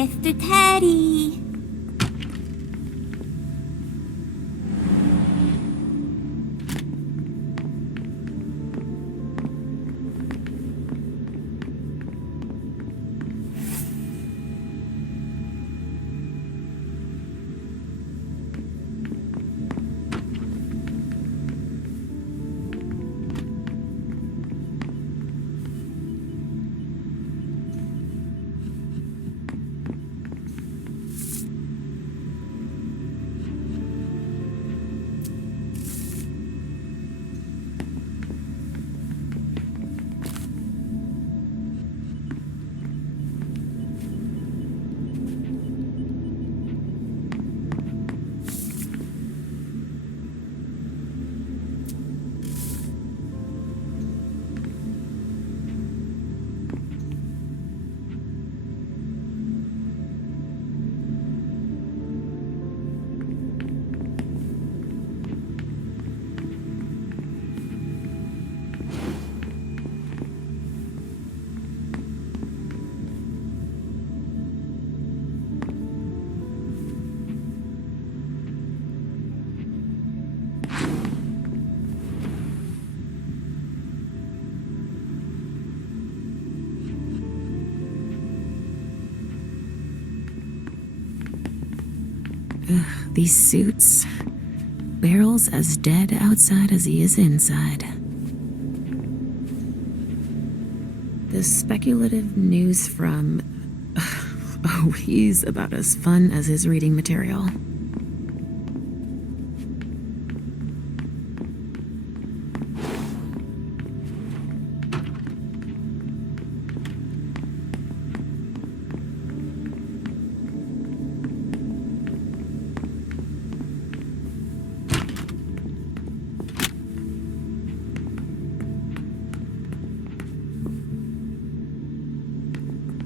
Mr. Teddy. These suits. Barrel's as dead outside as he is inside. The speculative news from... Oh, he's about as fun as his reading material.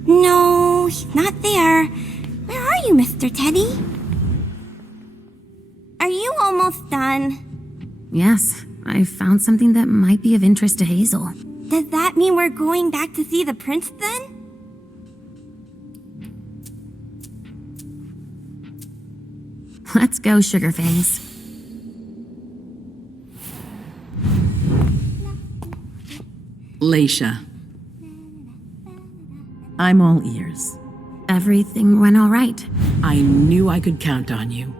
No, he's not there. Where are you, Mr. Teddy? Are you almost done? Yes, I found something that might be of interest to Hazel. Does that mean we're going back to see the prince then? Let's go, Sugarfangs. Leisha. I'm all ears. Everything went all right. I knew I could count on you.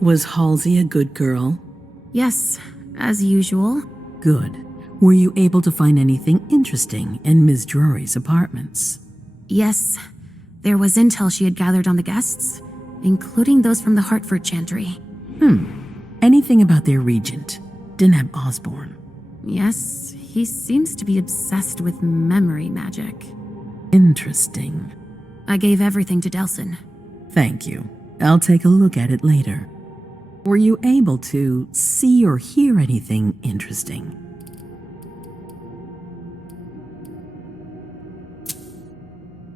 Was Halsey a good girl? Yes, as usual. Good. Were you able to find anything interesting in Ms. Drury's apartments? Yes, there was intel she had gathered on the guests, including those from the Hartford Chantry. Anything about their regent, Deneb Osborne? Yes, he seems to be obsessed with memory magic. Interesting. I gave everything to Delson. Thank you. I'll take a look at it later. Were you able to see or hear anything interesting?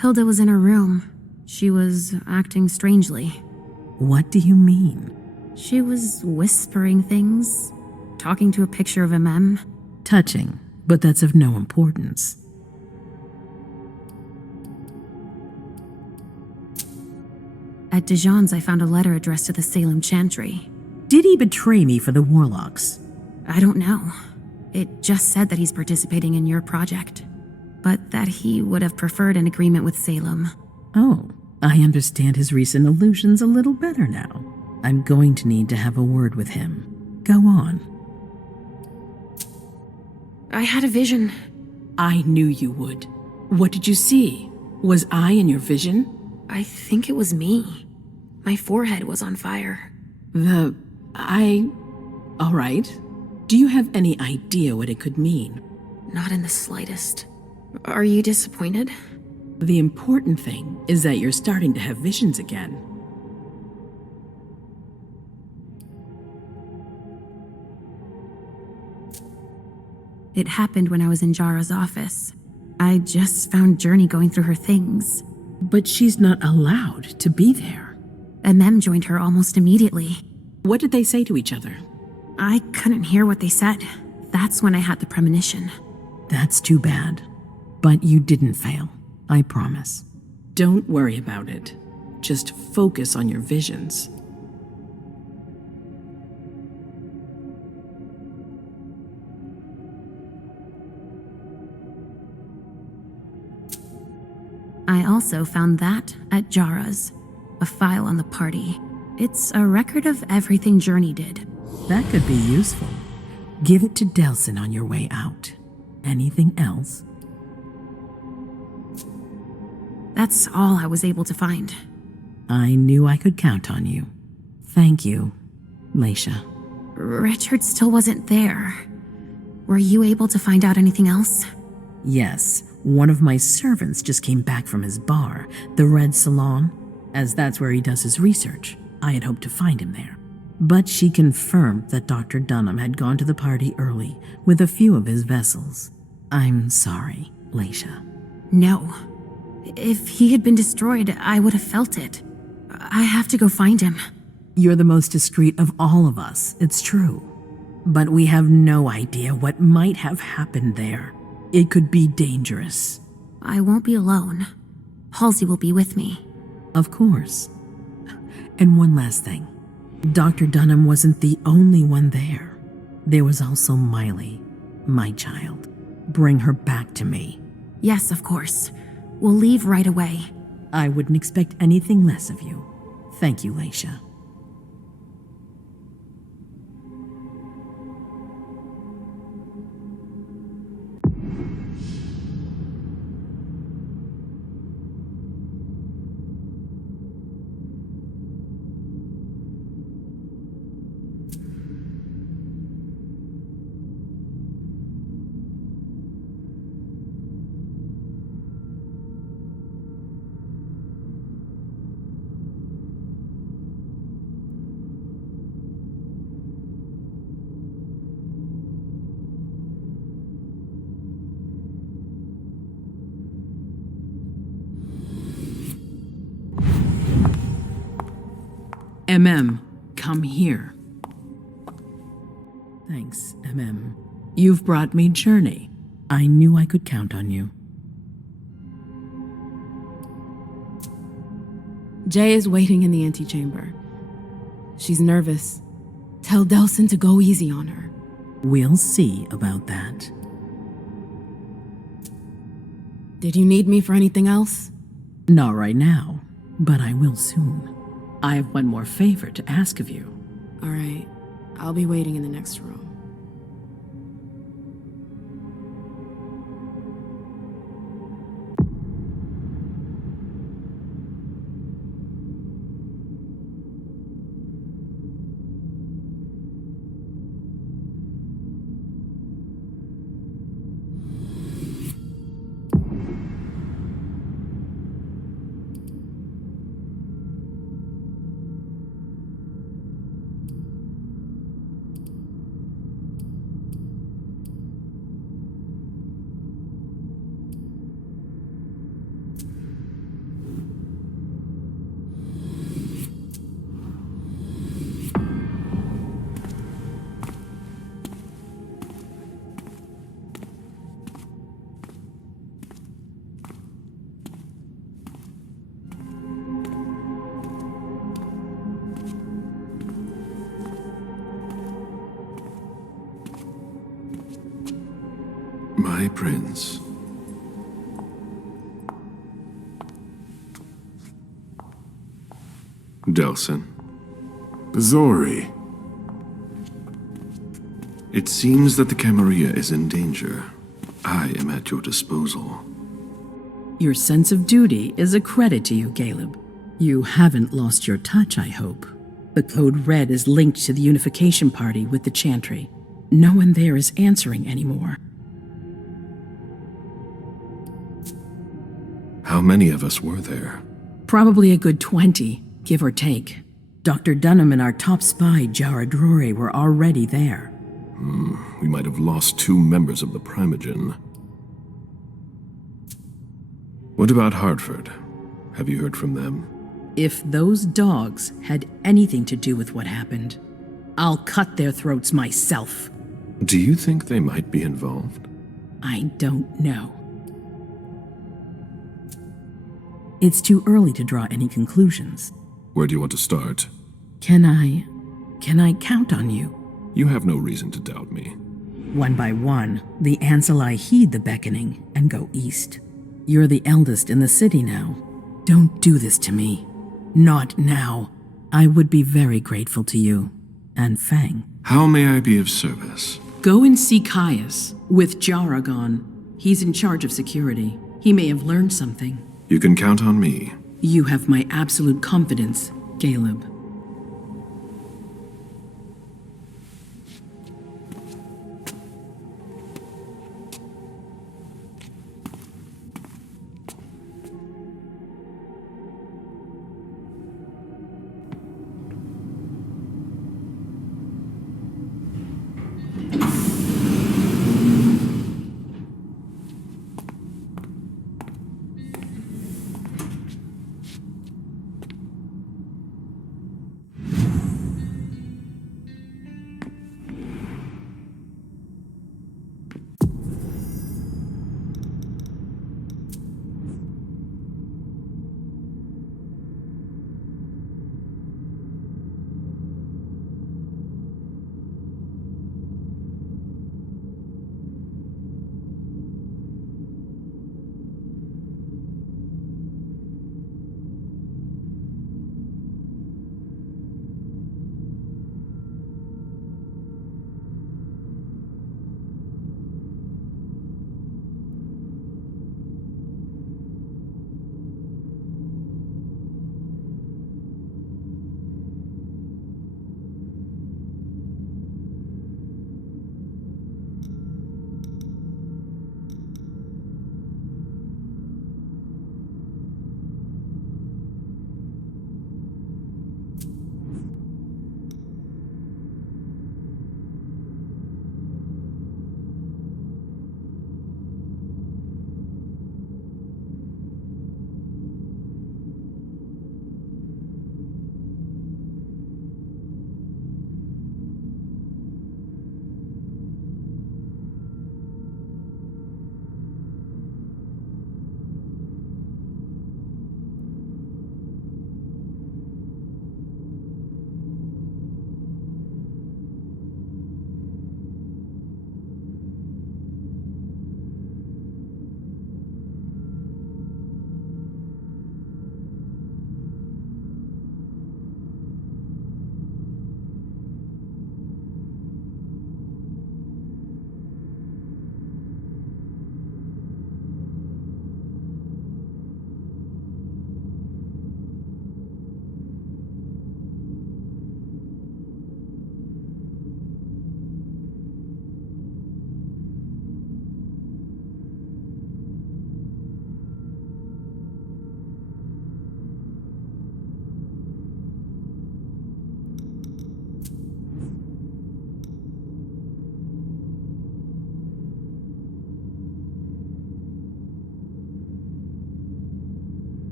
Hilda was in her room. She was acting strangely. What do you mean? She was whispering things, talking to a picture of MM. Touching, but that's of no importance. At Dijon's, I found a letter addressed to the Salem Chantry. Did he betray me for the Warlocks? I don't know. It just said that he's participating in your project, but that he would have preferred an agreement with Salem. Oh, I understand his recent allusions a little better now. I'm going to need to have a word with him. Go on. I had a vision. I knew you would. What did you see? Was I in your vision? I think it was me. My forehead was on fire. All right. Do you have any idea what it could mean? Not in the slightest. Are you disappointed? The important thing is that you're starting to have visions again. It happened when I was in Jara's office. I just found Journey going through her things. But she's not allowed to be there. MM joined her almost immediately. What did they say to each other? I couldn't hear what they said. That's when I had the premonition. That's too bad. But you didn't fail, I promise. Don't worry about it. just focus on your visions. I also found that at Jara's, a file on the party. It's a record of everything Journey did. That could be useful. Give it to Delson on your way out. Anything else? That's all I was able to find. I knew I could count on you. Thank you, Leisha. Richard still wasn't there. Were you able to find out anything else? Yes, one of my servants just came back from his bar, the Red Salon, as that's where he does his research. I had hoped to find him there. But she confirmed that Dr. Dunham had gone to the party early with a few of his vessels. I'm sorry, Leisha. No. If he had been destroyed, I would have felt it. I have to go find him. You're the most discreet of all of us, it's true. But we have no idea what might have happened there. It could be dangerous. I won't be alone. Halsey will be with me. Of course. And one last thing. Dr. Dunham wasn't the only one there. There was also Miley, my child. Bring her back to me. Yes, of course. We'll leave right away. I wouldn't expect anything less of you. Thank you, Leisha. Come here. Thanks, You've brought me Journey. I knew I could count on you. Jay is waiting in the antechamber. She's nervous. Tell Delson to go easy on her. We'll see about that. Did you need me for anything else? Not right now, but I will soon. I have one more favor to ask of you. All right. I'll be waiting in the next room. My prince. Delson. Zori. It seems that the Camarilla is in danger. I am at your disposal. Your sense of duty is a credit to you, Caleb. You haven't lost your touch, I hope. The Code Red is linked to the Unification Party with the Chantry. No one there is answering anymore. How many of us were there? Probably a good 20, give or take. Dr. Dunham and our top spy, Jara Drury, were already there. We might have lost 2 members of the Primogen. What about Hartford? Have you heard from them? If those dogs had anything to do with what happened, I'll cut their throats myself. Do you think they might be involved? I don't know. It's too early to draw any conclusions. Where do you want to start? Can I count on you? You have no reason to doubt me. One by one, the Ancilai heed the beckoning and go east. You're the eldest in the city now. Don't do this to me. Not now. I would be very grateful to you. And Fang. How may I be of service? Go and see Caius with Jaragon. He's in charge of security. He may have learned something. You can count on me. You have my absolute confidence, Caleb.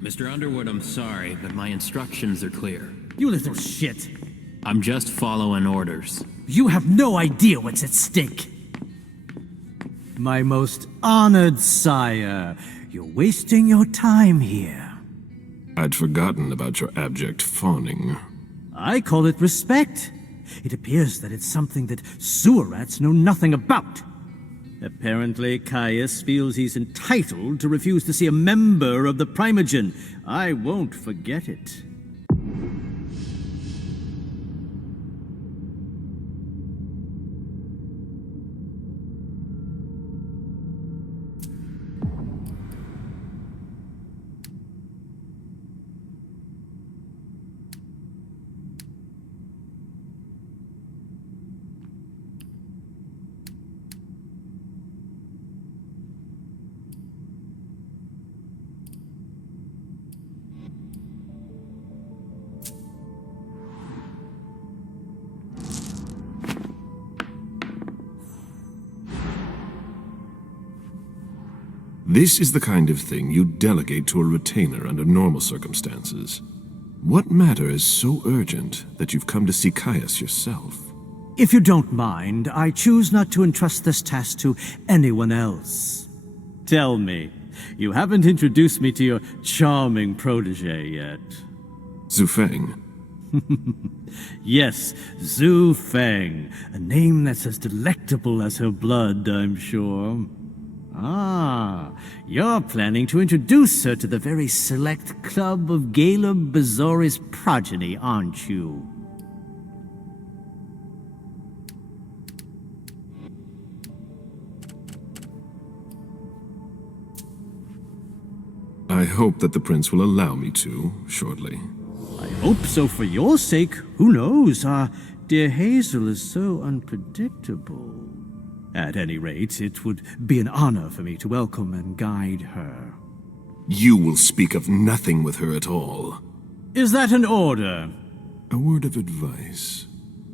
Mr. Underwood, I'm sorry, but my instructions are clear. You little shit. I'm just following orders. You have no idea what's at stake. My most honored sire, you're wasting your time here. I'd forgotten about your abject fawning. I call it respect. It appears that it's something that sewer rats know nothing about. Apparently, Caius feels he's entitled to refuse to see a member of the Primogen. I won't forget it. This is the kind of thing you delegate to a retainer under normal circumstances. What matter is so urgent that you've come to see Caius yourself? If you don't mind, I choose not to entrust this task to anyone else. Tell me, you haven't introduced me to your charming protege yet. Zhu Feng. Yes, Zhu Feng, a name that's as delectable as her blood, I'm sure. Ah, you're planning to introduce her to the very select club of Caleb Bazori's progeny, aren't you? I hope that the prince will allow me to, shortly. I hope so for your sake. Who knows? Dear Hazel is so unpredictable. At any rate, it would be an honor for me to welcome and guide her. You will speak of nothing with her at all. Is that an order? A word of advice.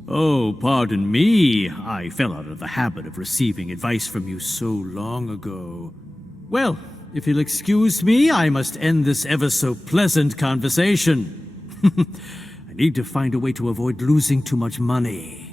Oh, pardon me. I fell out of the habit of receiving advice from you so long ago. Well, if you'll excuse me, I must end this ever so pleasant conversation. I need to find a way to avoid losing too much money.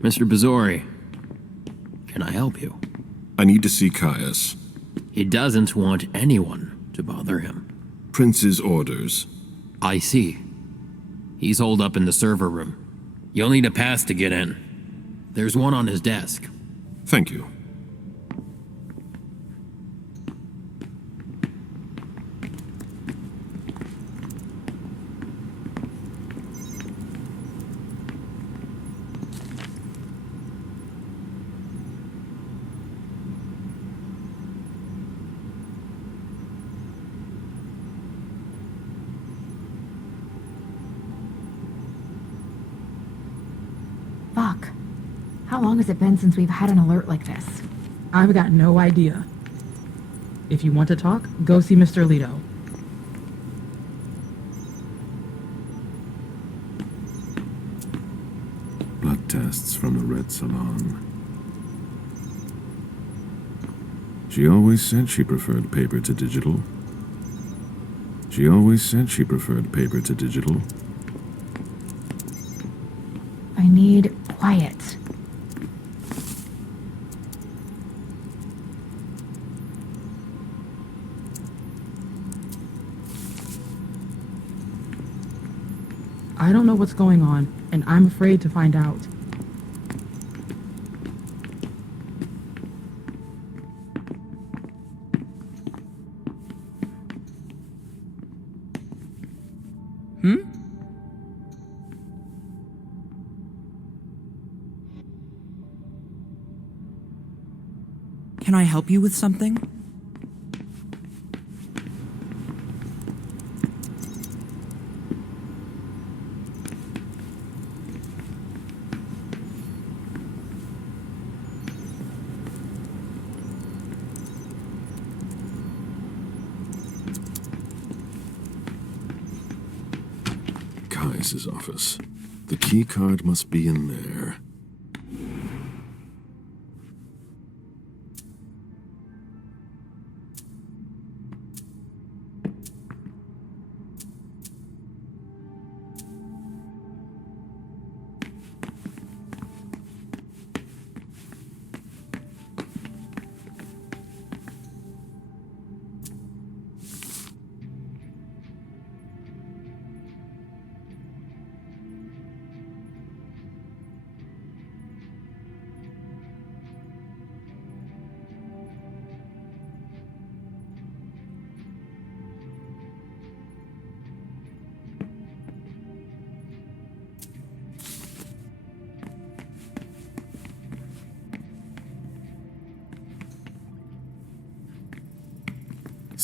Mr. Bazori, can I help you? I need to see Caius. He doesn't want anyone to bother him. Prince's orders. I see. He's holed up in the server room. You'll need a pass to get in. There's one on his desk. Thank you. Fuck. How long has it been since we've had an alert like this? I've got no idea. If you want to talk, go see Mr. Leto. Blood tests from the Red Salon. She always said she preferred paper to digital. She always said she preferred paper to digital. I need quiet. I don't know what's going on, and I'm afraid to find out. Can I help you with something? Caius's office. The key card must be in there.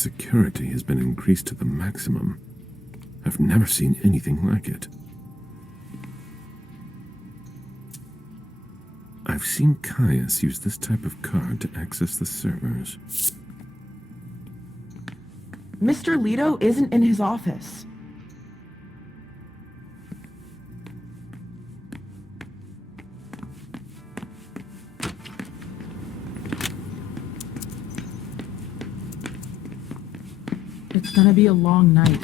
Security has been increased to the maximum. I've never seen anything like it. I've seen Caius use this type of card to access the servers. Mr. Leto isn't in his office. It's gonna be a long night.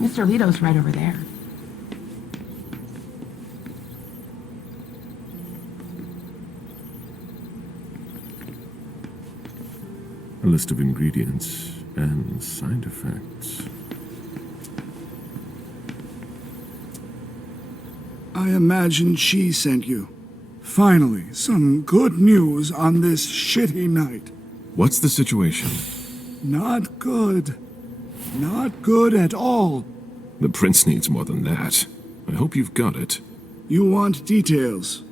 Mr. Leto's right over there. A list of ingredients and side effects. I imagine she sent you. Finally, some good news on this shitty night. What's the situation? Not good. Not good at all. The prince needs more than that. I hope you've got it. You want details?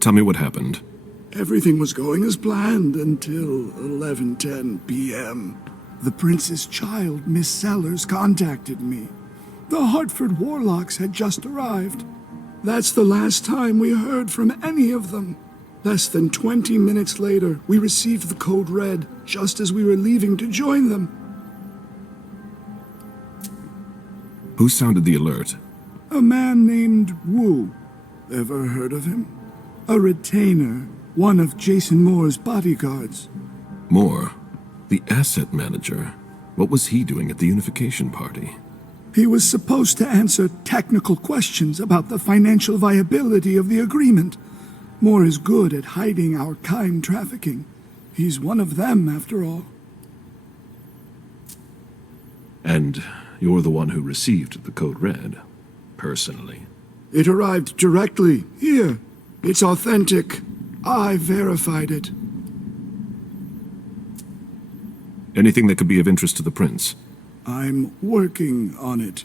Tell me what happened. Everything was going as planned until 11:10 p.m. The prince's child, Miss Sellers, contacted me. The Hartford Warlocks had just arrived. That's the last time we heard from any of them. Less than 20 minutes later, we received the code red, just as we were leaving to join them. Who sounded the alert? A man named Wu. Ever heard of him? A retainer, one of Jason Moore's bodyguards. Moore, the asset manager. What was he doing at the unification party? He was supposed to answer technical questions about the financial viability of the agreement. Moore is good at hiding our kind trafficking. He's one of them, after all. And you're the one who received the code red, personally. It arrived directly here. It's authentic. I verified it. Anything that could be of interest to the prince? I'm working on it.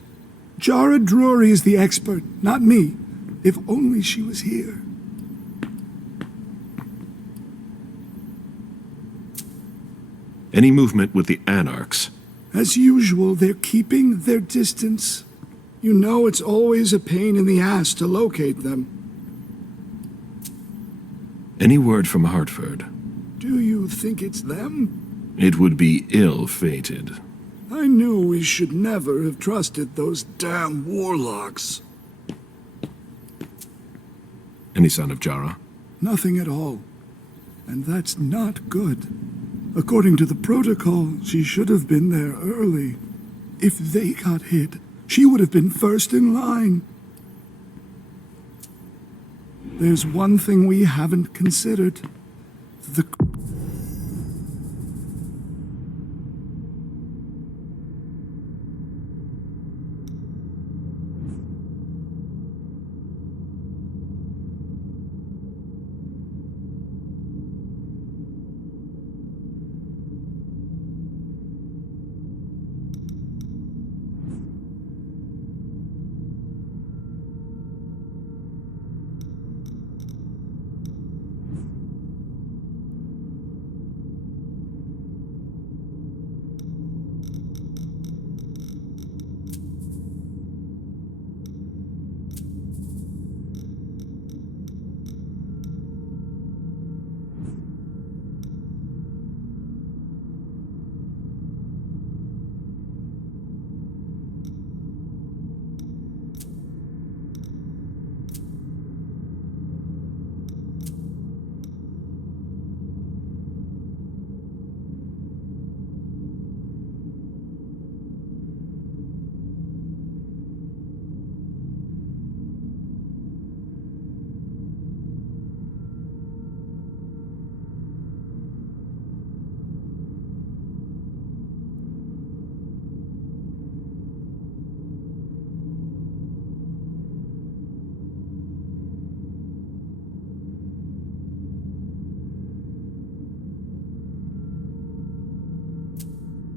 Jara Drury is the expert, not me. If only she was here. Any movement with the Anarchs? As usual, they're keeping their distance. You know it's always a pain in the ass to locate them. Any word from Hartford? Do you think it's them? It would be ill-fated. I knew we should never have trusted those damn warlocks. Any sign of Jara? Nothing at all. And that's not good. According to the protocol, she should have been there early. If they got hit, she would have been first in line. There's one thing we haven't considered. The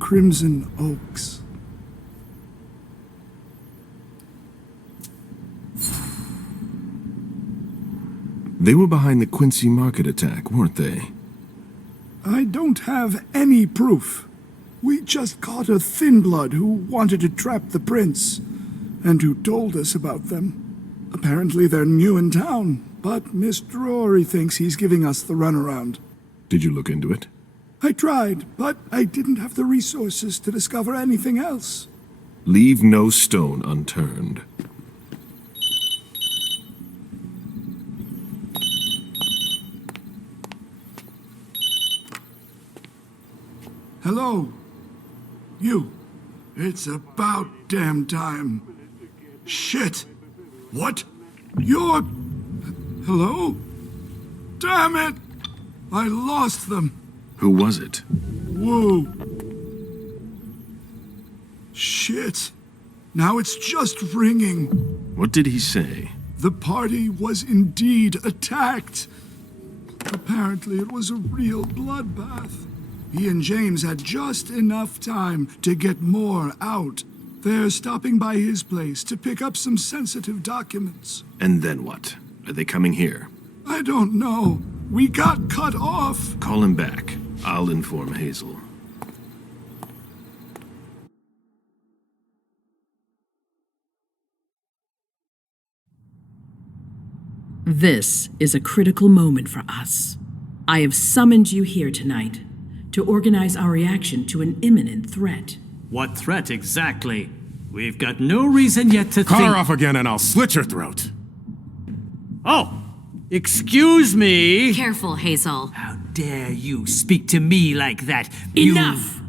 Crimson Oaks. They were behind the Quincy Market attack, weren't they? I don't have any proof. We just caught a thin blood who wanted to trap the prince, and who told us about them. Apparently they're new in town, but Mr. Rory thinks he's giving us the runaround. Did you look into it? I tried, but I didn't have the resources to discover anything else. Leave no stone unturned. Hello? You. It's about damn time. Shit. What? You're... Hello? Damn it! I lost them. Who was it? Whoa. Shit. Now it's just ringing. What did he say? The party was indeed attacked. Apparently it was a real bloodbath. He and James had just enough time to get more out. They're stopping by his place to pick up some sensitive documents. And then what? Are they coming here? I don't know. We got cut off. Call him back. I'll inform Hazel. This is a critical moment for us. I have summoned you here tonight to organize our reaction to an imminent threat. What threat exactly? We've got no reason yet to Call think... her off again and I'll slit your throat. Oh! Excuse me! Careful, Hazel. How dare you speak to me like that? Enough!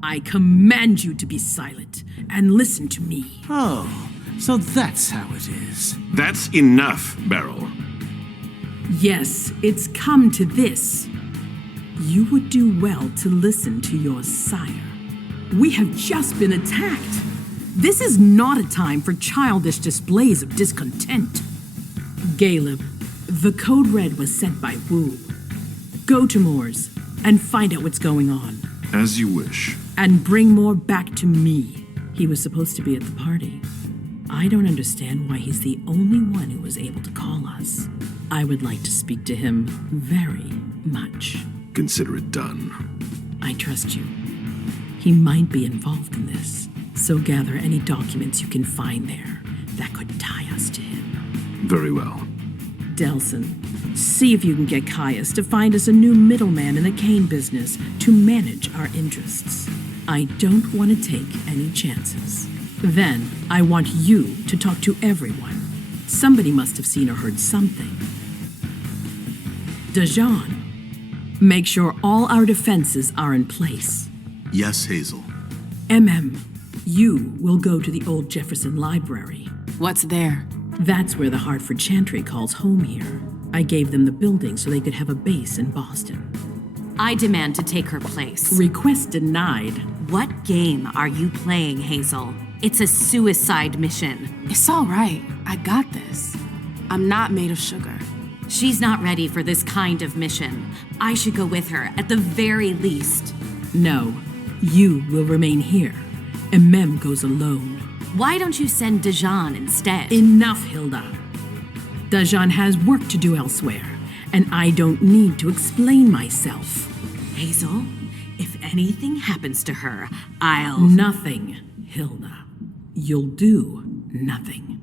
I command you to be silent and listen to me. Oh, so that's how it is. That's enough, Beryl. Yes, it's come to this. You would do well to listen to your sire. We have just been attacked. This is not a time for childish displays of discontent. Caleb, the code red was sent by Wu. Go to Moore's and find out what's going on. As you wish. And bring Moore back to me. He was supposed to be at the party. I don't understand why he's the only one who was able to call us. I would like to speak to him very much. Consider it done. I trust you. He might be involved in this, so gather any documents you can find there that could tie us to him. Very well. Delson, see if you can get Caius to find us a new middleman in the cane business to manage our interests. I don't want to take any chances. Then, I want you to talk to everyone. Somebody must have seen or heard something. Dajan, make sure all our defenses are in place. Yes, Hazel. You will go to the old Jefferson Library. What's there? That's where the Hartford Chantry calls home here. I gave them the building so they could have a base in Boston. I demand to take her place. Request denied. What game are you playing, Hazel? It's a suicide mission. It's all right. I got this. I'm not made of sugar. She's not ready for this kind of mission. I should go with her, at the very least. No, you will remain here. Goes alone. Why don't you send Dajan instead? Enough, Hilda. Dajan has work to do elsewhere, and I don't need to explain myself. Hazel, if anything happens to her, I'll... Nothing, Hilda. You'll do nothing.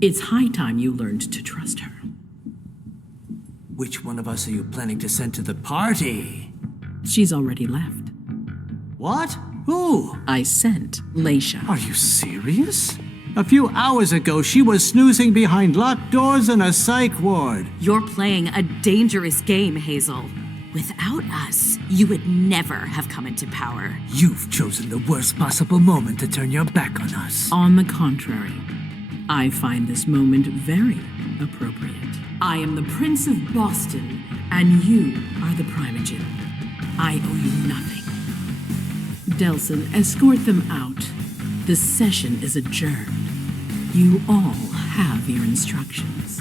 It's high time you learned to trust her. Which one of us are you planning to send to the party? She's already left. What? Who? I sent Leisha. Are you serious? A few hours ago, she was snoozing behind locked doors in a psych ward. You're playing a dangerous game, Hazel. Without us, you would never have come into power. You've chosen the worst possible moment to turn your back on us. On the contrary, I find this moment very appropriate. I am the Prince of Boston, and you are the Primogen. I owe you nothing. Delson, escort them out. The session is adjourned. You all have your instructions.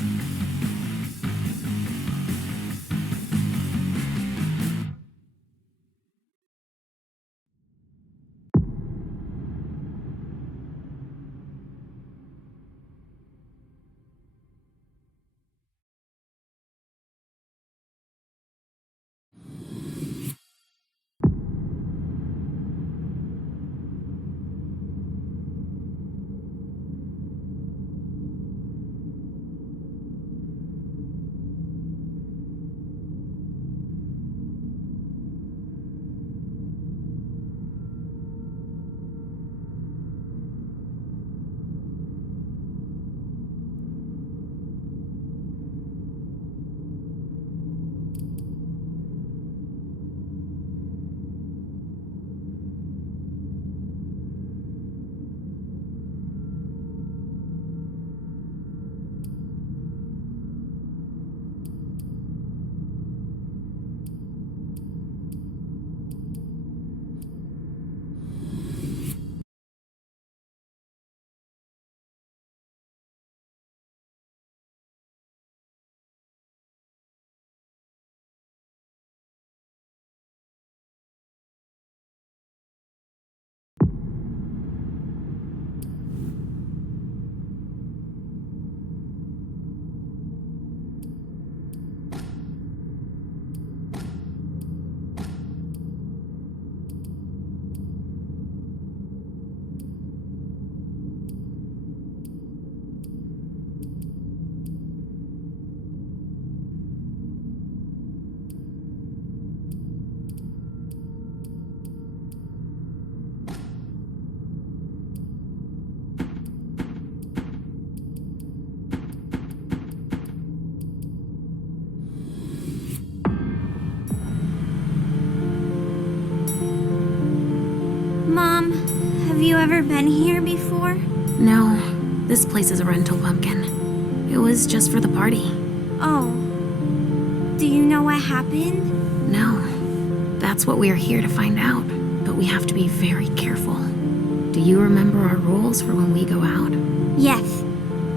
ever been here before? No, this place is a rental pumpkin. It was just for the party. Oh. Do you know what happened? No. That's what we are here to find out. But we have to be very careful. Do you remember our rules for when we go out? Yes.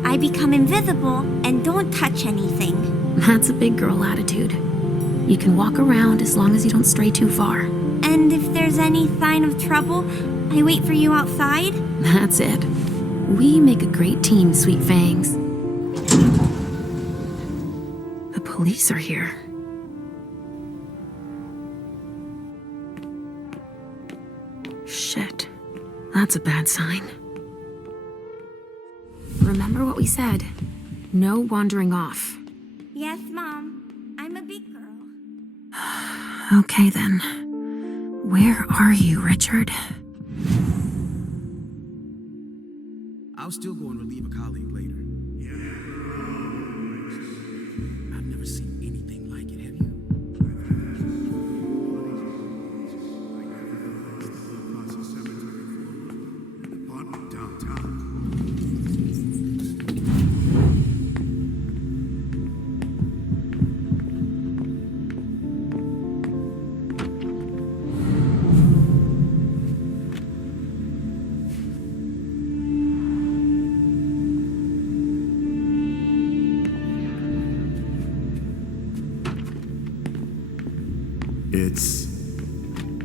I become invisible and don't touch anything. That's a big girl attitude. You can walk around as long as you don't stray too far. And if there's any sign of trouble, I wait for you outside? That's it. We make a great team, Sweet Fangs. The police are here. Shit. That's a bad sign. Remember what we said. No wandering off. Yes, Mom. I'm a big girl. Okay then. Where are you, Richard? I'll still go and relieve a colleague later. I've never seen anything like it, have you? It's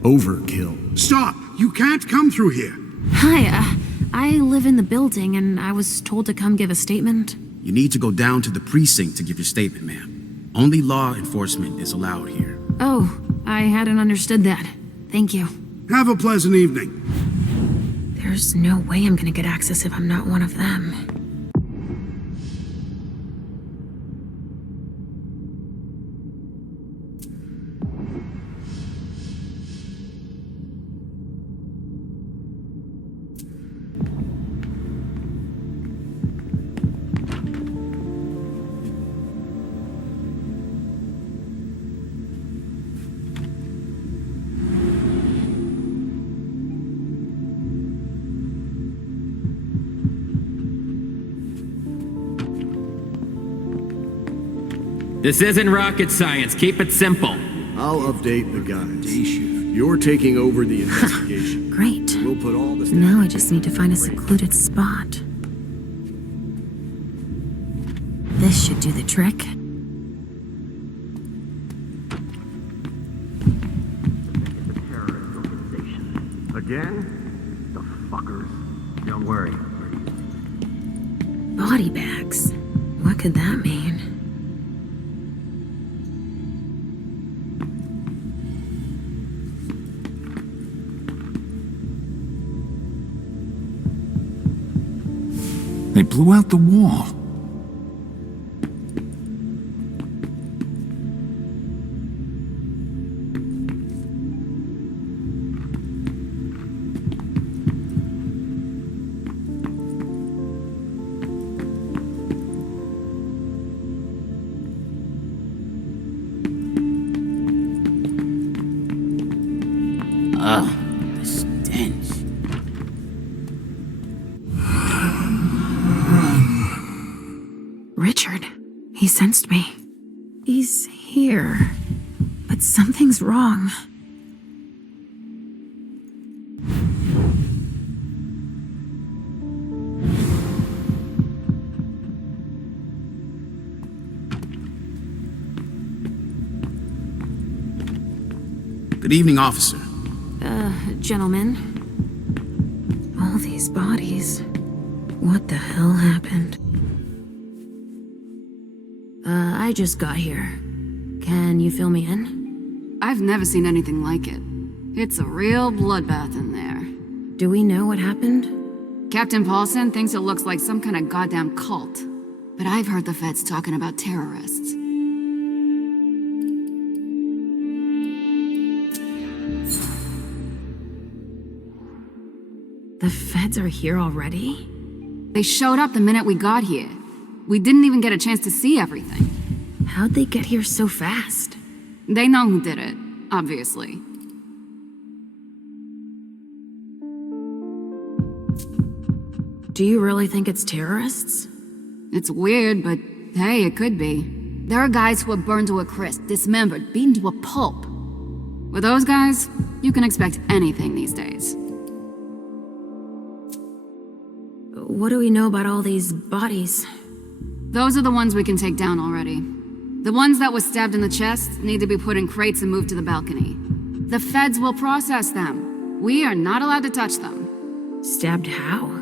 overkill. Stop! You can't come through here. Hi, I live in the building and I was told to come give a statement. You need to go down to the precinct to give your statement, ma'am. Only law enforcement is allowed here. Oh, I hadn't understood that. Thank you. Have a pleasant evening. There's no way I'm gonna get access if I'm not one of them. This isn't rocket science. Keep it simple. I'll update the guys. You're taking over the investigation. Great. We'll put all this. Now I just need to find a secluded spot. This should do the trick. Again? The fuckers. Don't worry. Body bags. What could that mean? They blew out the wall. Ugh, the stench. Richard. He sensed me. He's here. But something's wrong. Good evening, officer. Gentlemen. All these bodies. What the hell happened? I just got here. Can you fill me in? I've never seen anything like it. It's a real bloodbath in there. Do we know what happened? Captain Paulson thinks it looks like some kind of goddamn cult. But I've heard the feds talking about terrorists. The feds are here already? They showed up the minute we got here. We didn't even get a chance to see everything. How'd they get here so fast? They know who did it, obviously. Do you really think it's terrorists? It's weird, but hey, it could be. There are guys who are burned to a crisp, dismembered, beaten to a pulp. With those guys, you can expect anything these days. What do we know about all these bodies? Those are the ones we can take down already. The ones that were stabbed in the chest need to be put in crates and moved to the balcony. The feds will process them. We are not allowed to touch them. Stabbed how?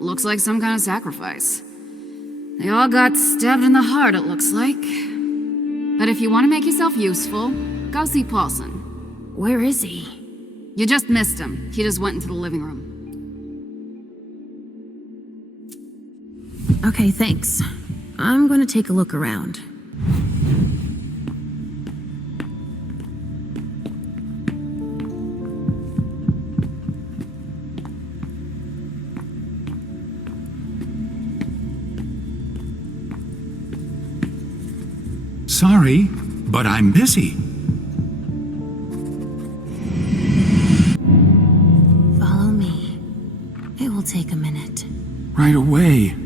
Looks like some kind of sacrifice. They all got stabbed in the heart, it looks like. But if you want to make yourself useful, go see Paulson. Where is he? You just missed him. He just went into the living room. Okay, thanks. I'm gonna take a look around. Sorry, but I'm busy. Follow me. It will take a minute. Right away.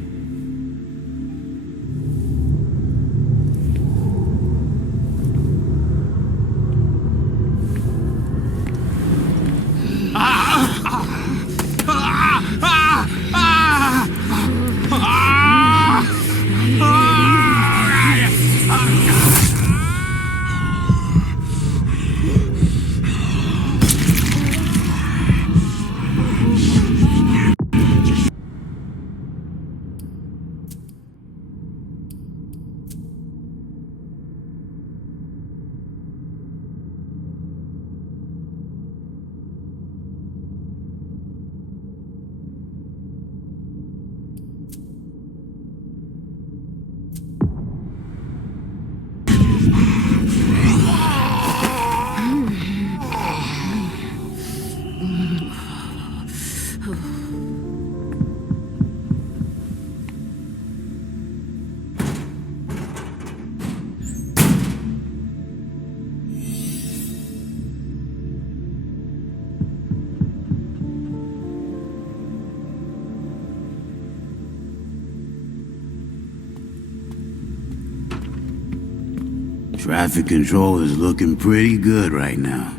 Traffic control is looking pretty good right now.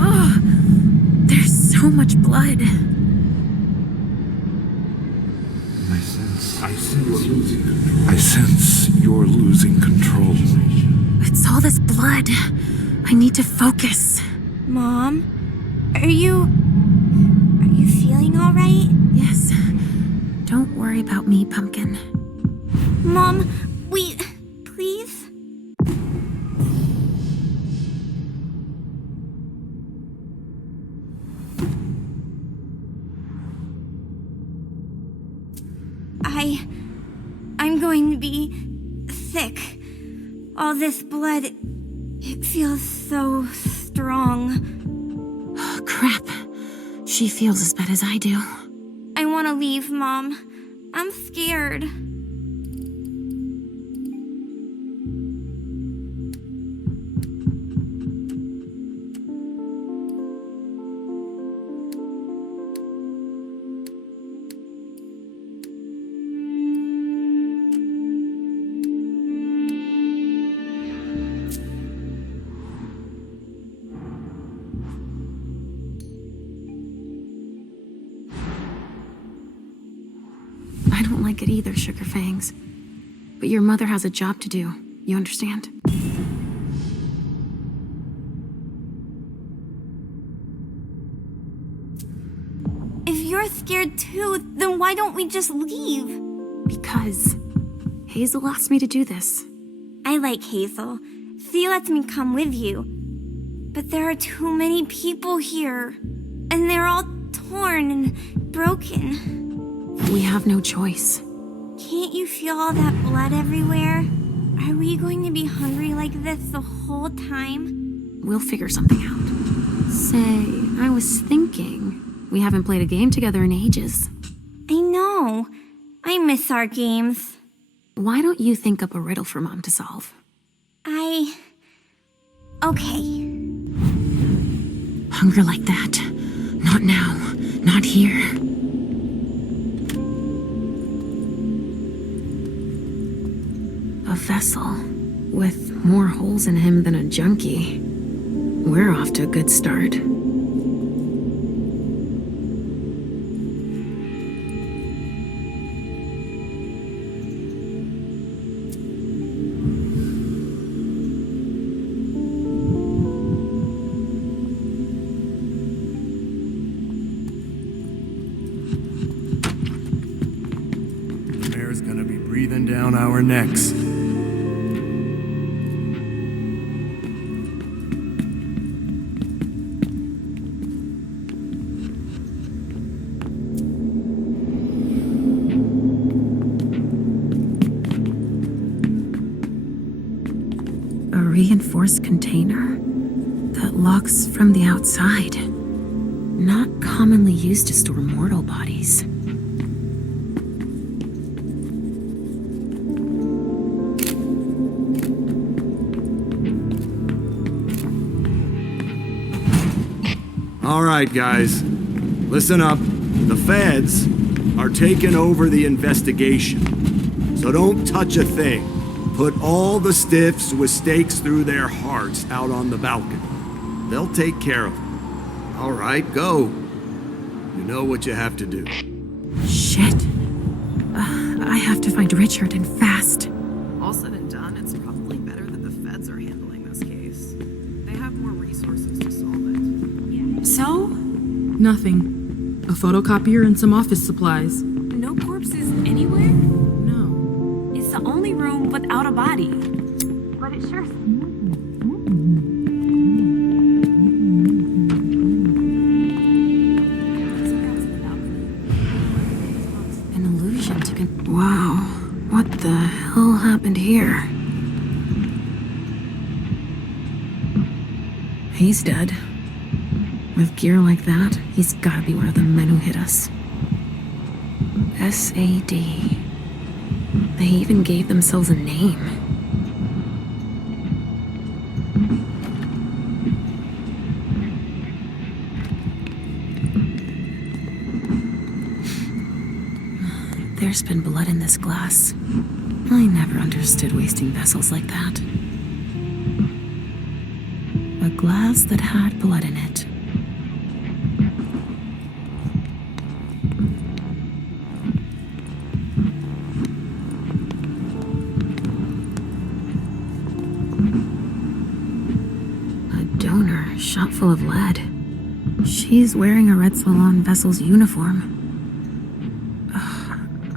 Oh, there's so much blood. I sense you're losing control. It's all this blood. I need to focus. Mom? Are you feeling all right? Yes. Don't worry about me, Pumpkin. Mom, wait, please? I'm going to be sick. All this blood, it feels so strong. Oh, crap. She feels as bad as I do. I want to leave, Mom. I'm scared. I don't like it either, Sugar Fangs. But your mother has a job to do. You understand? If you're scared too, then why don't we just leave? Because Hazel asked me to do this. I like Hazel. She lets me come with you. But there are too many people here. And they're all torn and broken. We have no choice. Can't you feel all that blood everywhere? Are we going to be hungry like this the whole time? We'll figure something out. Say, I was thinking, we haven't played a game together in ages. I know. I miss our games. Why don't you think up a riddle for Mom to solve? Okay. Hunger like that. Not now. Not here. A vessel with more holes in him than a junkie. We're off to a good start. Air's gonna be breathing down our necks. A reinforced container that locks from the outside. Not commonly used to store mortal bodies. All right, guys. Listen up. The feds are taking over the investigation. So don't touch a thing. Put all the stiffs with stakes through their hearts out on the balcony. They'll take care of them. All right, go. You know what you have to do. Shit. I have to find Richard and fast. All said and done, it's probably better that the feds are handling this case. They have more resources to solve it. So? Nothing. A photocopier and some office supplies. No corpses anywhere? No. It's the only room without a body. But it sure An illusion to Wow. What the hell happened here? He's dead. With gear like that, he's gotta be one of the men who hit us. S.A.D. They even gave themselves a name. There's been blood in this glass. I never understood wasting vessels like that. A glass that had blood in it. Shot full of lead. She's wearing a Red Salon vessel's uniform.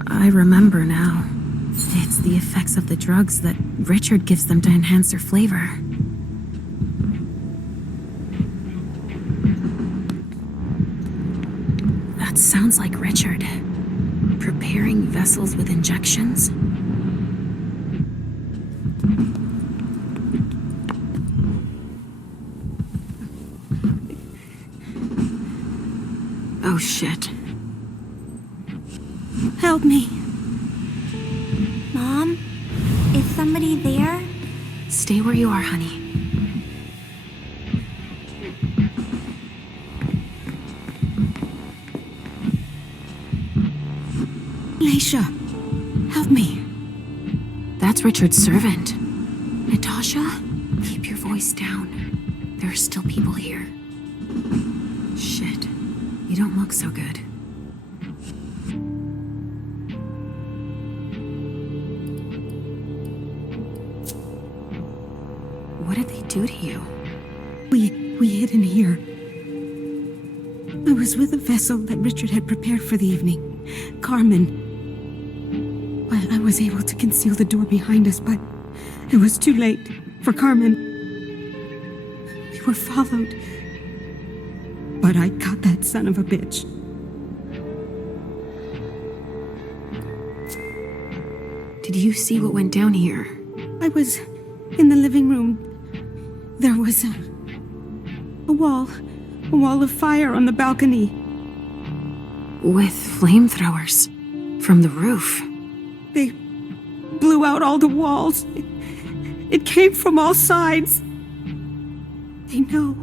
I remember now. It's the effects of the drugs that Richard gives them to enhance their flavor. That sounds like Richard. Preparing vessels with injections. Oh, shit. Help me. Mom? Is somebody there? Stay where you are, honey. Leisha, help me. That's Richard's servant. Natasha, keep your voice down. There are still people here. Shit. You don't look so good. What did they do to you? We hid in here. I was with a vessel that Richard had prepared for the evening. Carmen. I was able to conceal the door behind us, but it was too late for Carmen. We were followed. But I caught that son of a bitch. Did you see what went down here? I was in the living room. There was a wall of fire on the balcony. With flamethrowers. From the roof. They blew out all the walls. It came from all sides. They know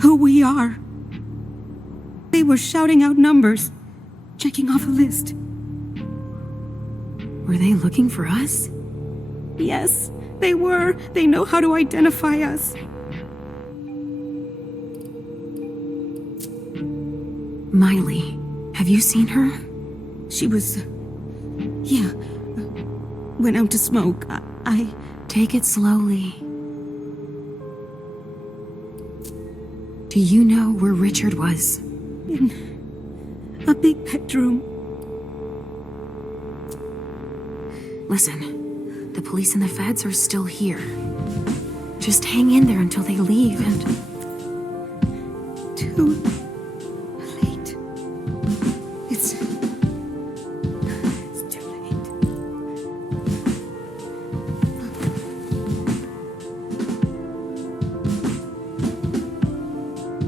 who we are. They were shouting out numbers, checking off a list. Were they looking for us? Yes, they were. They know how to identify us. Miley, have you seen her? She was... yeah. Went out to smoke. I... Take it slowly. Do you know where Richard was? In a big bedroom. Listen, the police and the feds are still here. Just hang in there until they leave and... Too late. It's too late.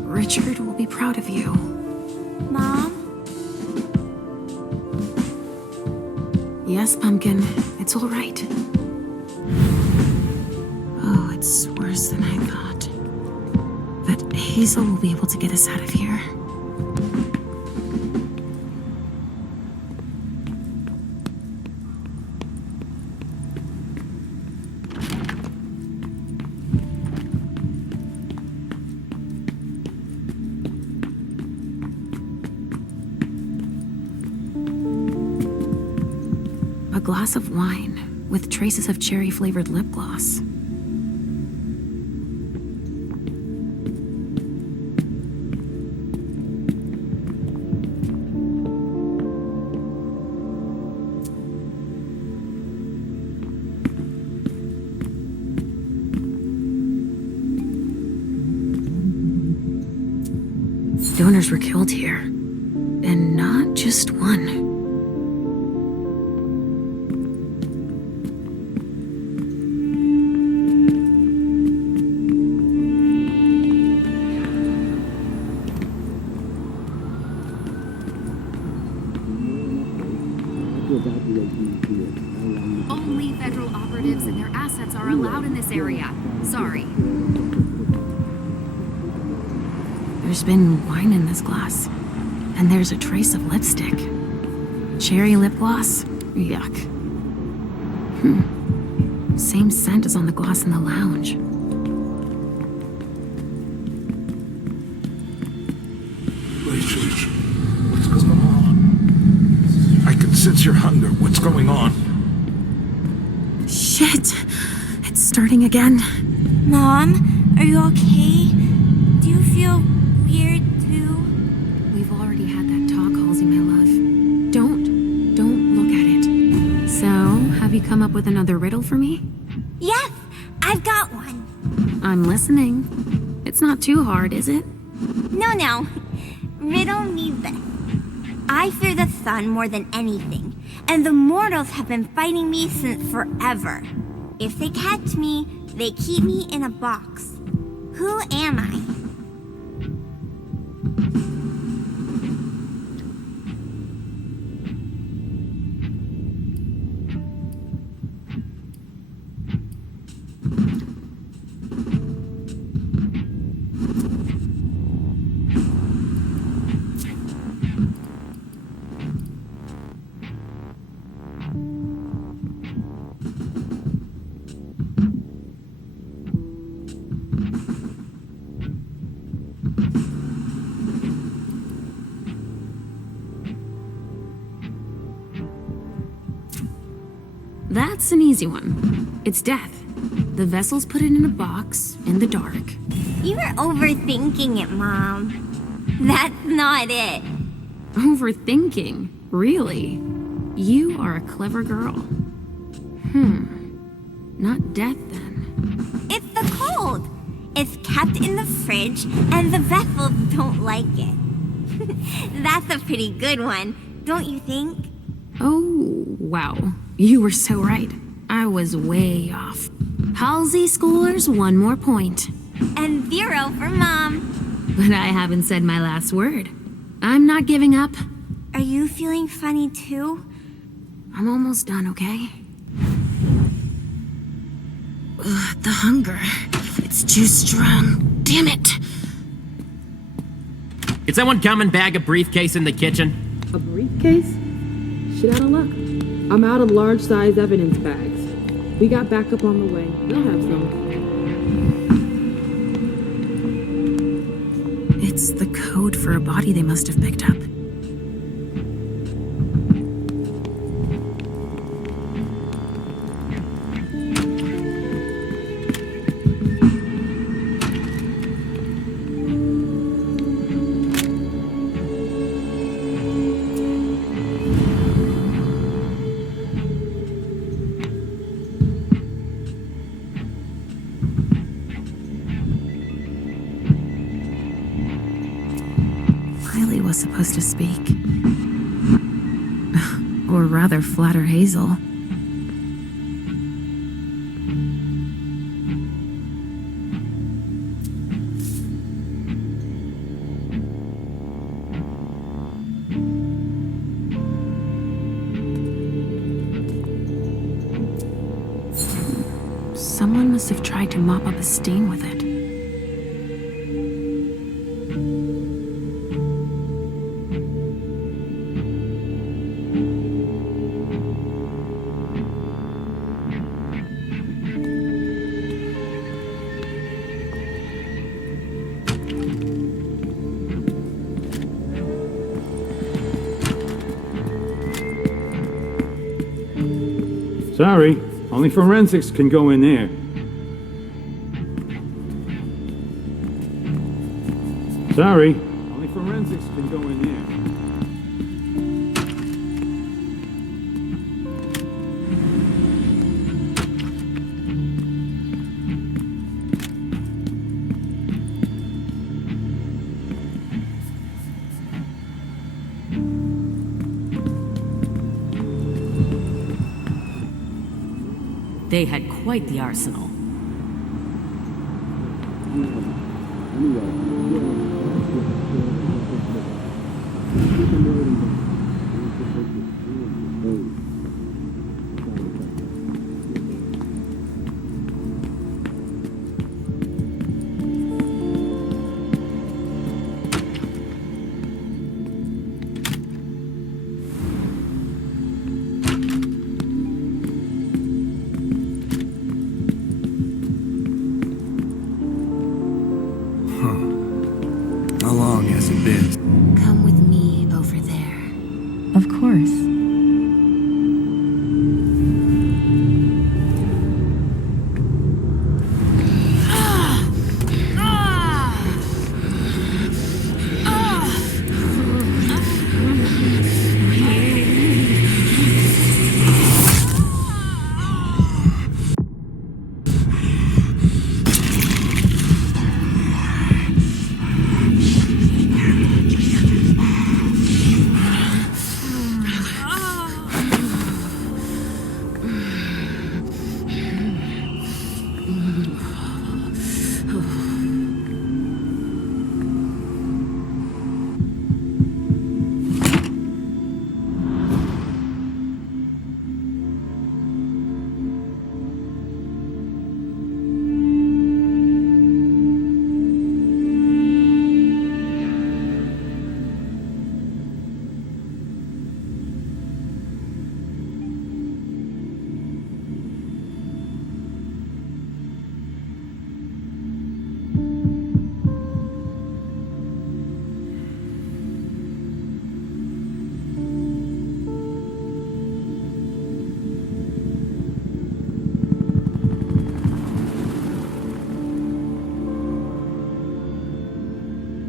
Richard will be proud of you. Mom? Yes, Pumpkin. It's all right. Oh, it's worse than I thought. But Hazel will be able to get us out of here. A glass of wine with traces of cherry-flavored lip gloss. Donors were killed here, and not just one. Only federal operatives and their assets are allowed in this area. Sorry. There's been wine in this glass, and there's a trace of lipstick. Cherry lip gloss? Yuck. Same scent as on the glass in the lounge. Richard, what's going on? I can sense your hunger. What's going on? Shit! It's starting again. Mom, are you okay? Do you feel weird too? We've already had that talk, Halsey, my love. Don't look at it. So, have you come up with another riddle for me? Yes, I've got one. I'm listening. It's not too hard, is it? No. Riddle me this. I fear the sun more than anything, and the mortals have been fighting me since forever. If they catch me, they keep me in a box. Who am I? That's an easy one. It's death. The vessels put it in a box, in the dark. You're overthinking it, Mom. That's not it. Overthinking? Really? You are a clever girl. Not death, then. It's the cold. It's kept in the fridge, and the vessels don't like it. That's a pretty good one, don't you think? Oh, wow. You were so right. I was way off. Halsey Schoolers, 1 more point. And 0 for Mom. But I haven't said my last word. I'm not giving up. Are you feeling funny too? I'm almost done, okay? Ugh, the hunger. It's too strong. Damn it! Can someone come and bag a briefcase in the kitchen? A briefcase? Shit out of luck. I'm out of large-size evidence bags. We got backup on the way. They'll have some. It's the code for a body they must have picked up. Was supposed to speak. Or rather, flatter Hazel. Someone must have tried to mop up a stain with it. Sorry, only forensics can go in there. Sorry, only forensics can go in there. They had quite the arsenal. How long has it been? Come with me over there. Of course.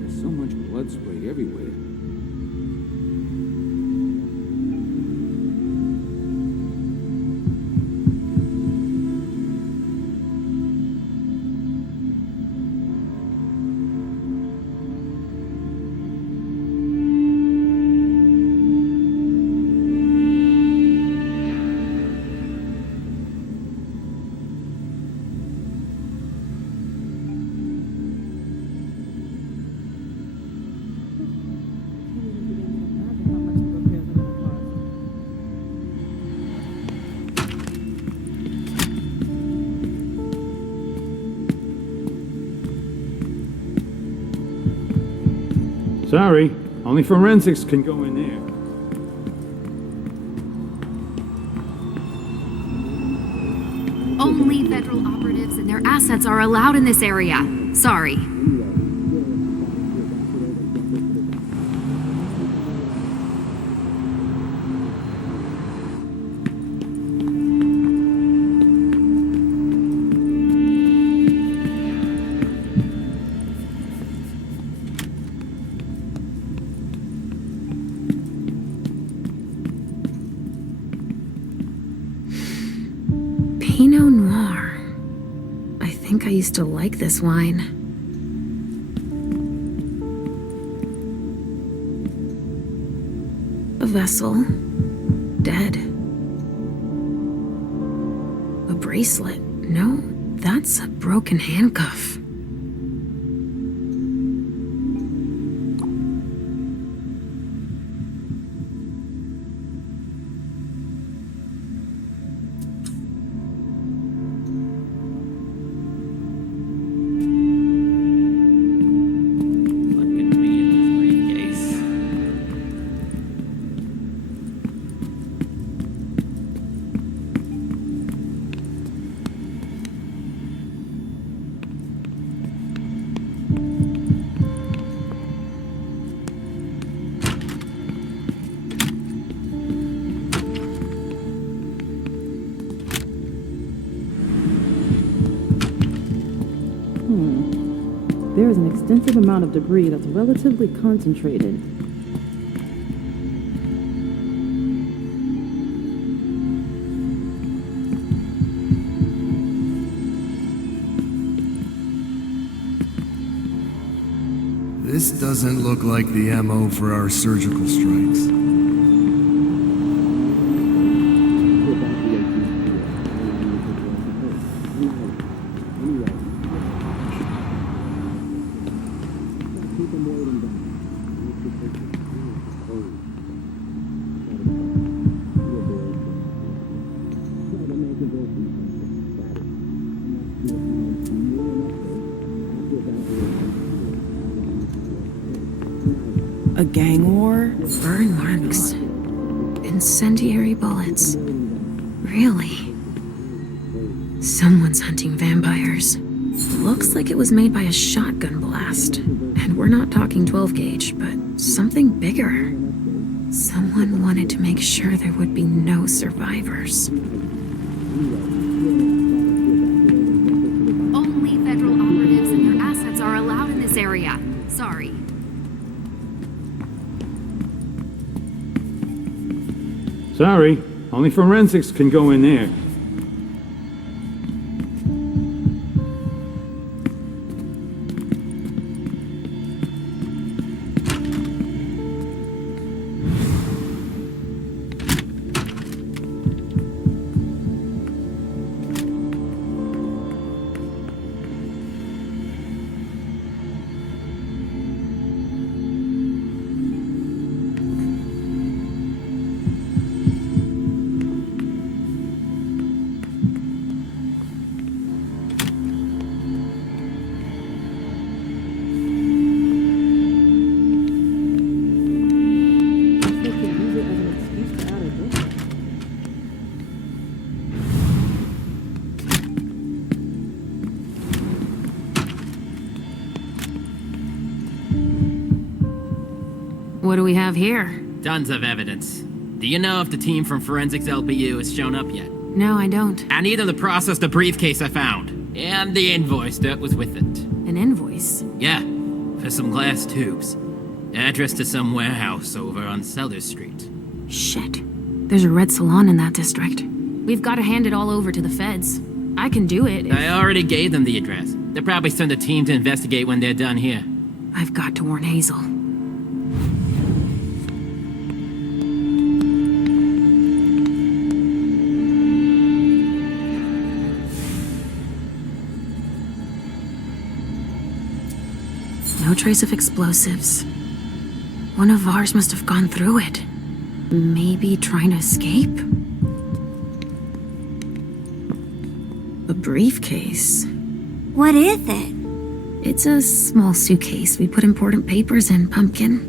There's so much blood sprayed everywhere. Sorry, only forensics can go in there. Only federal operatives and their assets are allowed in this area. Sorry. Pinot Noir. I think I used to like this wine. A vessel. Dead. A bracelet. No, that's a broken handcuff. There is an extensive amount of debris that's relatively concentrated. This doesn't look like the MO for our surgical strikes. A gang war? Burn marks. Incendiary bullets. Really? Someone's hunting vampires. Looks like it was made by a shotgun blast. And we're not talking 12 gauge, but something bigger. Someone wanted to make sure there would be no survivors. Only federal operatives and their assets are allowed in this area. Sorry. Sorry, only forensics can go in there. What do we have here? Tons of evidence. Do you know if the team from Forensics LPU has shown up yet? No, I don't. I need them to process the briefcase I found. And the invoice that was with it. An invoice? Yeah, for some glass tubes. Address to some warehouse over on Sellers Street. Shit. There's a red salon in that district. We've got to hand it all over to the feds. I can do it if... I already gave them the address. They'll probably send a team to investigate when they're done here. I've got to warn Hazel. No trace of explosives. One of ours must have gone through it. Maybe trying to escape? A briefcase. What is it? It's a small suitcase. We put important papers in, Pumpkin.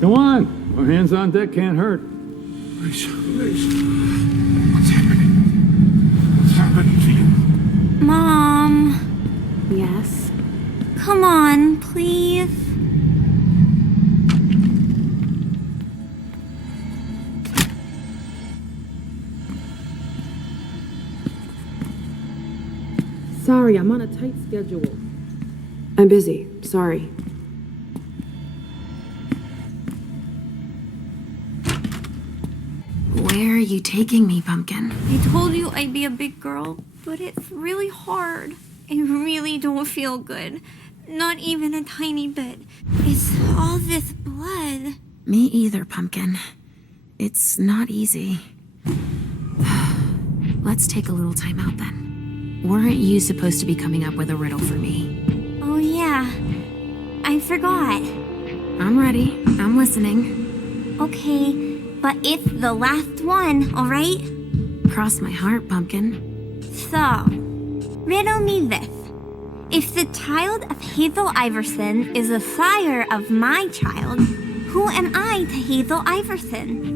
Come on. More hands on deck can't hurt. What's happening? What's happening to you? Mom, Yes? come on, please. Sorry, I'm on a tight schedule. I'm busy. Sorry. Where are you taking me, Pumpkin? I told you I'd be a big girl, but it's really hard. I really don't feel good. Not even a tiny bit. It's all this blood. Me either, Pumpkin. It's not easy. Let's take a little time out then. Weren't you supposed to be coming up with a riddle for me? Oh yeah, I forgot. I'm ready. I'm listening. Okay, but it's the last one, alright? Cross my heart, Pumpkin. So, riddle me this. If the child of Hazel Iverson is the sire of my child, who am I to Hazel Iverson?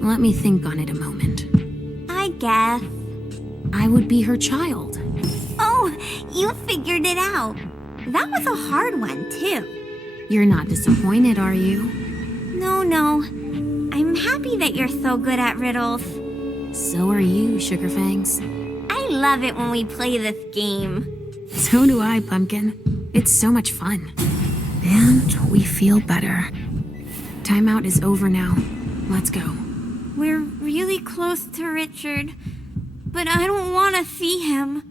Let me think on it a moment. I guess. I would be her child. Oh, you figured it out. That was a hard one, too. You're not disappointed, are you? No. I'm happy that you're so good at riddles. So are you, Sugarfangs. I love it when we play this game. So do I, Pumpkin. It's so much fun. And we feel better. Timeout is over now. Let's go. We're really close to Richard, but I don't want to see him.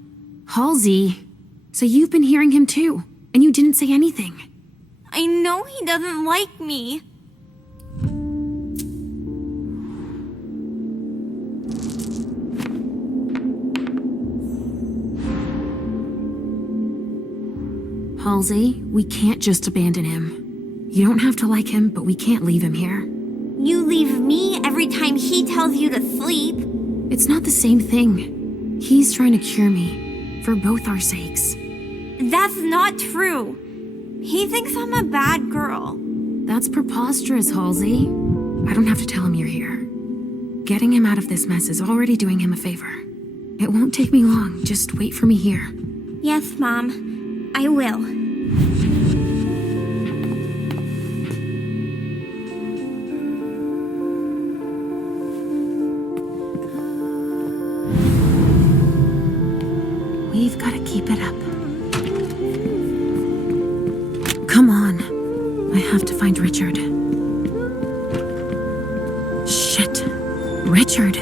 Halsey, so you've been hearing him too, and you didn't say anything. I know he doesn't like me. Halsey, we can't just abandon him. You don't have to like him, but we can't leave him here. You leave me every time he tells you to sleep. It's not the same thing. He's trying to cure me, for both our sakes. That's not true. He thinks I'm a bad girl. That's preposterous, Halsey. I don't have to tell him you're here. Getting him out of this mess is already doing him a favor. It won't take me long. Just wait for me here. Yes, Mom. I will. Richard. Shit. Richard.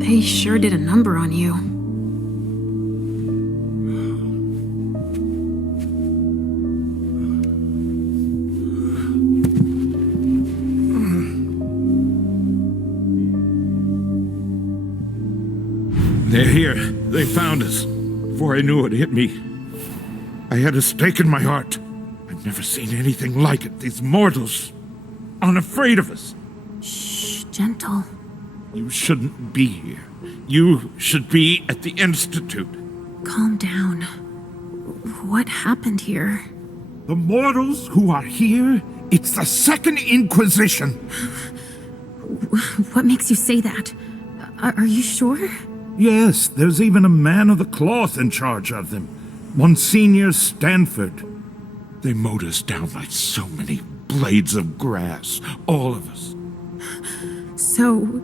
They sure did a number on you. They're here. They found us. Before I knew it hit me, I had a stake in my heart. I've never seen anything like it. These mortals, unafraid of us. Shh, gentle. You shouldn't be here. You should be at the Institute. Calm down. What happened here? The mortals who are here, it's the Second Inquisition. What makes you say that? Are you sure? Yes, there's even a man of the cloth in charge of them. Monsignor Stanford. They mowed us down like so many blades of grass, all of us. So,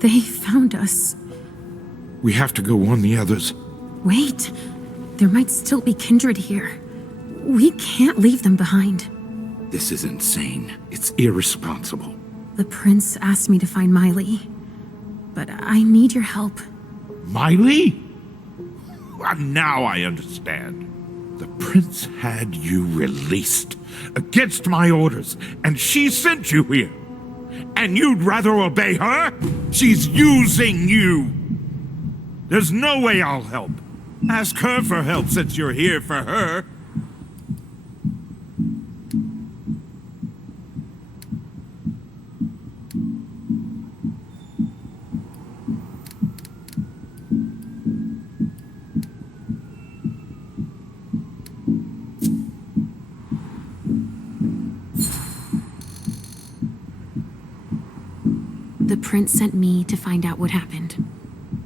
they found us. We have to go warn the others. Wait, there might still be kindred here. We can't leave them behind. This is insane. It's irresponsible. The prince asked me to find Miley, but I need your help. Miley? Now I understand. The prince had you released against my orders, and she sent you here. And you'd rather obey her? She's using you. There's no way I'll help. Ask her for help since you're here for her. The prince sent me to find out what happened.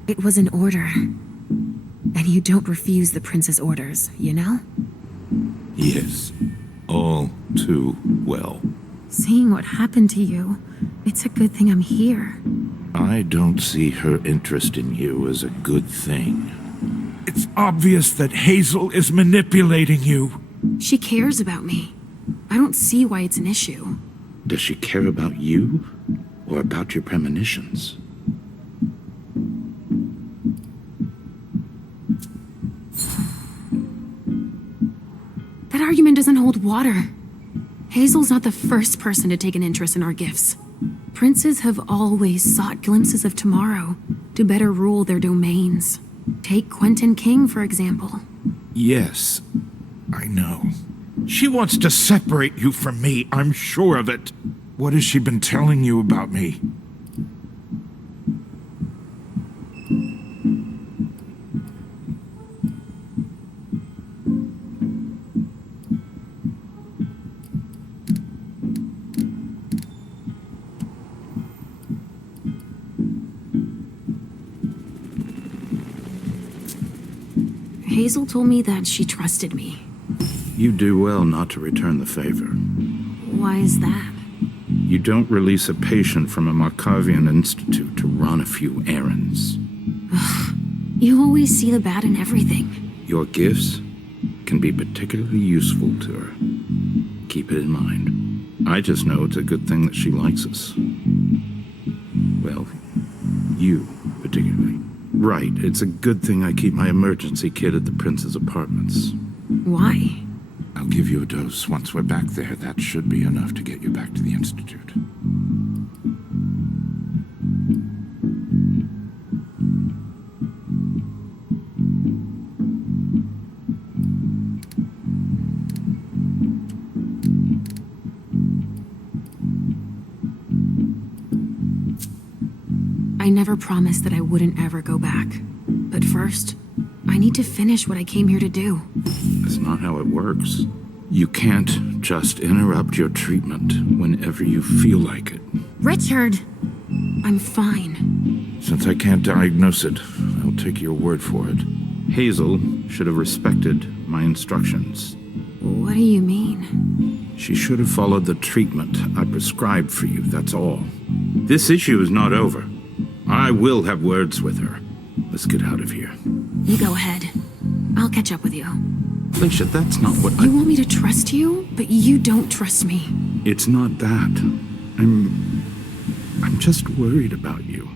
It was an order. And you don't refuse the prince's orders, you know? Yes, all too well. Seeing what happened to you, it's a good thing I'm here. I don't see her interest in you as a good thing. It's obvious that Hazel is manipulating you. She cares about me. I don't see why it's an issue. Does she care about you? Or about your premonitions? That argument doesn't hold water. Hazel's not the first person to take an interest in our gifts. Princes have always sought glimpses of tomorrow to better rule their domains. Take Quentin King, for example. Yes, I know. She wants to separate you from me, I'm sure of it. What has she been telling you about me? Hazel told me that she trusted me. You do well not to return the favor. Why is that? You don't release a patient from a Markovian institute to run a few errands. You always see the bad in everything. Your gifts can be particularly useful to her. Keep it in mind. I just know it's a good thing that she likes us. Well, you particularly. Right, it's a good thing I keep my emergency kit at the prince's apartments. Why? I'll give you a dose once we're back there. That should be enough to get you back to the Institute. I never promised that I wouldn't ever go back. But first, I need to finish what I came here to do. That's not how it works. You can't just interrupt your treatment whenever you feel like it. Richard! I'm fine. Since I can't diagnose it, I'll take your word for it. Hazel should have respected my instructions. What do you mean? She should have followed the treatment I prescribed for you, that's all. This issue is not over. I will have words with her. Let's get out of here. You go ahead. I'll catch up with you. Alicia, that's not what You want me to trust you, but you don't trust me. It's not that. I'm just worried about you.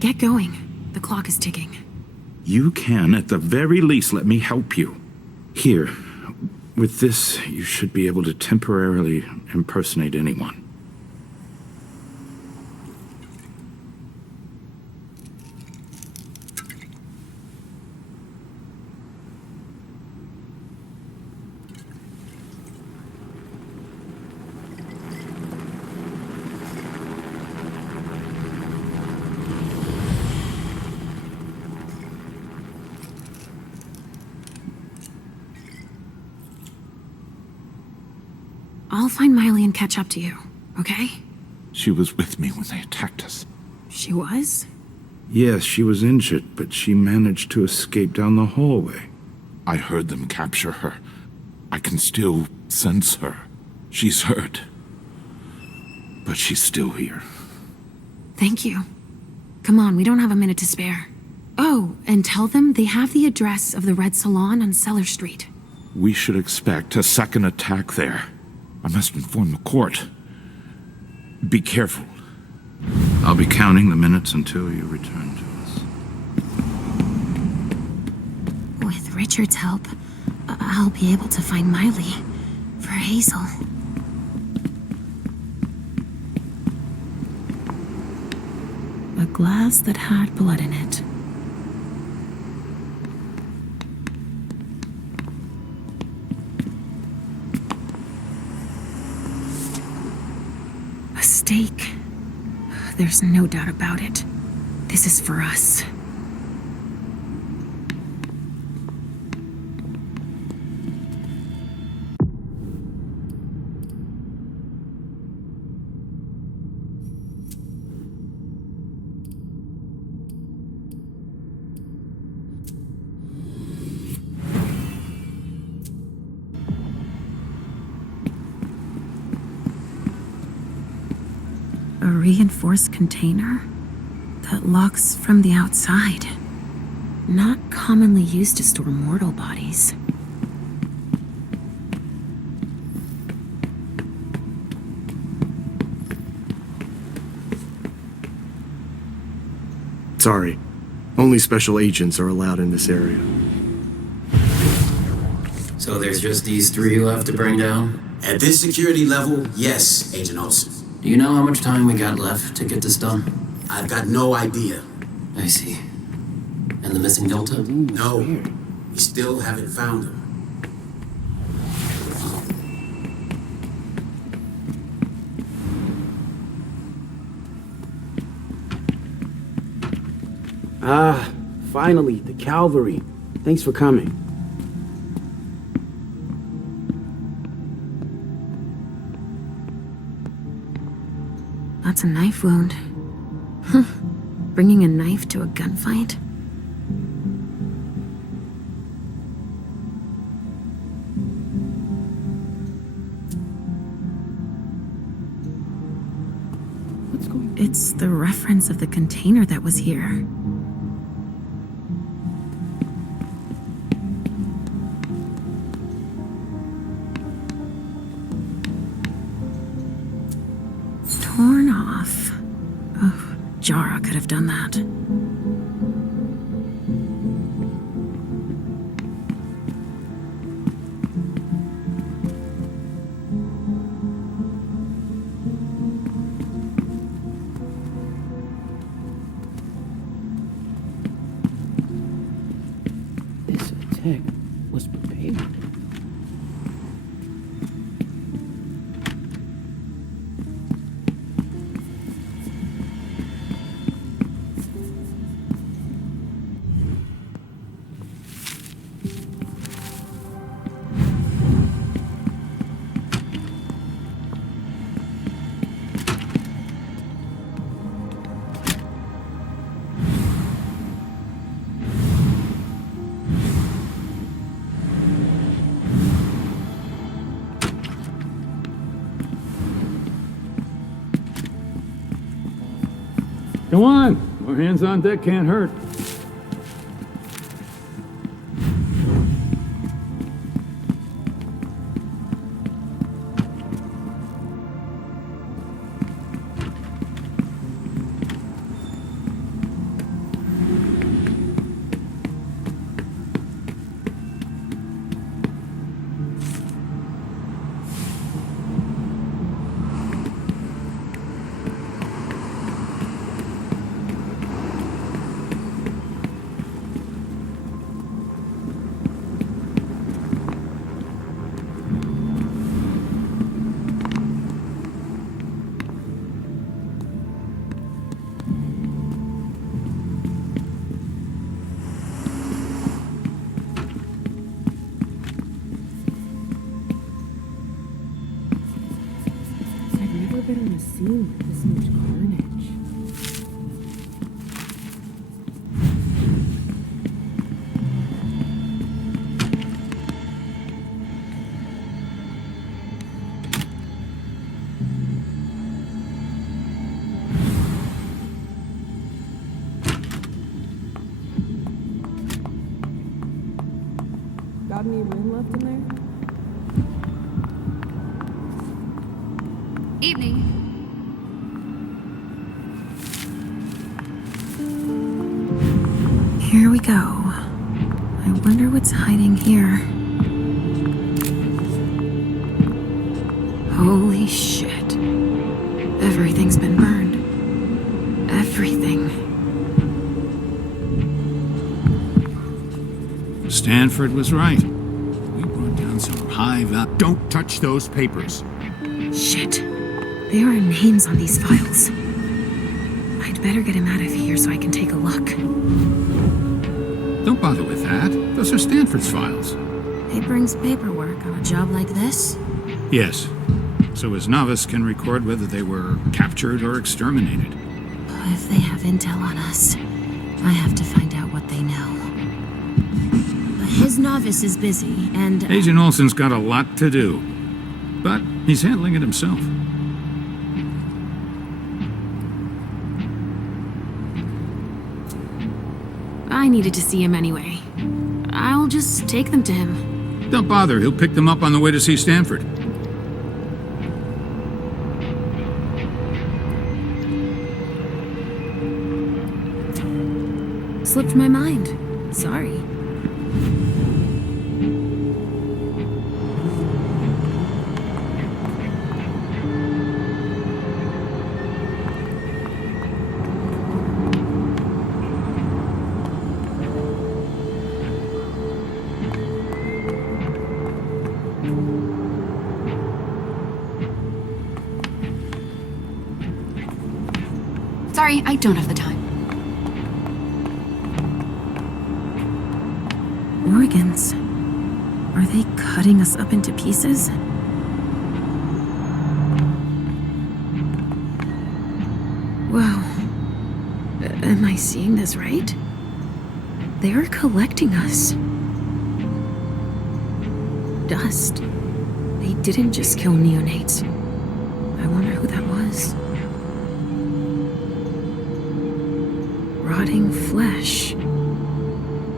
Get going. The clock is ticking. You can, at the very least, let me help you. Here, with this, you should be able to temporarily impersonate anyone. I'll find Miley and catch up to you, okay? She was with me when they attacked us. She was? Yes, she was injured, but she managed to escape down the hallway. I heard them capture her. I can still sense her. She's hurt. But she's still here. Thank you. Come on, we don't have a minute to spare. Oh, and tell them they have the address of the Red Salon on Cellar Street. We should expect a second attack there. I must inform the court. Be careful. I'll be counting the minutes until you return to us. With Richard's help, I'll be able to find Miley for Hazel. A glass that had blood in it. A stake. There's no doubt about it. This is for us. A reinforced container that locks from the outside. Not commonly used to store mortal bodies. Sorry. Only special agents are allowed in this area. So there's just these three left to bring down? At this security level, yes, Agent Olsen. Do you know how much time we got left to get this done? I've got no idea. I see. And the missing Delta? No. We still haven't found him. Ah, finally, the cavalry. Thanks for coming. That's a knife wound. Bringing a knife to a gunfight? It's the reference of the container that was here. Torn off. Oh, Jara could have done that. This attack was prepared. Come on, more hands on deck can't hurt. Scene with this much carnage. Got any room left in there? Evening. Here we go. I wonder what's hiding here. Holy shit. Everything's been burned. Everything. Stanford was right. We brought down some high-value... Don't touch those papers. Shit. There are names on these files. I'd better get him out of here so I can take a look. Don't bother with that. Those are Stanford's files. He brings paperwork on a job like this? Yes. So his novice can record whether they were captured or exterminated. If they have intel on us, I have to find out what they know. His novice is busy, and... Agent Olson's got a lot to do. But he's handling it himself. I needed to see him anyway. I'll just take them to him. Don't bother. He'll pick them up on the way to see Stanford. Slipped my mind. Sorry. Sorry, I don't have the time. Organs. Are they cutting us up into pieces? Wow. Am I seeing this right? They're collecting us. Dust. They didn't just kill neonates. I wonder who that was. Rotting flesh.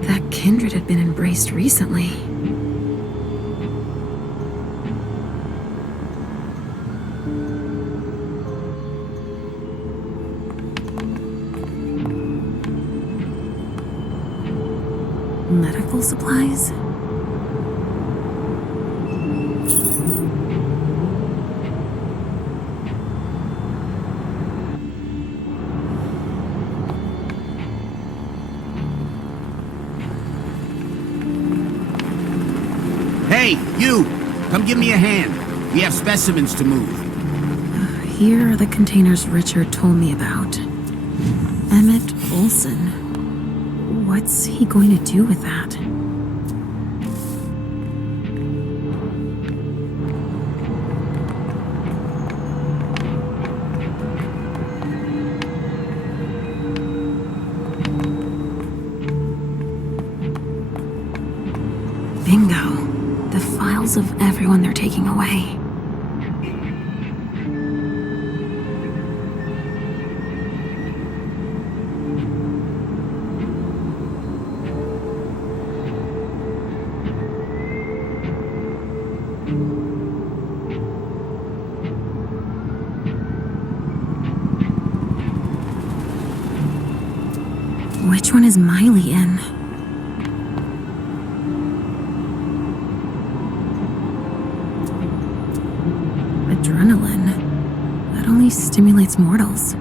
That kindred had been embraced recently. Medical supplies? Hey, you! Come give me a hand. We have specimens to move. Here are the containers Richard told me about. Emmett Olson. What's he going to do with that? Bingo. The files of everyone they're taking away. Which one is Miley in? Adrenaline. That only stimulates mortals.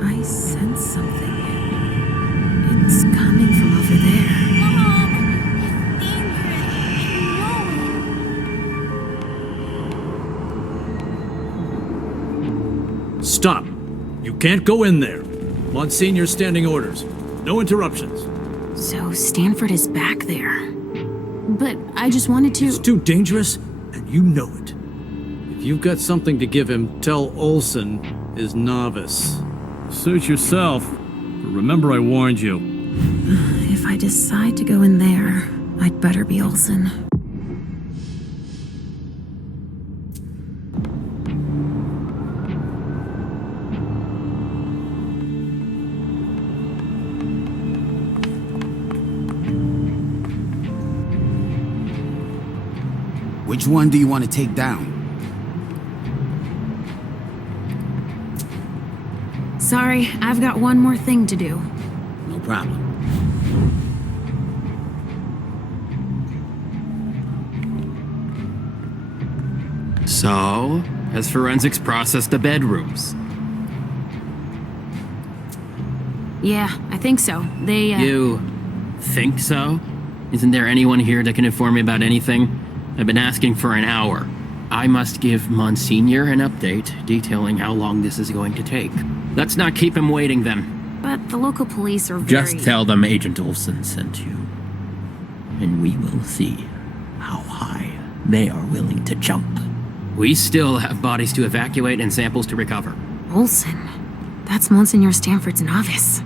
I sense something. It's coming from over there. Stop! You can't go in there. Monsignor's standing orders. No interruptions. So Stanford is back there. But I just wanted to... It's too dangerous, and you know it. If you've got something to give him, tell Olson is novice. Suit yourself. But remember I warned you. If I decide to go in there, I'd better be Olson. Which one do you want to take down? Sorry, I've got one more thing to do. No problem. So, has forensics processed the bedrooms? Yeah, I think so. They, You think so? Isn't there anyone here that can inform me about anything? I've been asking for an hour. I must give Monsignor an update detailing how long this is going to take. Let's not keep him waiting then. But the local police are very... Just tell them Agent Olson sent you. And we will see how high they are willing to jump. We still have bodies to evacuate and samples to recover. Olson? That's Monsignor Stanford's novice.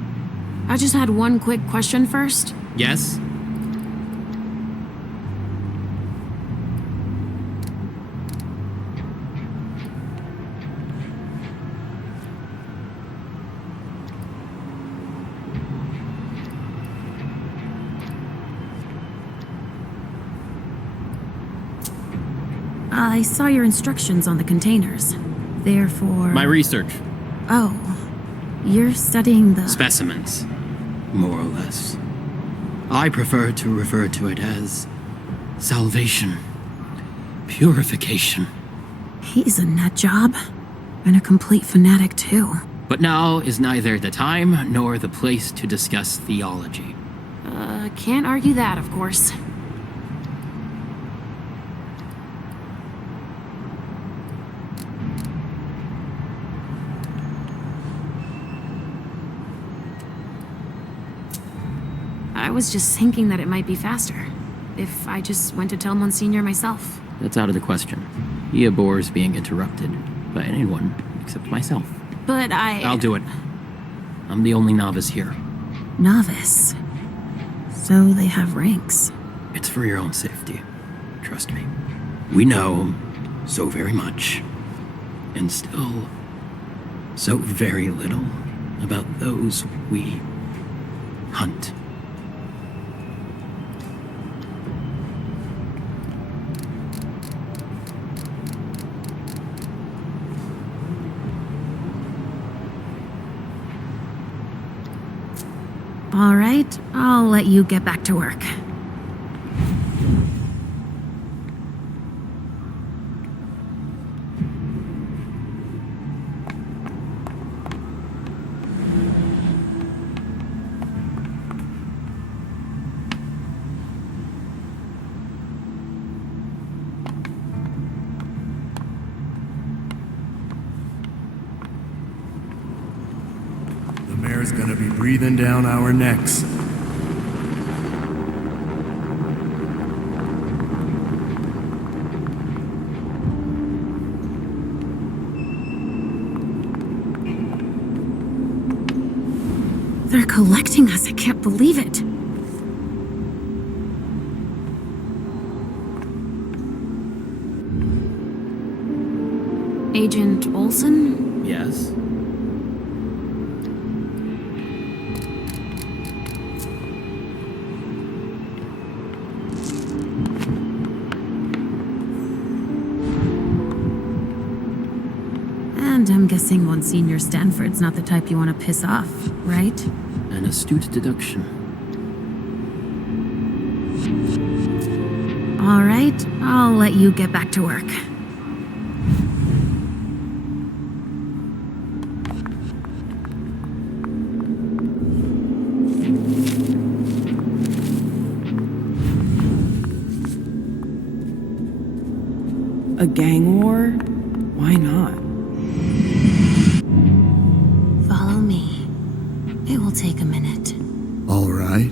I just had one quick question first. Yes? I saw your instructions on the containers. They're for... My research. Oh. You're studying the... Specimens. More or less. I prefer to refer to it as salvation. Purification. He's a nut job. And a complete fanatic, too. But now is neither the time nor the place to discuss theology. Can't argue that, of course. I was just thinking that it might be faster if I just went to tell Monsignor myself. That's out of the question. He abhors being interrupted by anyone except myself. But I'll do it. I'm the only novice here. Novice? So they have ranks. It's for your own safety. Trust me. We know so very much, and still so very little about those we hunt. All right, I'll let you get back to work. The mayor's gonna be breathing down our necks. They're collecting us. I can't believe it. Agent Olson? Yes? And I'm guessing Monsignor Stanford's not the type you want to piss off, right? An astute deduction. All right, I'll let you get back to work. A gang war? Why not? Follow me. It will take a minute. All right.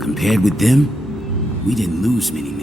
Compared with them, we didn't lose many men.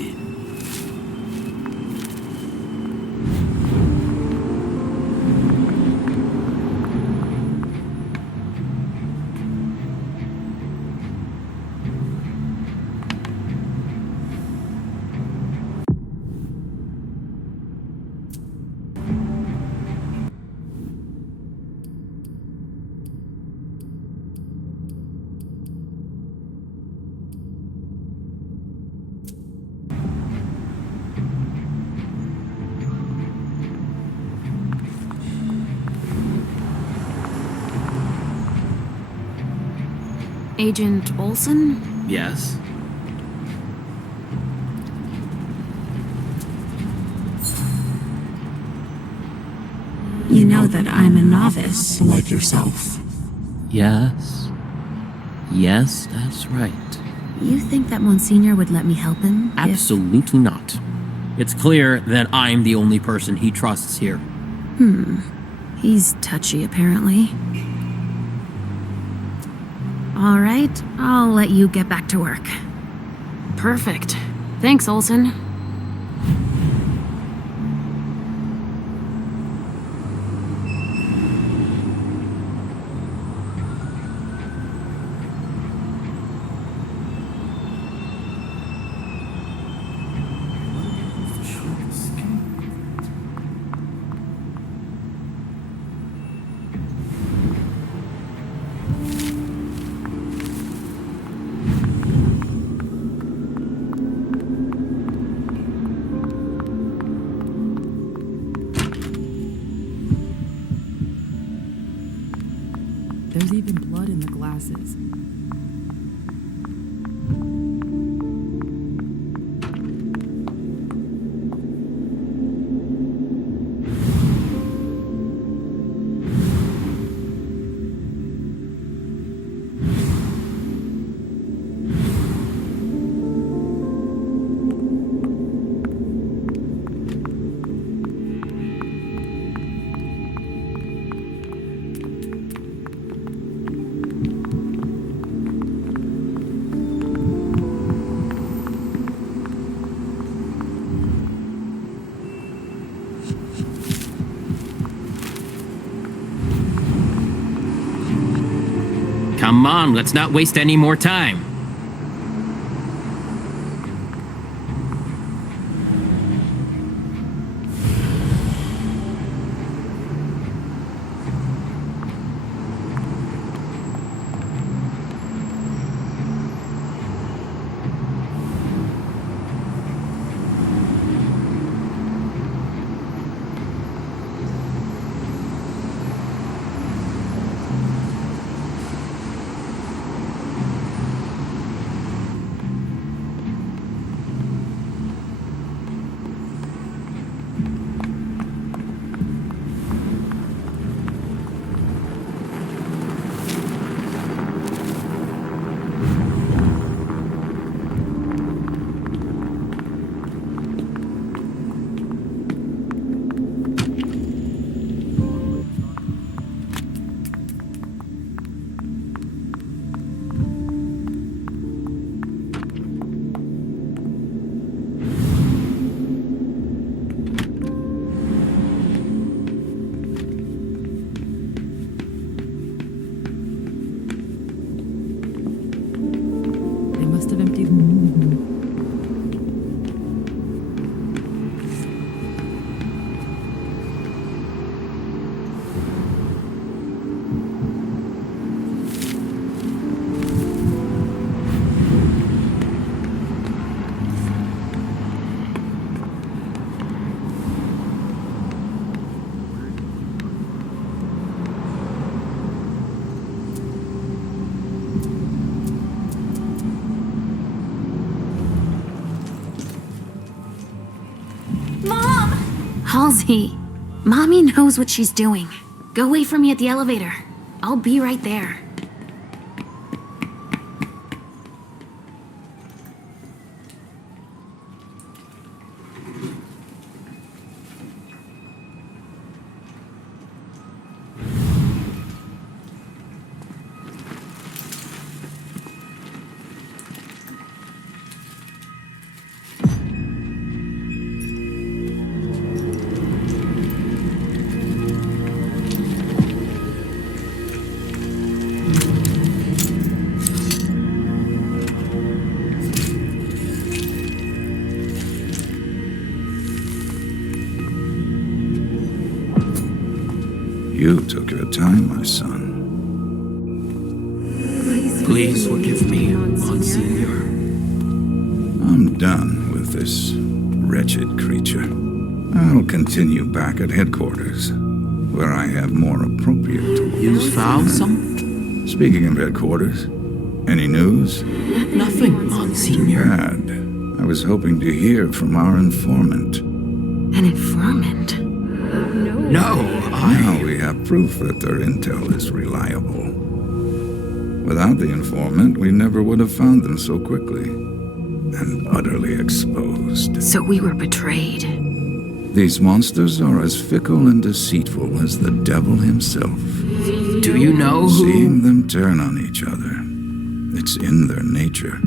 Agent Olson? Yes. You know that I'm a novice. Like yourself. Yes. Yes, that's right. You think that Monsignor would let me help him? Absolutely not. It's clear that I'm the only person he trusts here. He's touchy, apparently. All right, I'll let you get back to work. Perfect. Thanks, Olson. There's even blood in the glasses. Come on, let's not waste any more time. They must have emptied. Halsey, Mommy knows what she's doing. Go wait for me at the elevator. I'll be right there. You took your time, my son. Please forgive me, Monsignor. I'm done with this wretched creature. I'll continue back at headquarters, where I have more appropriate tools. You found some? Speaking of headquarters, any news? Nothing, Monsignor. Bad. I was hoping to hear from our informant. An informant? No, Now we have proof that their intel is reliable. Without the informant, we never would have found them so quickly. And utterly exposed. So we were betrayed. These monsters are as fickle and deceitful as the devil himself. Do you know who? Seeing them turn on each other, it's in their nature.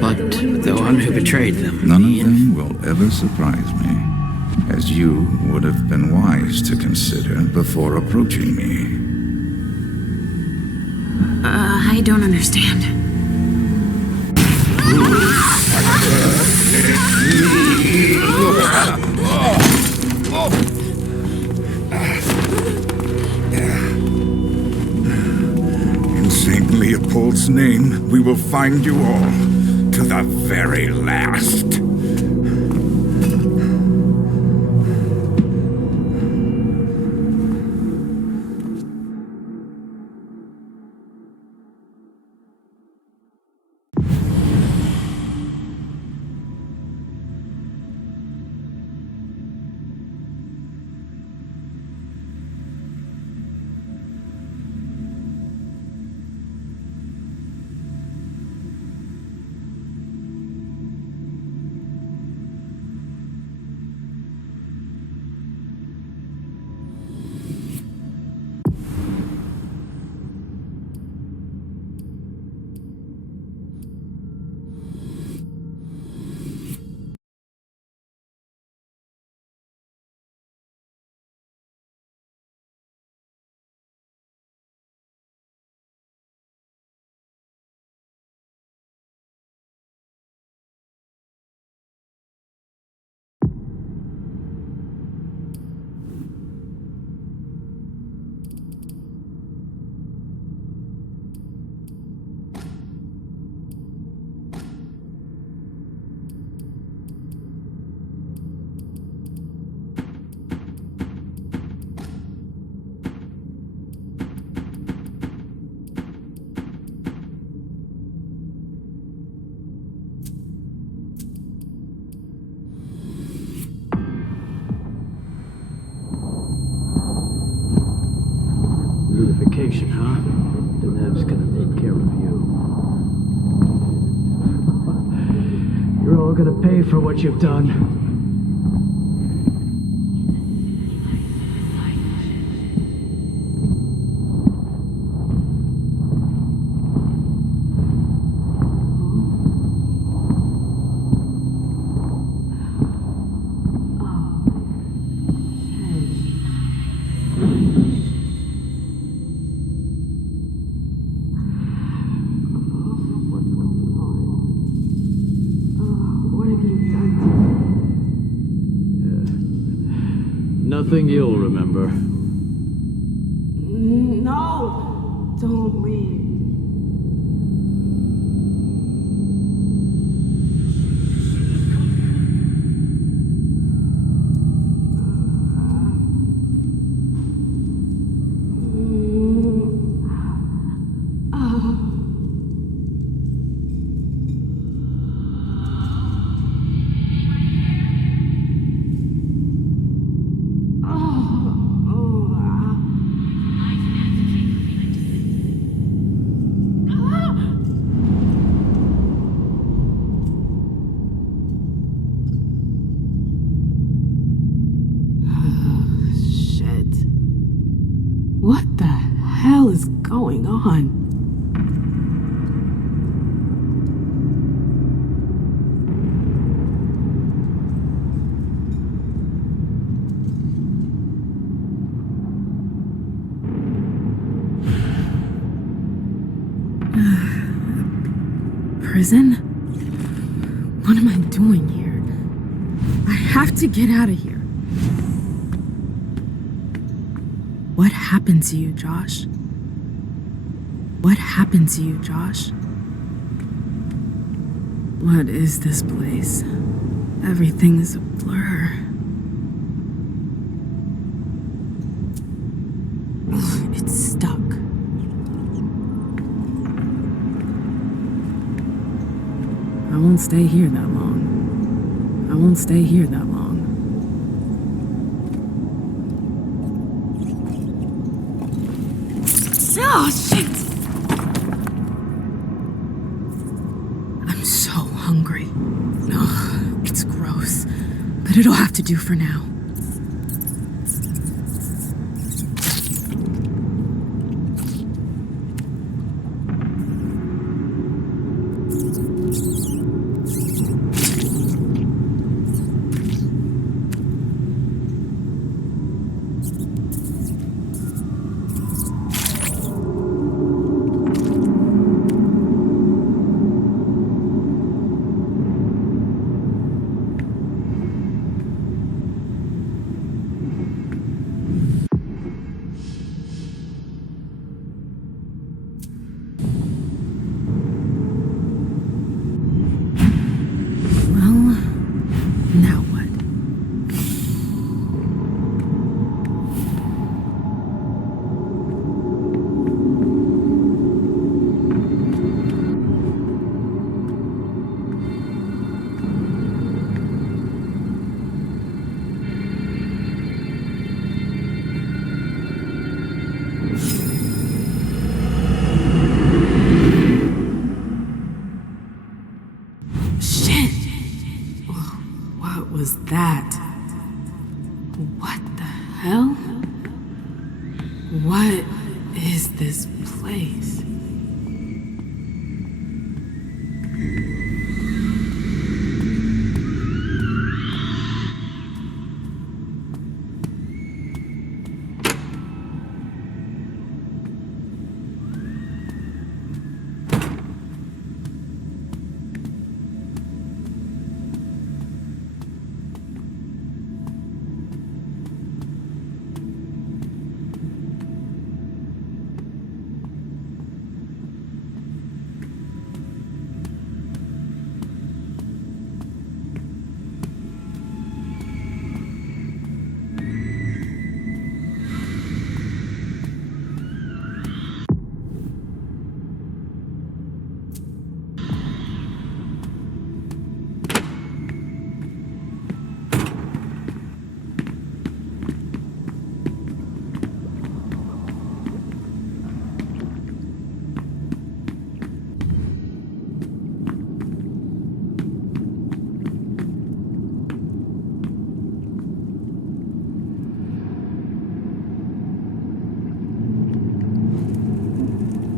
But the one who betrayed them... None of them will ever surprise me, as you would have been wise to consider before approaching me. I don't understand. In St. Leopold's name, we will find you all, to the very last. Denev's gonna take care of you. You're all gonna pay for what you've done. Nothing you'll remember. No! Don't leave. What the hell is going on? Prison? What am I doing here? I have to get out of here. What happened to you, Josh? What happened to you, Josh? What is this place? Everything is a blur. Ugh, it's stuck. I won't stay here that long. I won't stay here that long. Oh, shit! I'm so hungry. Ugh, it's gross, but it'll have to do for now. Now what? Shit! What was that? What the hell? What is this place?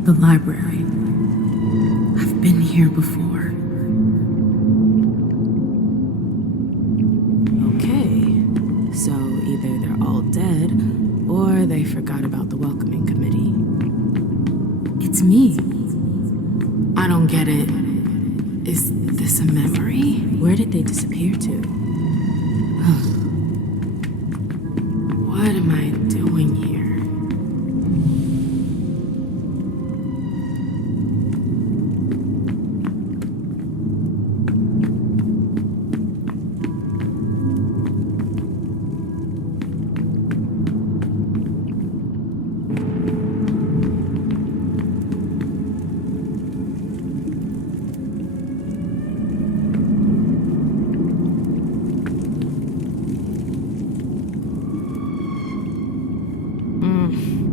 The library. I've been here before. Okay, so either they're all dead, or they forgot about the welcoming committee. It's me. I don't get it. Is this a memory? Where did they disappear to? What am I doing here?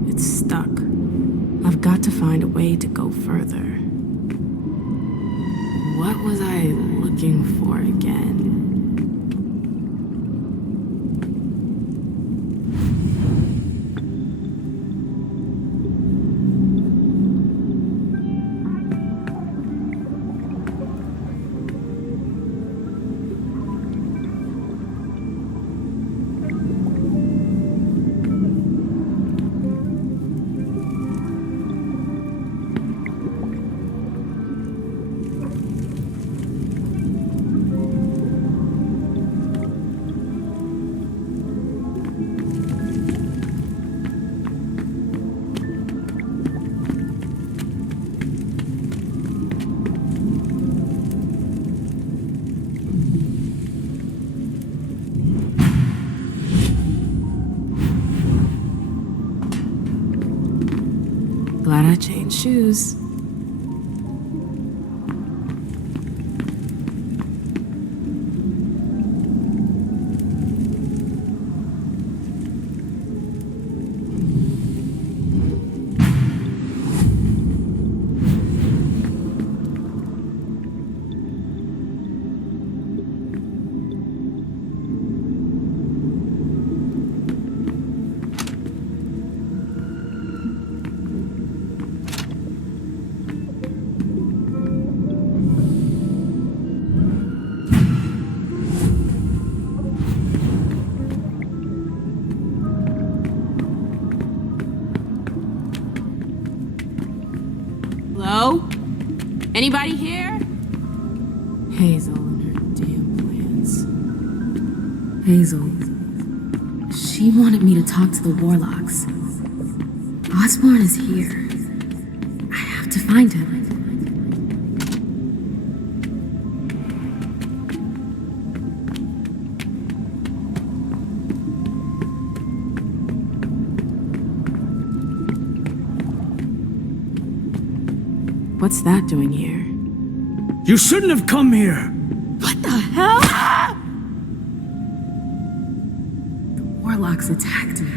It's stuck. I've got to find a way to go further. What was I looking for again? Glad I changed shoes. Hello? Anybody here? Hazel and her damn plans. Hazel. She wanted me to talk to the Warlocks. Osborn is here. I have to find him. What's that doing here? You shouldn't have come here! What the hell? The Warlocks attacked me.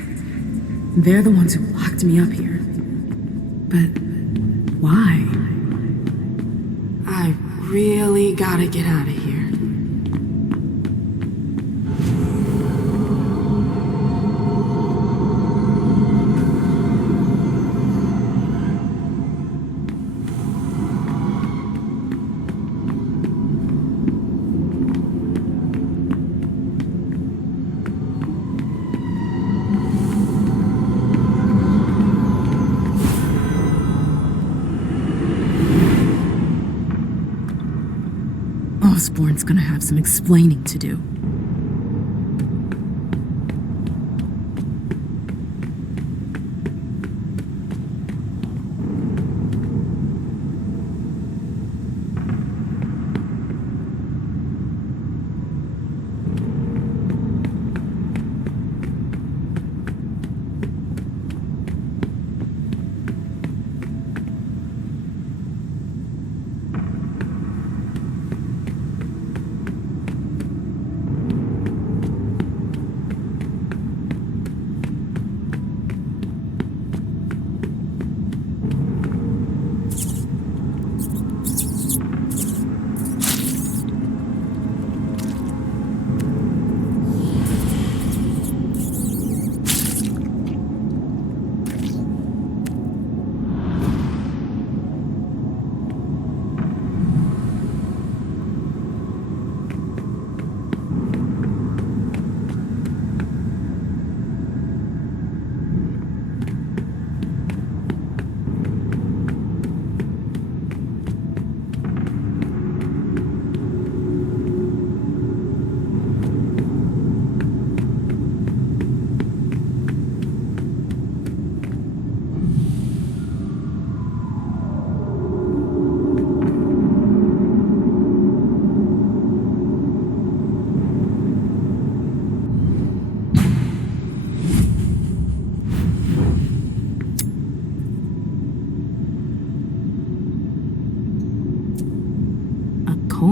They're the ones who locked me up here. But why? I really gotta get out of here. Osborn's gonna have some explaining to do.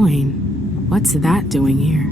coin. What's that doing here?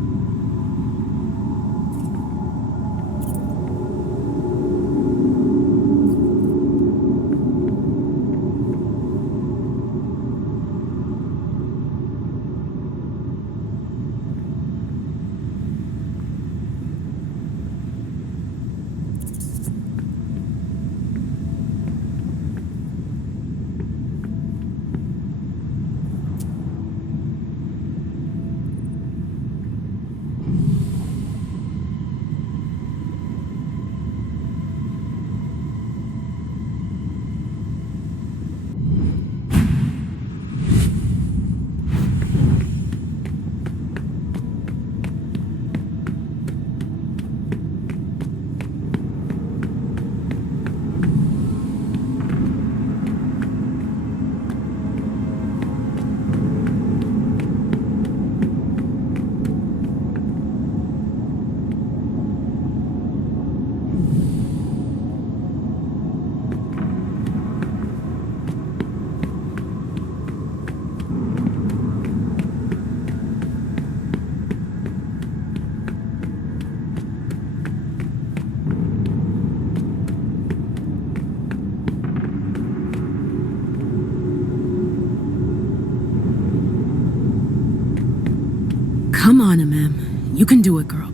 Come on, Mem. You can do it, girl.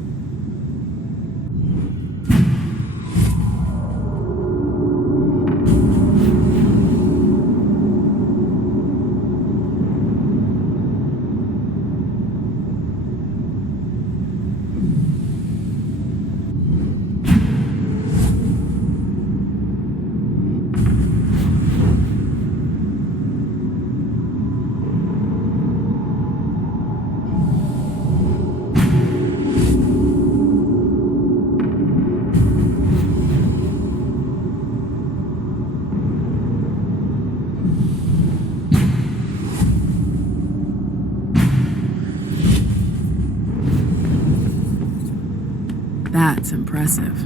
That's impressive.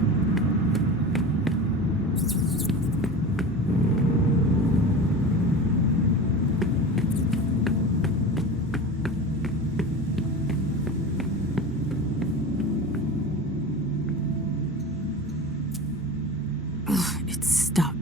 Ugh, it's stuck.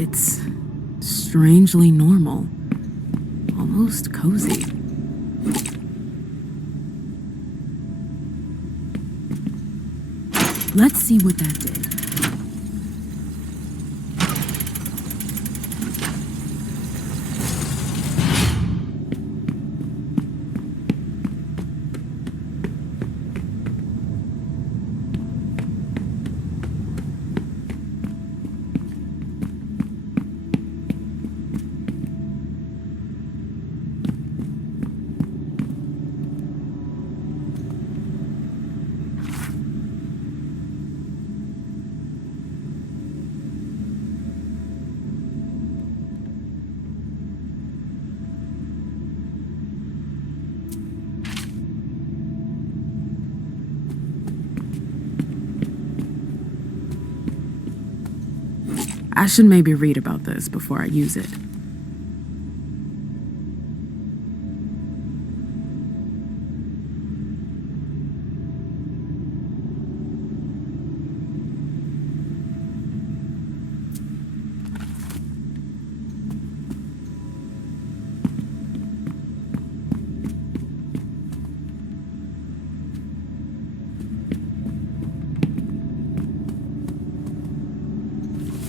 It's strangely normal. Almost cozy. Let's see what that did. I should maybe read about this before I use it.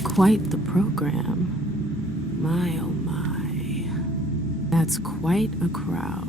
Quite the program. My oh my. That's quite a crowd.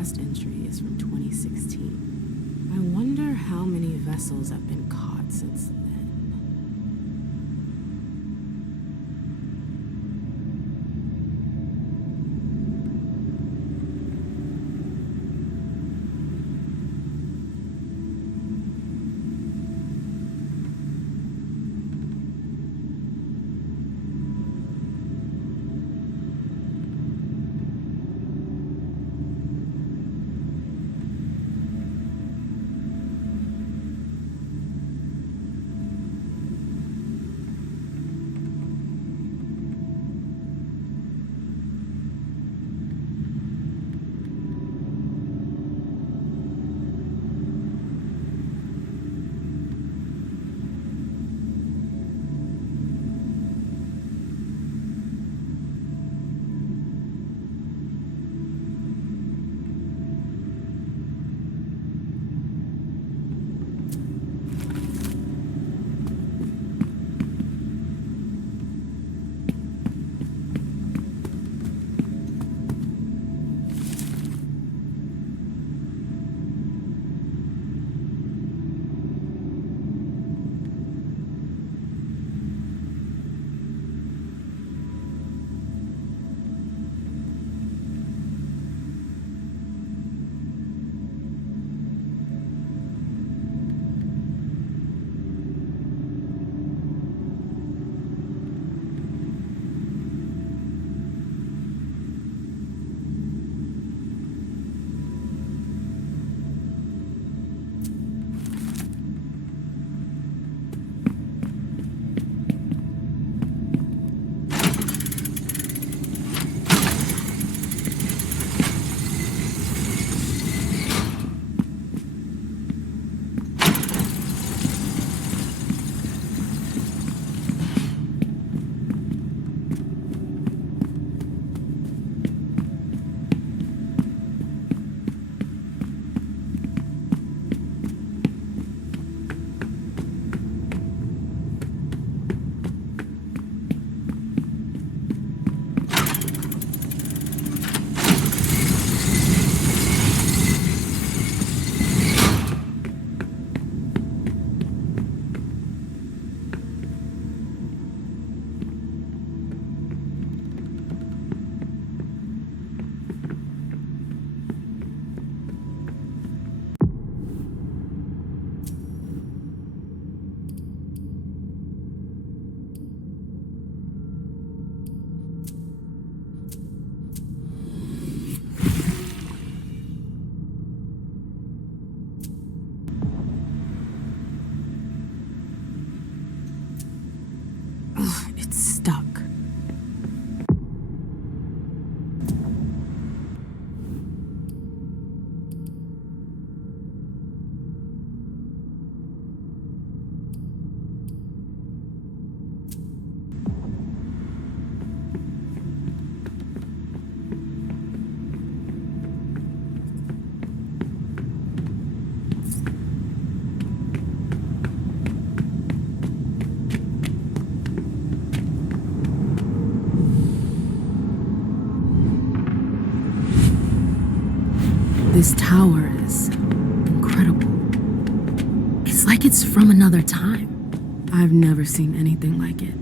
Last entry is from 2016. I wonder how many vessels have been caught since then. Ugh, it's stuck. This tower is incredible. It's like it's from another time. I've never seen anything like it.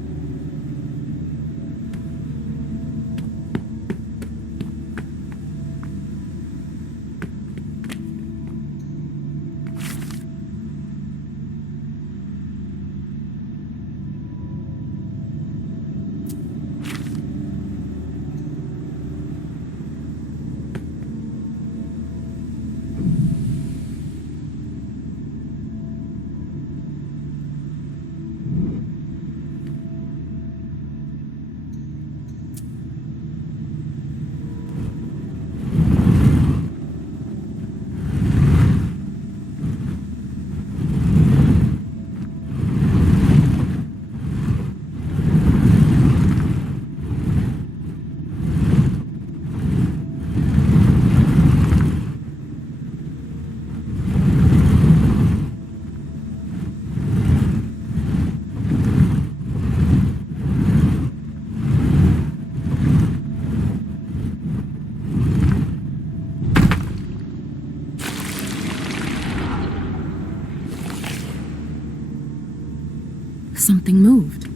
Something moved.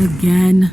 Again.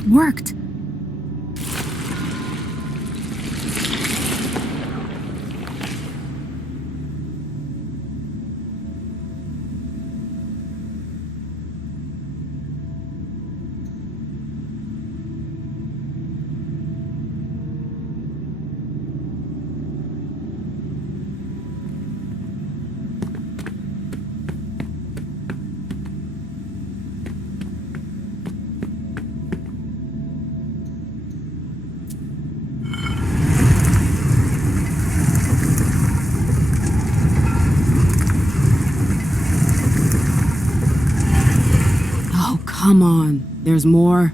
That worked. Come on, there's more.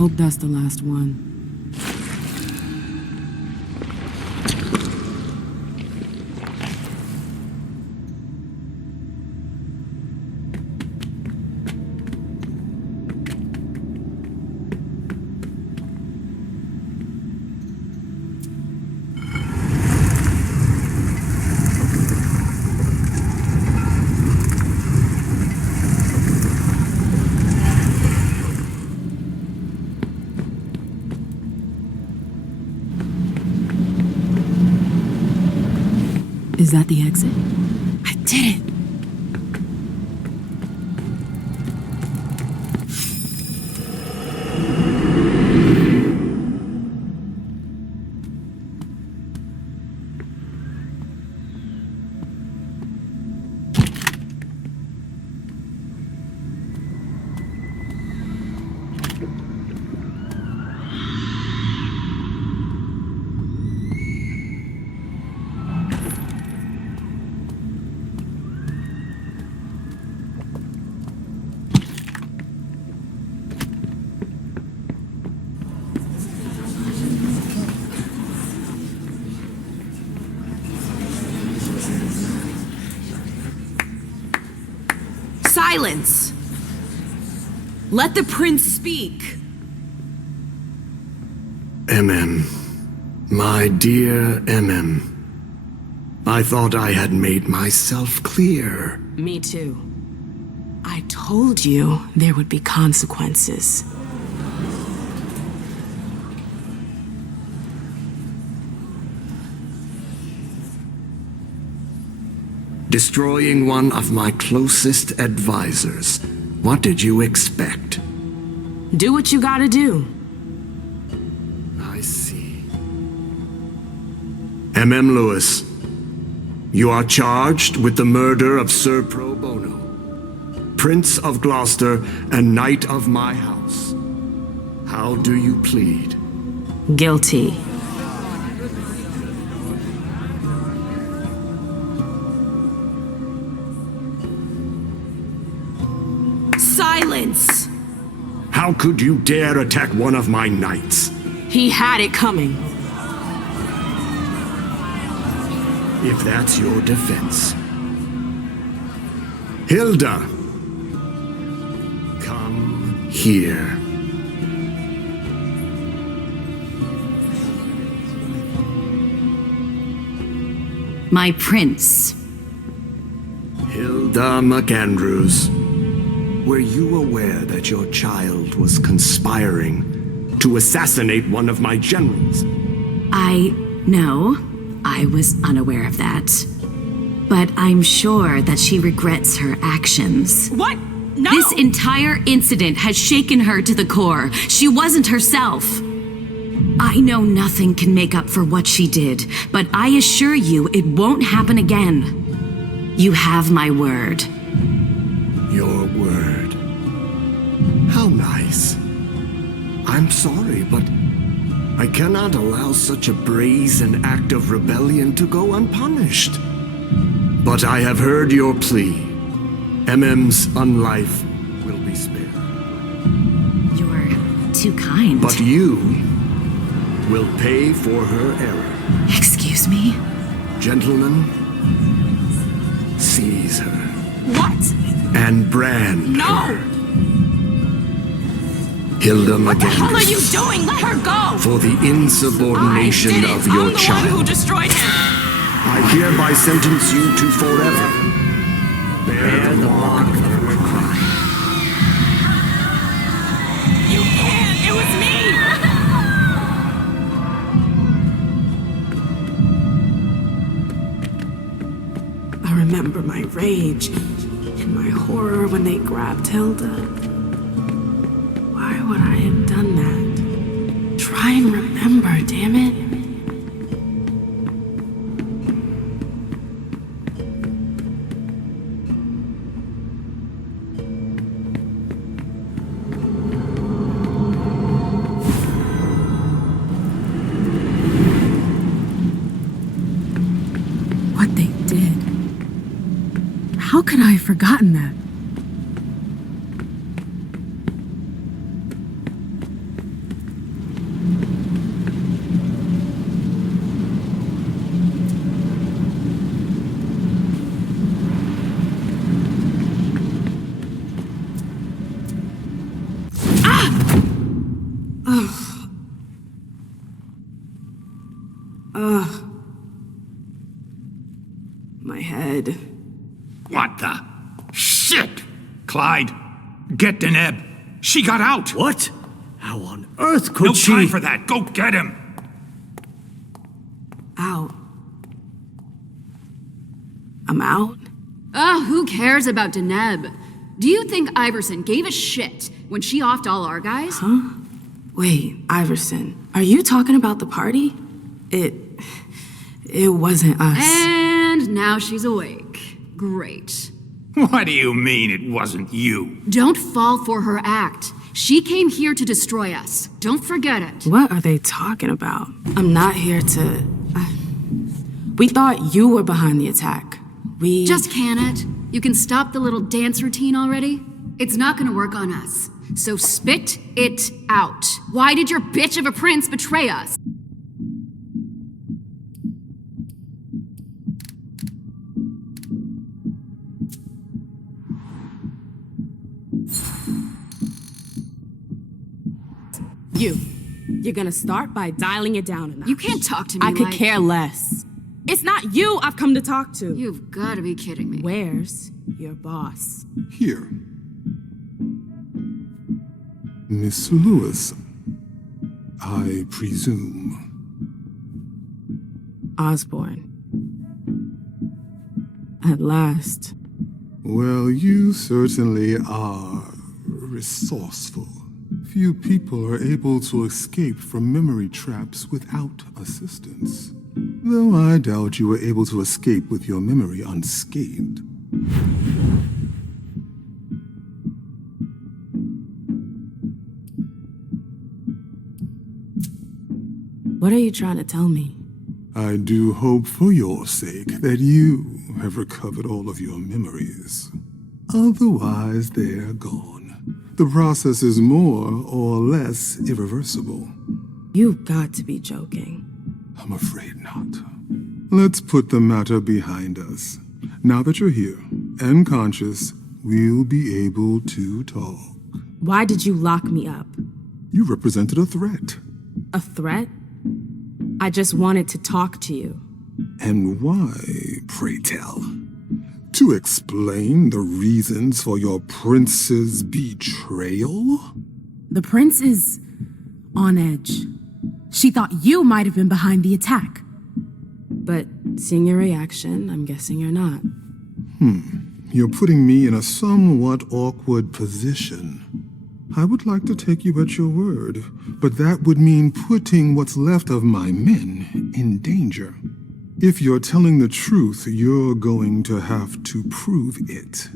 Hope that's the last one. Is that the exit? I did it! Silence! Let the prince speak. My dear I thought I had made myself clear. Me too. I told you there would be consequences. Destroying one of my closest advisors. What did you expect? Do what you gotta do. I see. Lewis, you are charged with the murder of Sir Pro Bono, Prince of Gloucester and Knight of my house. How do you plead? Guilty. Silence! How could you dare attack one of my knights? He had it coming. If that's your defense. Hilda! Come here. My prince. Hilda McAndrews, were you aware that your child was conspiring to assassinate one of my generals? No, I was unaware of that. But I'm sure that she regrets her actions. What? No! This entire incident has shaken her to the core. She wasn't herself. I know nothing can make up for what she did, but I assure you it won't happen again. You have my word. Your word. How nice. I'm sorry, but I cannot allow such a brazen act of rebellion to go unpunished. But I have heard your plea. MM's unlife will be spared. You're too kind. But you will pay for her error. Excuse me? Gentlemen, seize her. What? And brand No! her. Hilda McAndrews. What the hell are you doing? Let her go! For the insubordination of your child. I'm the one who destroyed him. I hereby sentence you to forever. Bear the mark of your crime. You can't! It was me! I remember my rage and my horror when they grabbed Hilda. Why would I have done that? Try and remember, damn it. What they did. How could I have forgotten that? My head. What the? Shit! Clyde, get Deneb. She got out. What? How on earth could no she? No time for that. Go get him. Out. I'm out? Who cares about Deneb? Do you think Iverson gave a shit when she offed all our guys? Huh? Wait, Iverson, are you talking about the party? It wasn't us. And now she's awake. Great. What do you mean it wasn't you? Don't fall for her act. She came here to destroy us. Don't forget it. What are they talking about? I'm not here to... We thought you were behind the attack. We... Just can it? You can stop the little dance routine already? It's not gonna work on us. So spit it out. Why did your bitch of a prince betray us? You're gonna start by dialing it down a notch. You can't talk to me I could care less. It's not you I've come to talk to. You've gotta be kidding me. Where's your boss? Here. Miss Lewis, I presume. Osborne. At last. Well, you certainly are resourceful. Few people are able to escape from memory traps without assistance. Though I doubt you were able to escape with your memory unscathed. What are you trying to tell me? I do hope for your sake that you have recovered all of your memories. Otherwise, they're gone. The process is more or less irreversible. You've got to be joking. I'm afraid not. Let's put the matter behind us. Now that you're here and conscious, we'll be able to talk. Why did you lock me up? You represented a threat. A threat? I just wanted to talk to you. And why, pray tell? To explain the reasons for your prince's betrayal? The prince is on edge. She thought you might have been behind the attack. But seeing your reaction, I'm guessing you're not. You're putting me in a somewhat awkward position. I would like to take you at your word, but that would mean putting what's left of my men in danger. If you're telling the truth, you're going to have to prove it.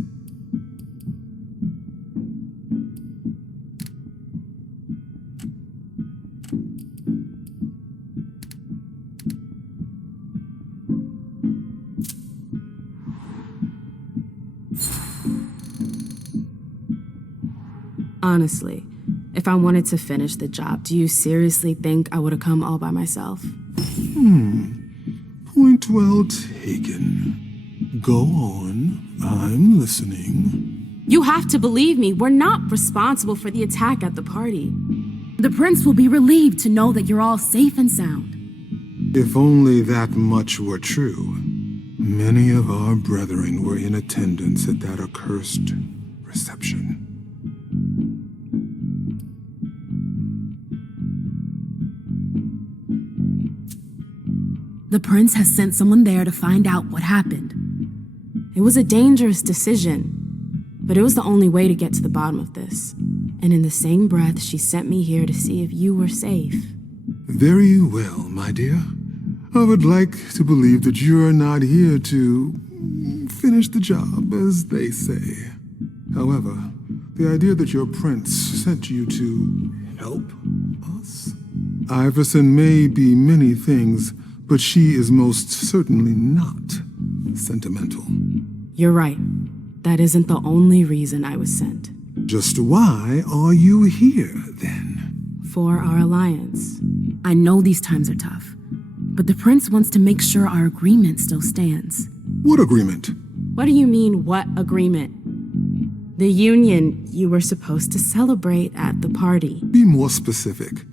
Honestly, if I wanted to finish the job, do you seriously think I would have come all by myself? Point well taken. Go on. I'm listening. You have to believe me. We're not responsible for the attack at the party. The prince will be relieved to know that you're all safe and sound. If only that much were true. Many of our brethren were in attendance at that accursed reception. The prince has sent someone there to find out what happened. It was a dangerous decision, but it was the only way to get to the bottom of this. And in the same breath, she sent me here to see if you were safe. Very well, my dear. I would like to believe that you're not here to finish the job, as they say. However, the idea that your prince sent you to help us? Iverson may be many things, but she is most certainly not sentimental. You're right. That isn't the only reason I was sent. Just why are you here, then? For our alliance. I know these times are tough, but the prince wants to make sure our agreement still stands. What agreement? What do you mean, what agreement? The union you were supposed to celebrate at the party. Be more specific.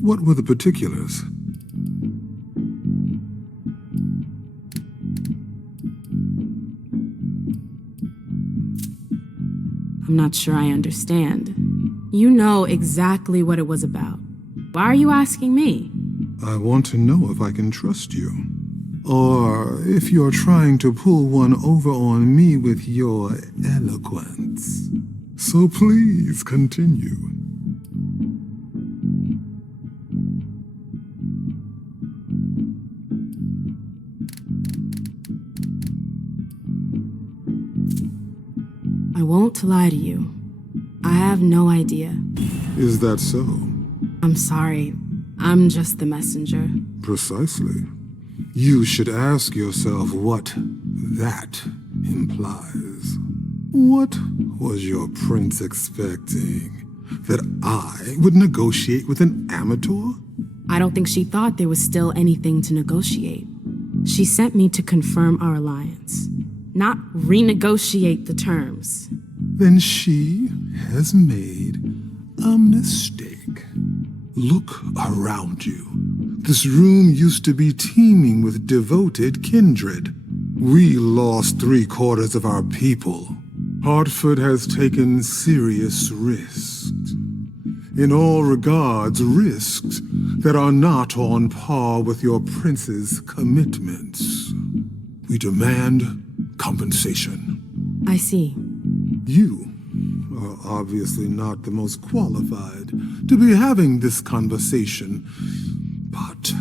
What were the particulars? I'm not sure I understand. You know exactly what it was about. Why are you asking me? I want to know if I can trust you. Or if you're trying to pull one over on me with your eloquence. So please continue. I won't lie to you. I have no idea. Is that so? I'm sorry. I'm just the messenger. Precisely. You should ask yourself what that implies. What was your prince expecting? That I would negotiate with an amateur? I don't think she thought there was still anything to negotiate. She sent me to confirm our alliance, not renegotiate the terms. Then she has made a mistake. Look around you. This room used to be teeming with devoted kindred. We lost 3/4 of our people. Hartford has taken serious risks. In all regards, risks that are not on par with your prince's commitments. We demand compensation. I see. You are obviously not the most qualified to be having this conversation, but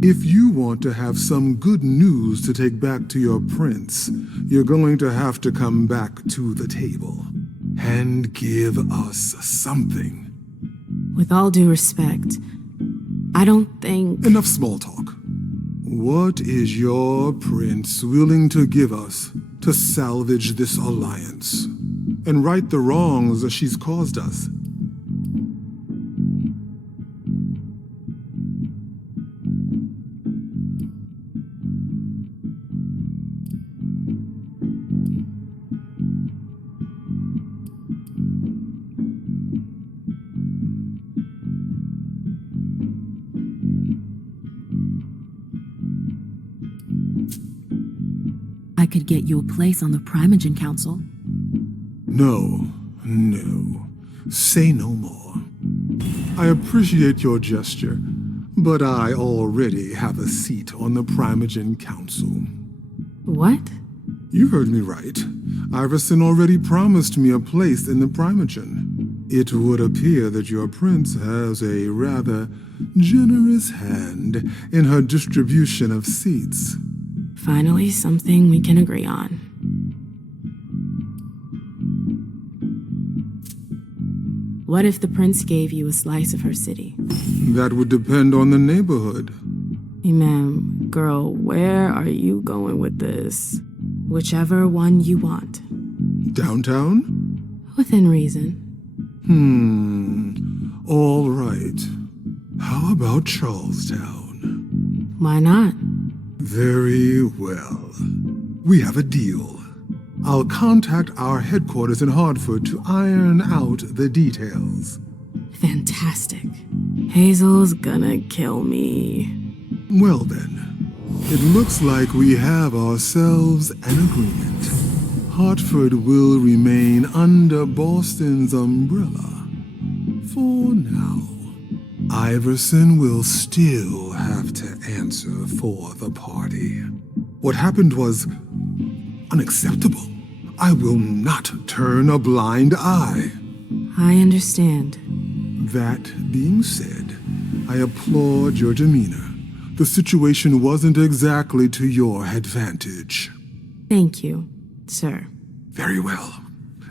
if you want to have some good news to take back to your prince, you're going to have to come back to the table and give us something. With all due respect, I don't think... Enough small talk. What is your prince willing to give us to salvage this alliance and right the wrongs she's caused us? I could get you a place on the Primogen Council. No. Say no more. I appreciate your gesture, but I already have a seat on the Primogen Council. What? You heard me right. Iverson already promised me a place in the Primogen. It would appear that your prince has a rather generous hand in her distribution of seats. Finally, something we can agree on. What if the prince gave you a slice of her city? That would depend on the neighborhood. Hey, ma'am, girl, where are you going with this? Whichever one you want. Downtown? Within reason. All right. How about Charlestown? Why not? Very well. We have a deal. I'll contact our headquarters in Hartford to iron out the details. Fantastic. Hazel's gonna kill me. Well then, it looks like we have ourselves an agreement. Hartford will remain under Boston's umbrella. For now. Iverson will still have to answer for the party. What happened was unacceptable. I will not turn a blind eye. I understand. That being said, I applaud your demeanor. The situation wasn't exactly to your advantage. Thank you, sir. Very well.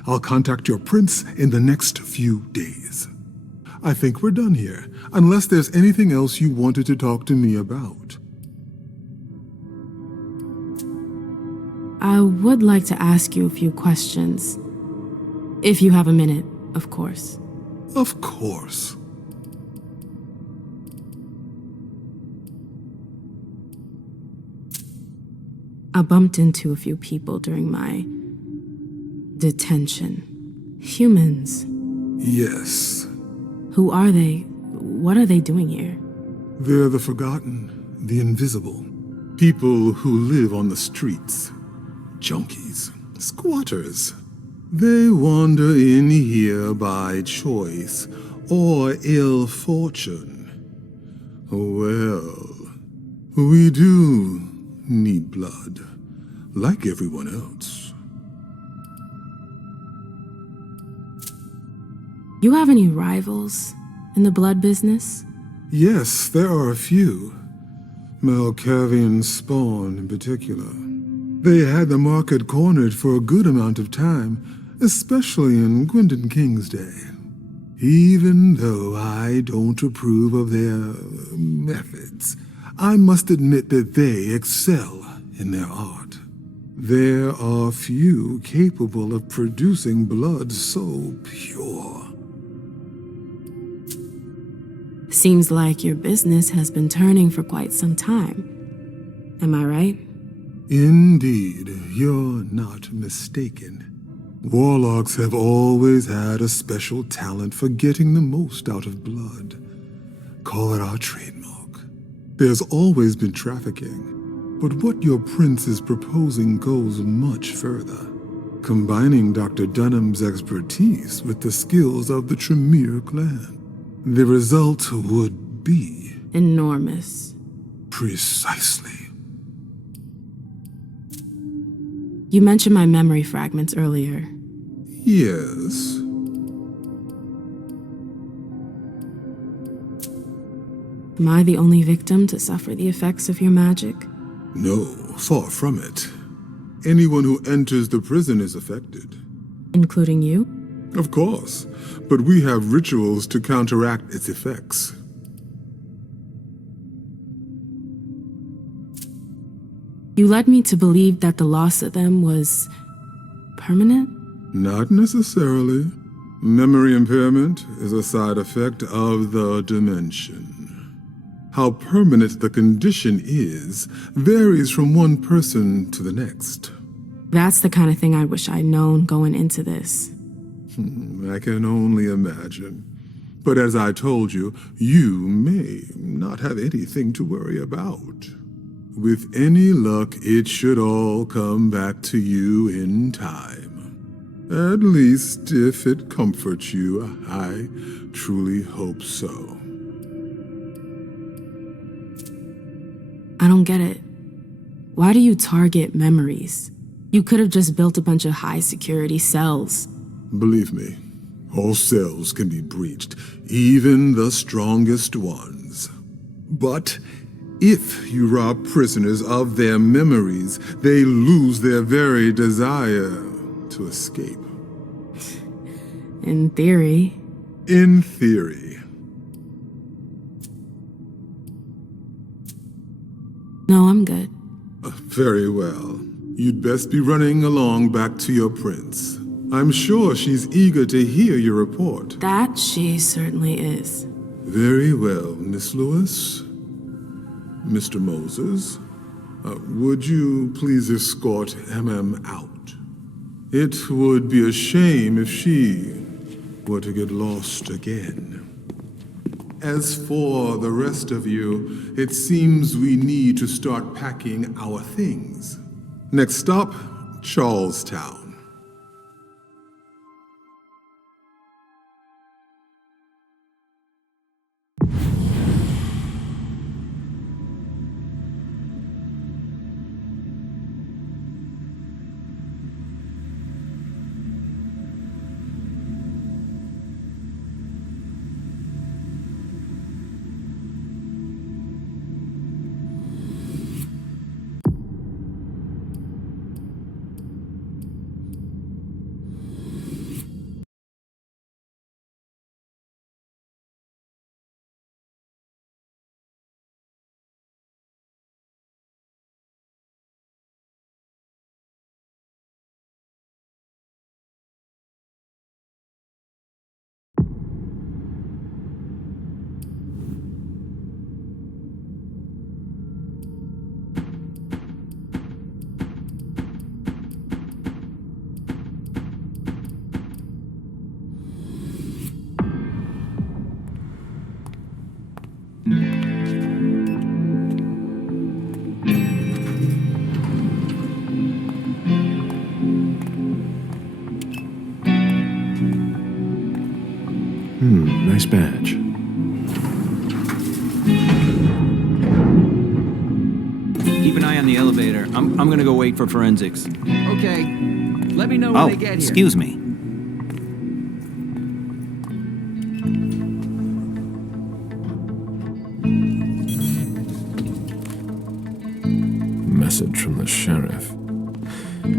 I'll contact your prince in the next few days. I think we're done here, unless there's anything else you wanted to talk to me about. I would like to ask you a few questions. If you have a minute, of course. Of course. I bumped into a few people during my detention. Humans. Yes. Who are they? What are they doing here? They're the forgotten, the invisible. People who live on the streets. Junkies, squatters. They wander in here by choice or ill fortune. Well, we do need blood, like everyone else. You have any rivals in the blood business? Yes, there are a few. Malkavian spawn in particular. They had the market cornered for a good amount of time, especially in Gwendon King's day. Even though I don't approve of their methods, I must admit that they excel in their art. There are few capable of producing blood so pure. Seems like your business has been turning for quite some time. Am I right? Indeed, you're not mistaken. Warlocks have always had a special talent for getting the most out of blood. Call it our trademark. There's always been trafficking, but what your prince is proposing goes much further, combining Dr. Dunham's expertise with the skills of the Tremere clan. The result would be... enormous. Precisely. You mentioned my memory fragments earlier. Yes. Am I the only victim to suffer the effects of your magic? No, far from it. Anyone who enters the prison is affected. Including you? Of course, but we have rituals to counteract its effects. You led me to believe that the loss of them was permanent? Not necessarily. Memory impairment is a side effect of the dimension. How permanent the condition is varies from one person to the next. That's the kind of thing I wish I'd known going into this. I can only imagine. But as I told you, you may not have anything to worry about. With any luck, it should all come back to you in time. At least, if it comforts you, I truly hope so. I don't get it. Why do you target memories? You could have just built a bunch of high-security cells. Believe me, all cells can be breached, even the strongest ones. But if you rob prisoners of their memories, they lose their very desire to escape. In theory. In theory. No, I'm good. Very well. You'd best be running along back to your prince. I'm sure she's eager to hear your report. That she certainly is. Very well, Miss Lewis. Mr. Moses, would you please escort MM out? It would be a shame if she were to get lost again. As for the rest of you, it seems we need to start packing our things. Next stop, Charlestown. Nice badge. Keep an eye on the elevator. I'm gonna go wait for forensics. Okay. Let me know when they get here. Excuse me. Message from the sheriff.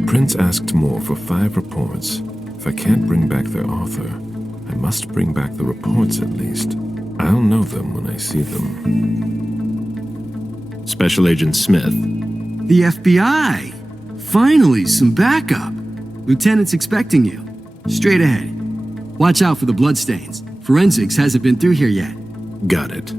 Prince asked more for 5 reports. If I can't bring back their author, I must bring back the reports at least. I'll know them when I see them. Special Agent Smith. The FBI! Finally, some backup. Lieutenant's expecting you. Straight ahead. Watch out for the bloodstains. Forensics hasn't been through here yet. Got it.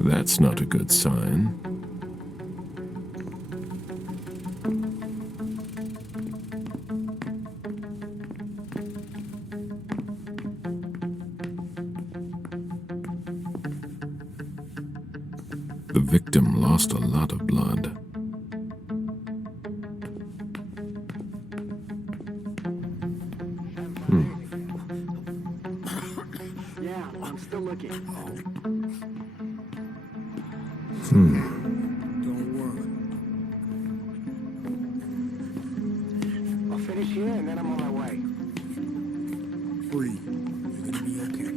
That's not a good sign. The victim lost a lot of blood. Yeah, I'm still looking. Don't worry. I'll finish here and then I'm on my way. Free. You're gonna be okay.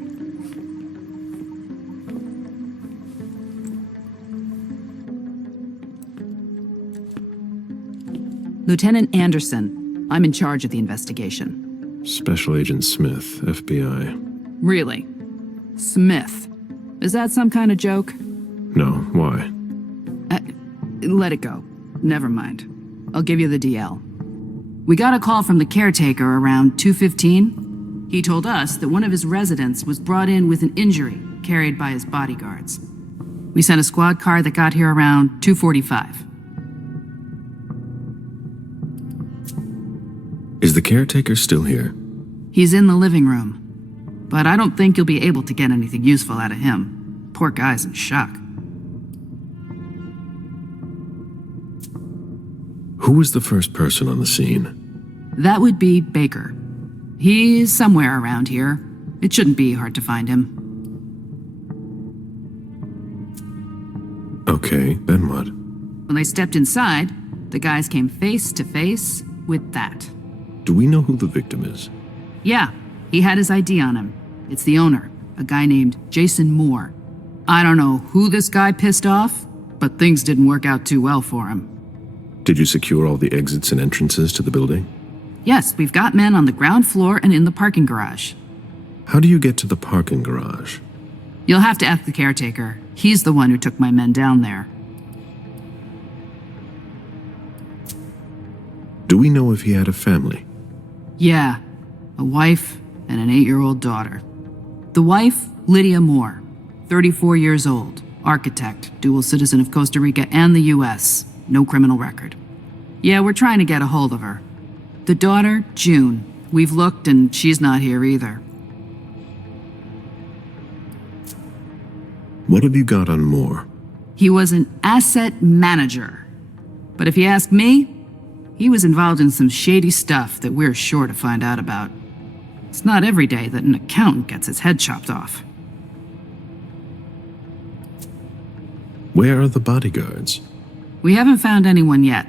Lieutenant Anderson, I'm in charge of the investigation. Special Agent Smith, FBI. Really? Smith? Is that some kind of joke? No, why? Let it go. Never mind. I'll give you the DL. We got a call from the caretaker around 2:15. He told us that one of his residents was brought in with an injury carried by his bodyguards. We sent a squad car that got here around 2:45. Is the caretaker still here? He's in the living room. but I don't think you'll be able to get anything useful out of him. Poor guy's in shock. Who was the first person on the scene? That would be Baker. He's somewhere around here. It shouldn't be hard to find him. Okay, then what? When they stepped inside, the guys came face to face with that. Do we know who the victim is? Yeah, he had his ID on him. It's the owner, a guy named Jason Moore. I don't know who this guy pissed off, but things didn't work out too well for him. Did you secure all the exits and entrances to the building? Yes, we've got men on the ground floor and in the parking garage. How do you get to the parking garage? You'll have to ask the caretaker. He's the one who took my men down there. Do we know if he had a family? Yeah, a wife and an 8-year-old daughter. The wife, Lydia Moore, 34 years old, architect, dual citizen of Costa Rica and the US, no criminal record. Yeah, we're trying to get a hold of her. The daughter, June. We've looked and she's not here either. What have you got on Moore? He was an asset manager. But if you ask me, he was involved in some shady stuff that we're sure to find out about. It's not every day that an accountant gets his head chopped off. Where are the bodyguards? We haven't found anyone yet.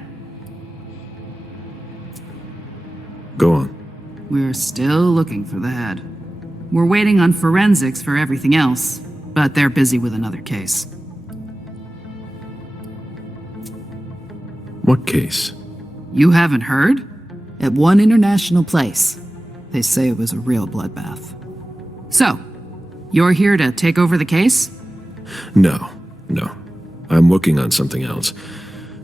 Go on. We're still looking for the head. We're waiting on forensics for everything else, but they're busy with another case. What case? You haven't heard? At one international place. They say it was a real bloodbath. So, you're here to take over the case? No. I'm working on something else.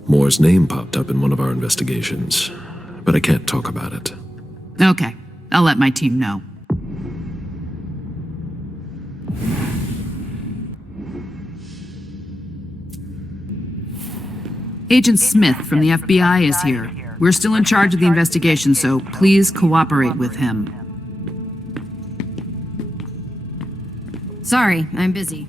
Moore's name popped up in one of our investigations, but I can't talk about it. Okay, I'll let my team know. Agent Smith from the FBI is here. We're still in charge of the investigation, so please cooperate with him. Sorry, I'm busy.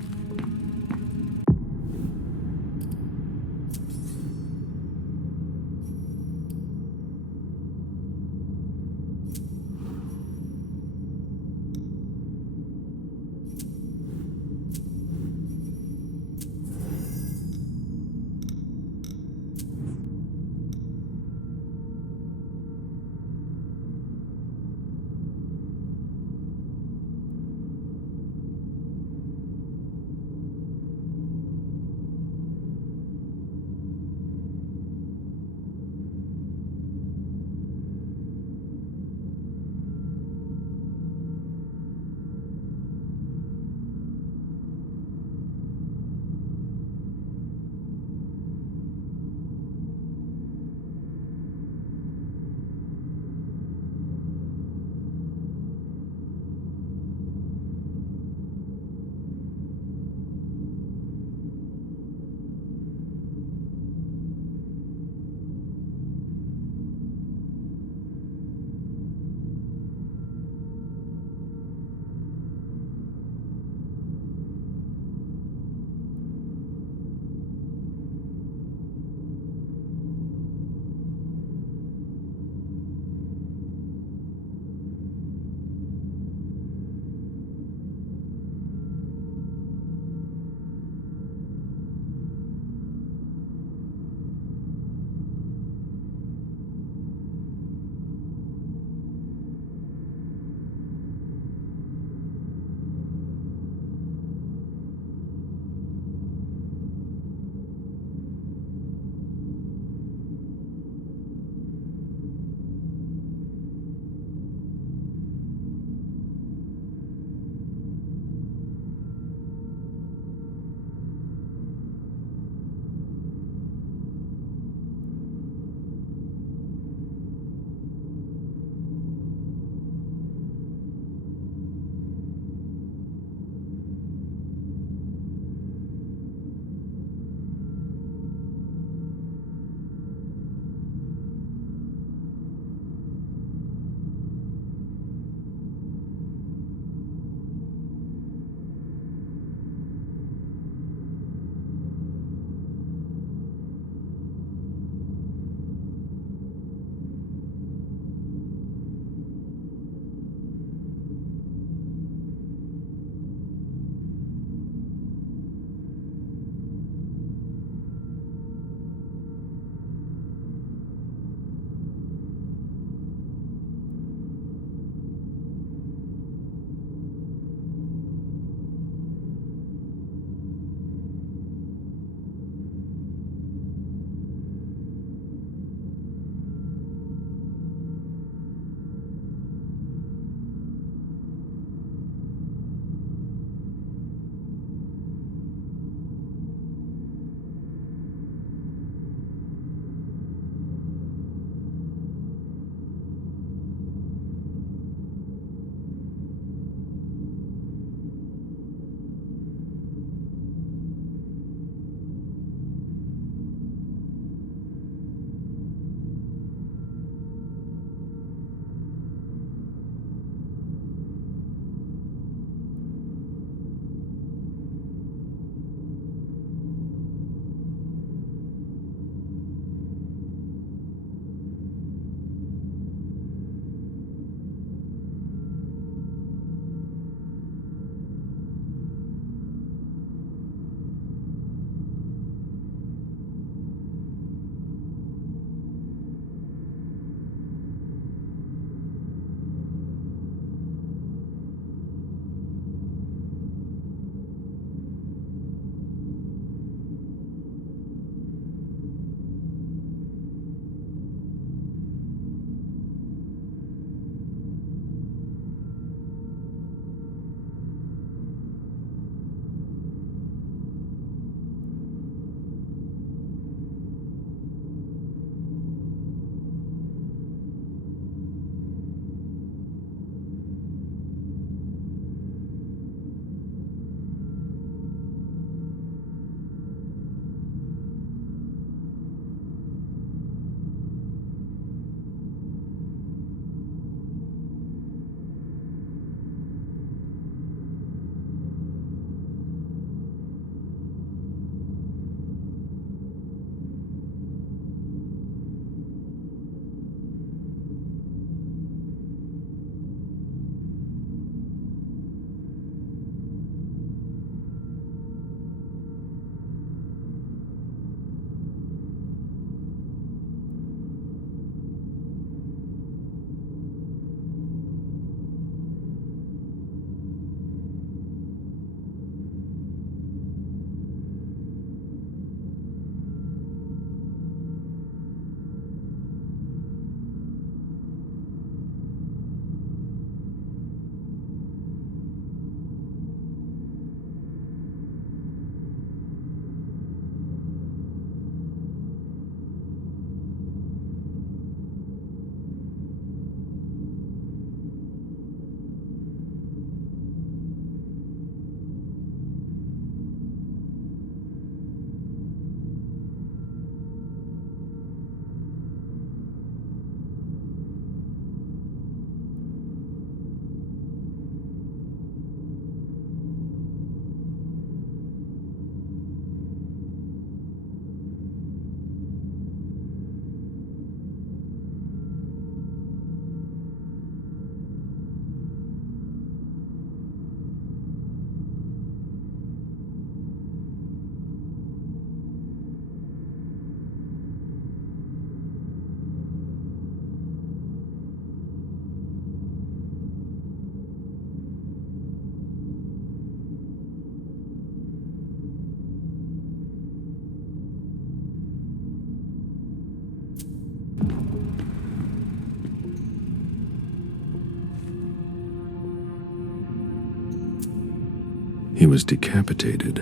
was decapitated.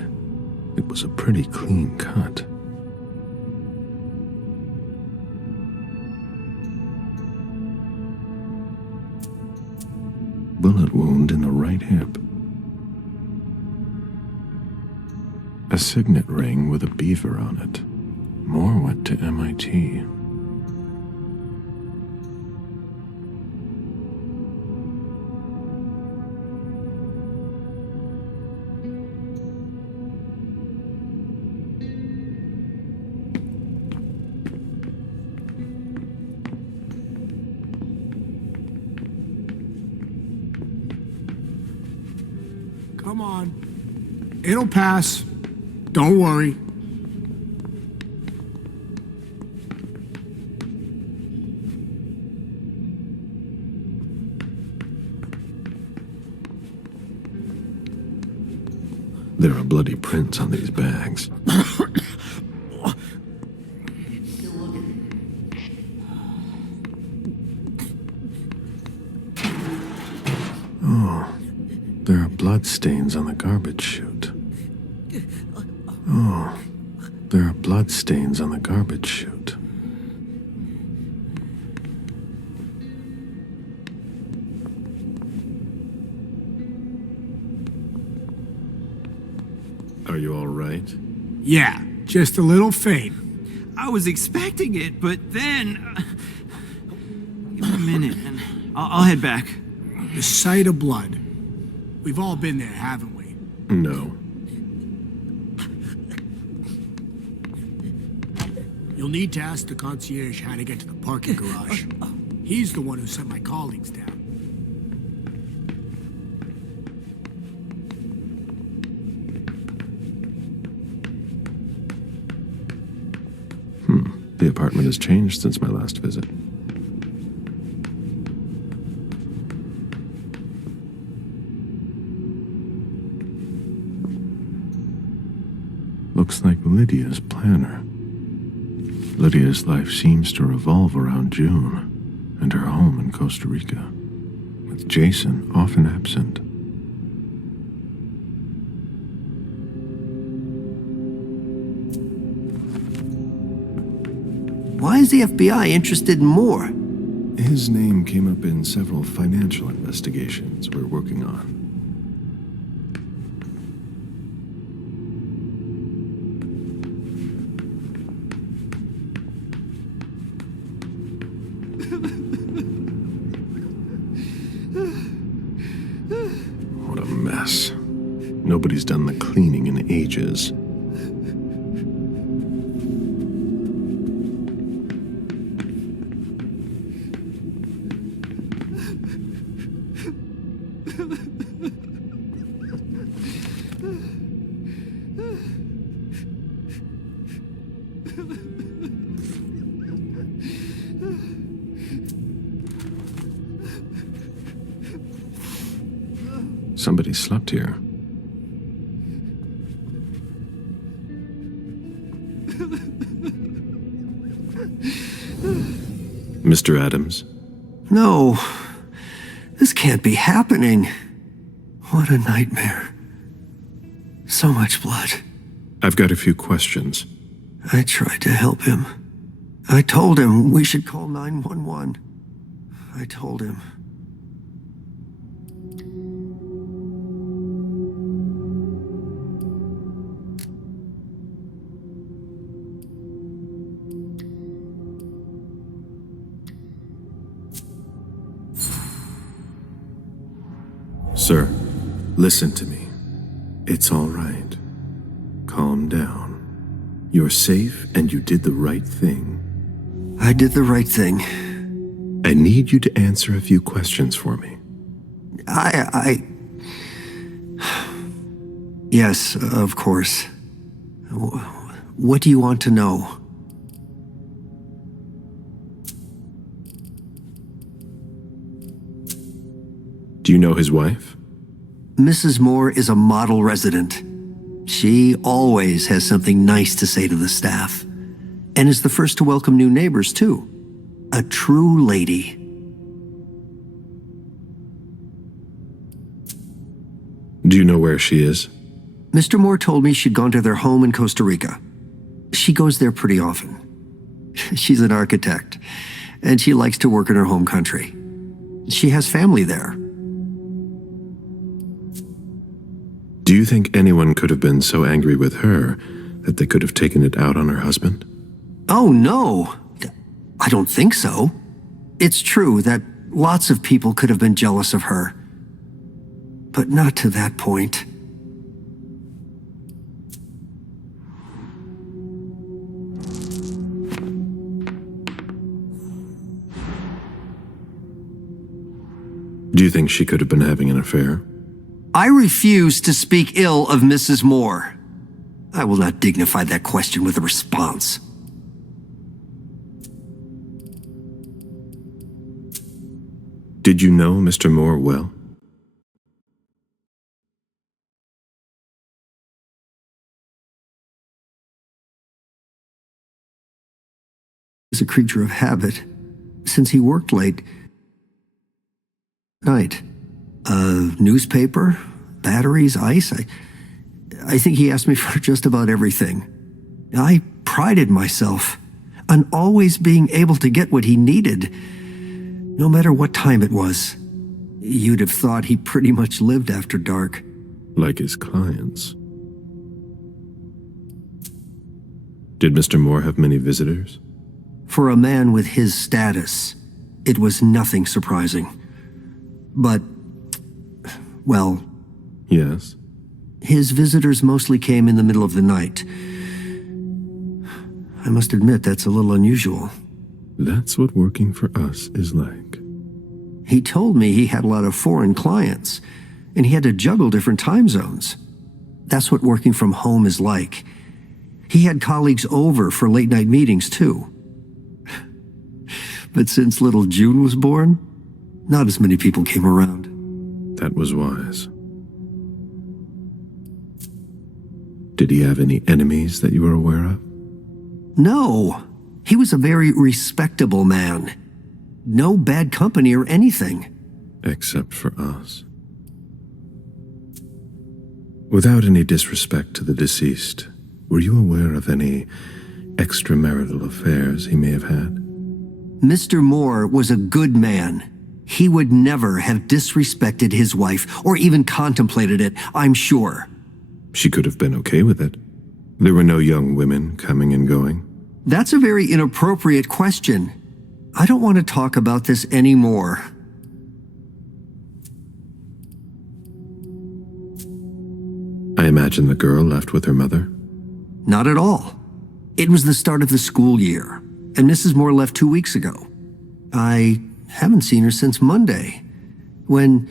It was a pretty clean cut. Bullet wound in the right hip. A signet ring with a beaver on it. More went to MIT. Come on. It'll pass. Don't worry. There are bloody prints on these bags. Oh, there are blood stains on the garbage chute. Oh, there are blood stains on the garbage chute. Are you all right? Yeah, just a little faint. I was expecting it, but then... give me a minute, and I'll head back. The sight of blood. We've all been there, haven't we? No. You'll need to ask the concierge how to get to the parking garage. He's the one who sent my colleagues down. The apartment has changed since my last visit. Looks like Lydia's planner. Lydia's life seems to revolve around June and her home in Costa Rica, with Jason often absent. Why is the FBI interested in Moore? His name came up in several financial investigations we're working on. What a mess. Nobody's done the cleaning in ages. Somebody slept here. Mr. Adams? No, this can't be happening. What a nightmare. So much blood. I've got a few questions. I tried to help him. I told him we should call 911. I told him. Sir, listen to me. It's all right. Calm down. You're safe and you did the right thing. I did the right thing. I need you to answer a few questions for me. Yes, of course. What do you want to know? Do you know his wife? Mrs. Moore is a model resident. She always has something nice to say to the staff, and is the first to welcome new neighbors, too. A true lady. Do you know where she is? Mr. Moore told me she'd gone to their home in Costa Rica. She goes there pretty often. She's an architect, and she likes to work in her home country. She has family there. Do you think anyone could have been so angry with her that they could have taken it out on her husband? Oh, no. I don't think so. It's true that lots of people could have been jealous of her. But not to that point. Do you think she could have been having an affair? I refuse to speak ill of Mrs. Moore. I will not dignify that question with a response. Did you know Mr. Moore well? He's a creature of habit. Since he worked late night. Newspaper, batteries, ice. I think he asked me for just about everything. I prided myself on always being able to get what he needed, no matter what time it was. You'd have thought he pretty much lived after dark. Like his clients. Did Mr. Moore have many visitors? For a man with his status, it was nothing surprising. But, well... Yes? His visitors mostly came in the middle of the night. I must admit, that's a little unusual. That's what working for us is like. He told me he had a lot of foreign clients, and he had to juggle different time zones. That's what working from home is like. He had colleagues over for late-night meetings, too. But since little June was born, not as many people came around. That was wise. Did he have any enemies that you were aware of? No. He was a very respectable man. No bad company or anything. Except for us. Without any disrespect to the deceased, were you aware of any extramarital affairs he may have had? Mr. Moore was a good man. He would never have disrespected his wife, or even contemplated it, I'm sure. She could have been okay with it. There were no young women coming and going. That's a very inappropriate question. I don't want to talk about this anymore. I imagine the girl left with her mother? Not at all. It was the start of the school year, and Mrs. Moore left 2 weeks ago. I haven't seen her since Monday, when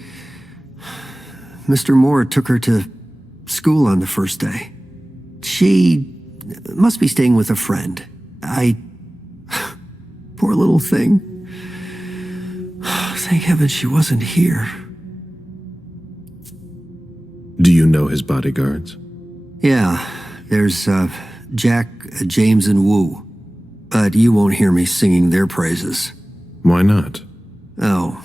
Mr. Moore took her to school on the first day. She must be staying with a friend. Poor little thing. Thank heaven she wasn't here. Do you know his bodyguards? Yeah, there's Jack, James, and Wu. But you won't hear me singing their praises. Why not? Oh,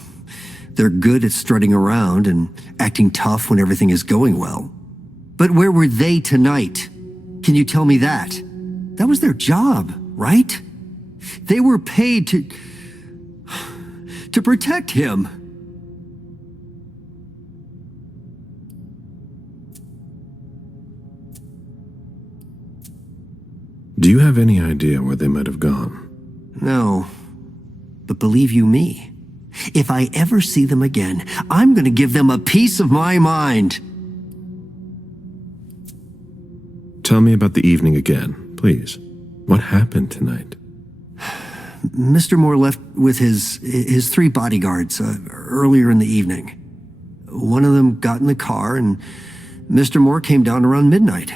they're good at strutting around and acting tough when everything is going well. But where were they tonight? Can you tell me that? That was their job, right? They were paid to protect him. Do you have any idea where they might have gone? No. But believe you me, if I ever see them again, I'm going to give them a piece of my mind. Tell me about the evening again, please. What happened tonight? Mr. Moore left with his 3 bodyguards earlier in the evening. One of them got in the car, and Mr. Moore came down around midnight.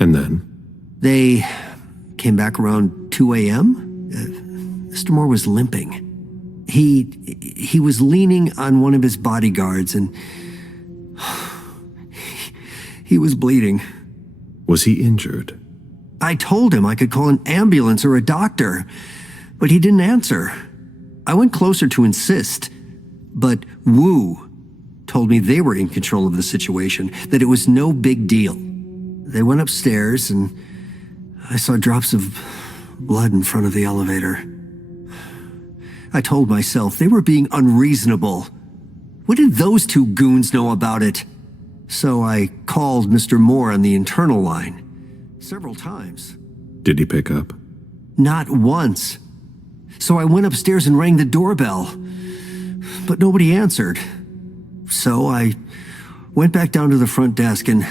And then? They came back around 2 a.m. Mr. Moore was limping. He was leaning on one of his bodyguards, and he was bleeding. Was he injured? I told him I could call an ambulance or a doctor, but he didn't answer. I went closer to insist, but Wu told me they were in control of the situation, that it was no big deal. They went upstairs, and I saw drops of blood in front of the elevator. I told myself they were being unreasonable. What did those two goons know about it? So I called Mr. Moore on the internal line several times. Did he pick up? Not once. So I went upstairs and rang the doorbell, but nobody answered. So I went back down to the front desk and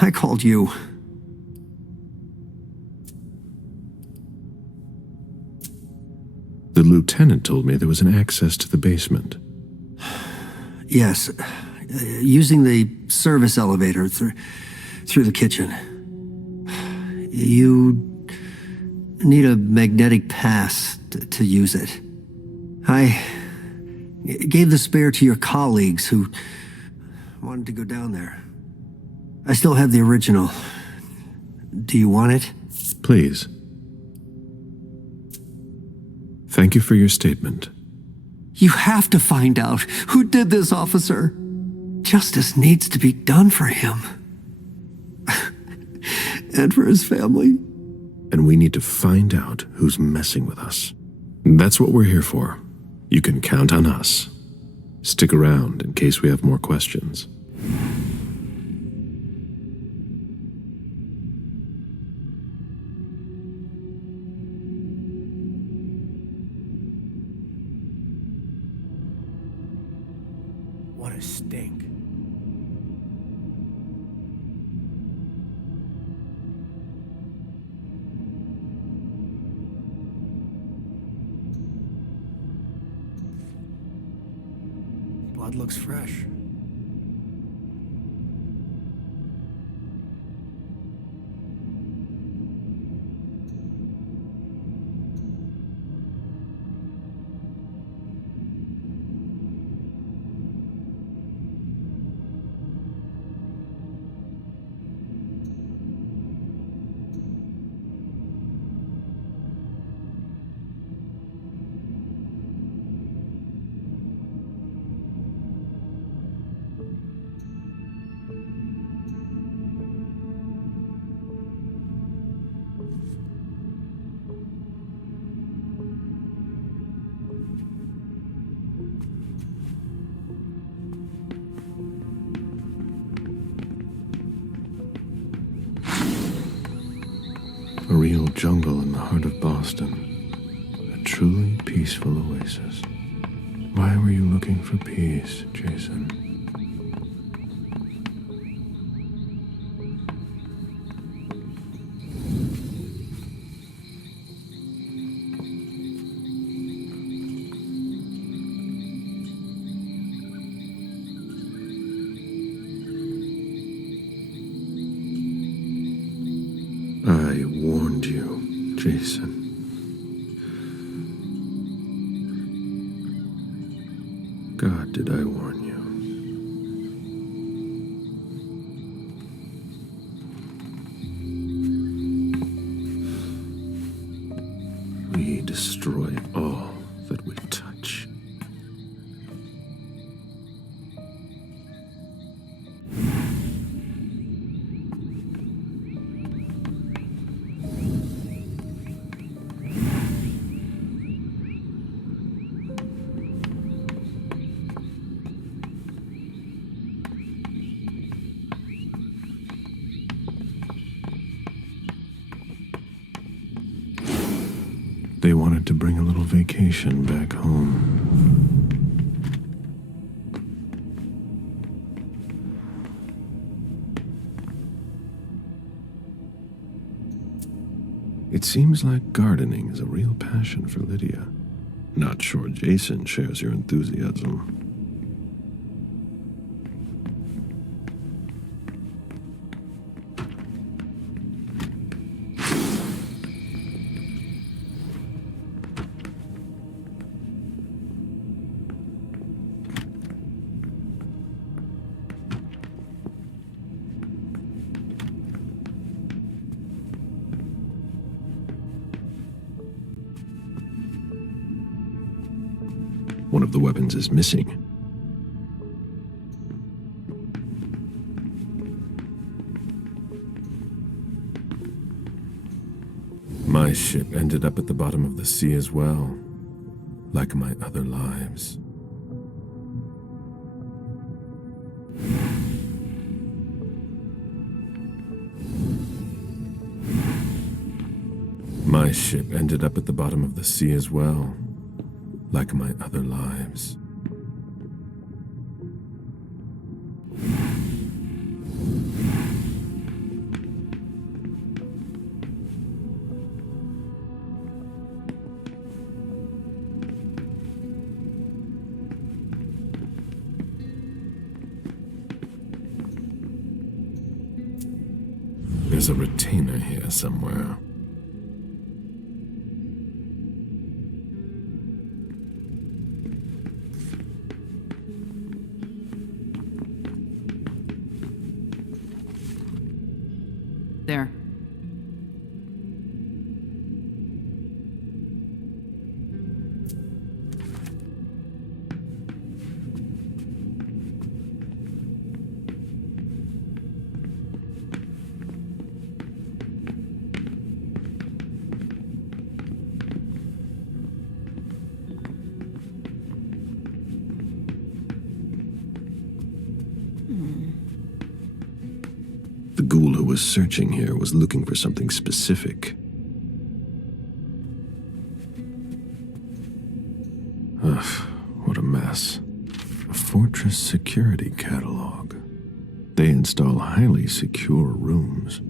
I called you. The lieutenant told me there was an access to the basement. Yes, using the service elevator through the kitchen. You need a magnetic pass to use it. I gave the spare to your colleagues who wanted to go down there. I still have the original. Do you want it? Please. Thank you for your statement. You have to find out who did this, officer. Justice needs to be done for him. And for his family. And we need to find out who's messing with us. That's what we're here for. You can count on us. Stick around in case we have more questions. What a stink. Blood looks fresh. A real jungle in the heart of Boston. A truly peaceful oasis. Why were you looking for peace, Jason? I warned you, Jason. God, did I warn you? We destroy all that we touch. They wanted to bring a little vacation back home. It seems like gardening is a real passion for Lydia. Not sure Jason shares your enthusiasm. One of the weapons is missing. My ship ended up at the bottom of the sea as well, like my other lives. My ship ended up at the bottom of the sea as well, like my other lives. There's a retainer here somewhere. There. The ghoul who was searching here was looking for something specific. Ugh, what a mess. A fortress security catalog. They install highly secure rooms.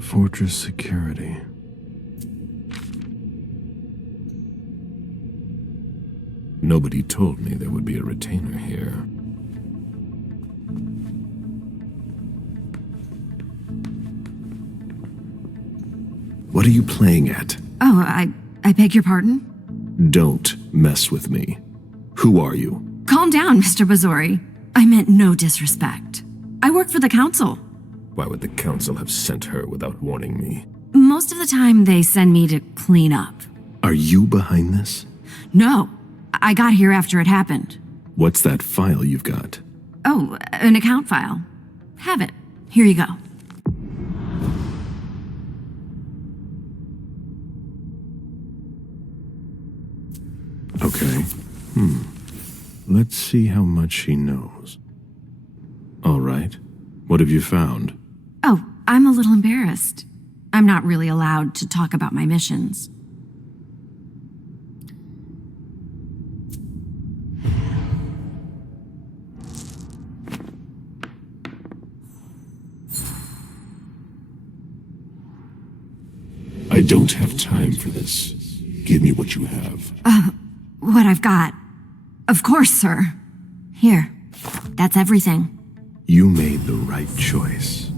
Fortress security. Nobody told me there would be a retainer here. What are you playing at? Oh, I beg your pardon? Don't mess with me. Who are you? Calm down, Mr. Bazori. I meant no disrespect. I work for the council. Why would the council have sent her without warning me? Most of the time, they send me to clean up. Are you behind this? No, I got here after it happened. What's that file you've got? Oh, an account file. Have it. Here you go. Okay. Let's see how much she knows. All right. What have you found? Oh, I'm a little embarrassed. I'm not really allowed to talk about my missions. I don't have time for this. Give me what you have. What I've got. Of course, sir. Here. That's everything. You made the right choice.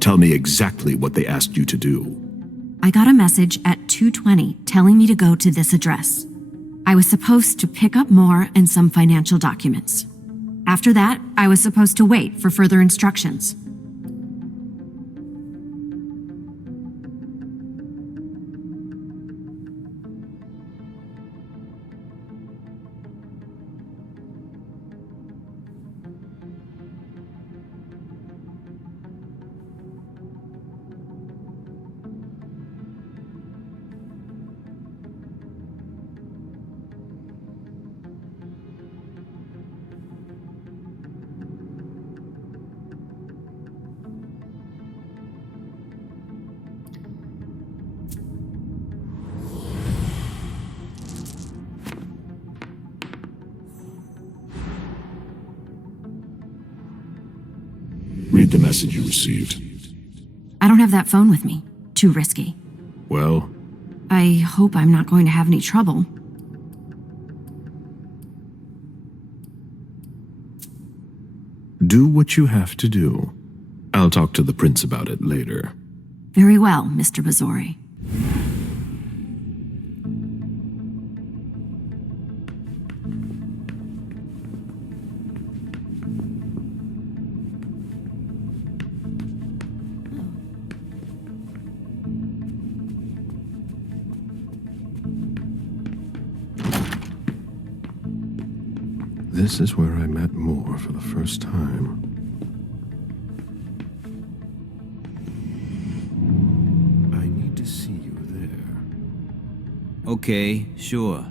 Tell me exactly what they asked you to do. I got a message at 2:20 telling me to go to this address. I was supposed to pick up more and some financial documents. After that, I was supposed to wait for further instructions. Read the message you received. I don't have that phone with me. Too risky. Well? I hope I'm not going to have any trouble. Do what you have to do. I'll talk to the prince about it later. Very well, Mr. Bazori. This is where I met Moore for the first time. I need to see you there. Okay, sure.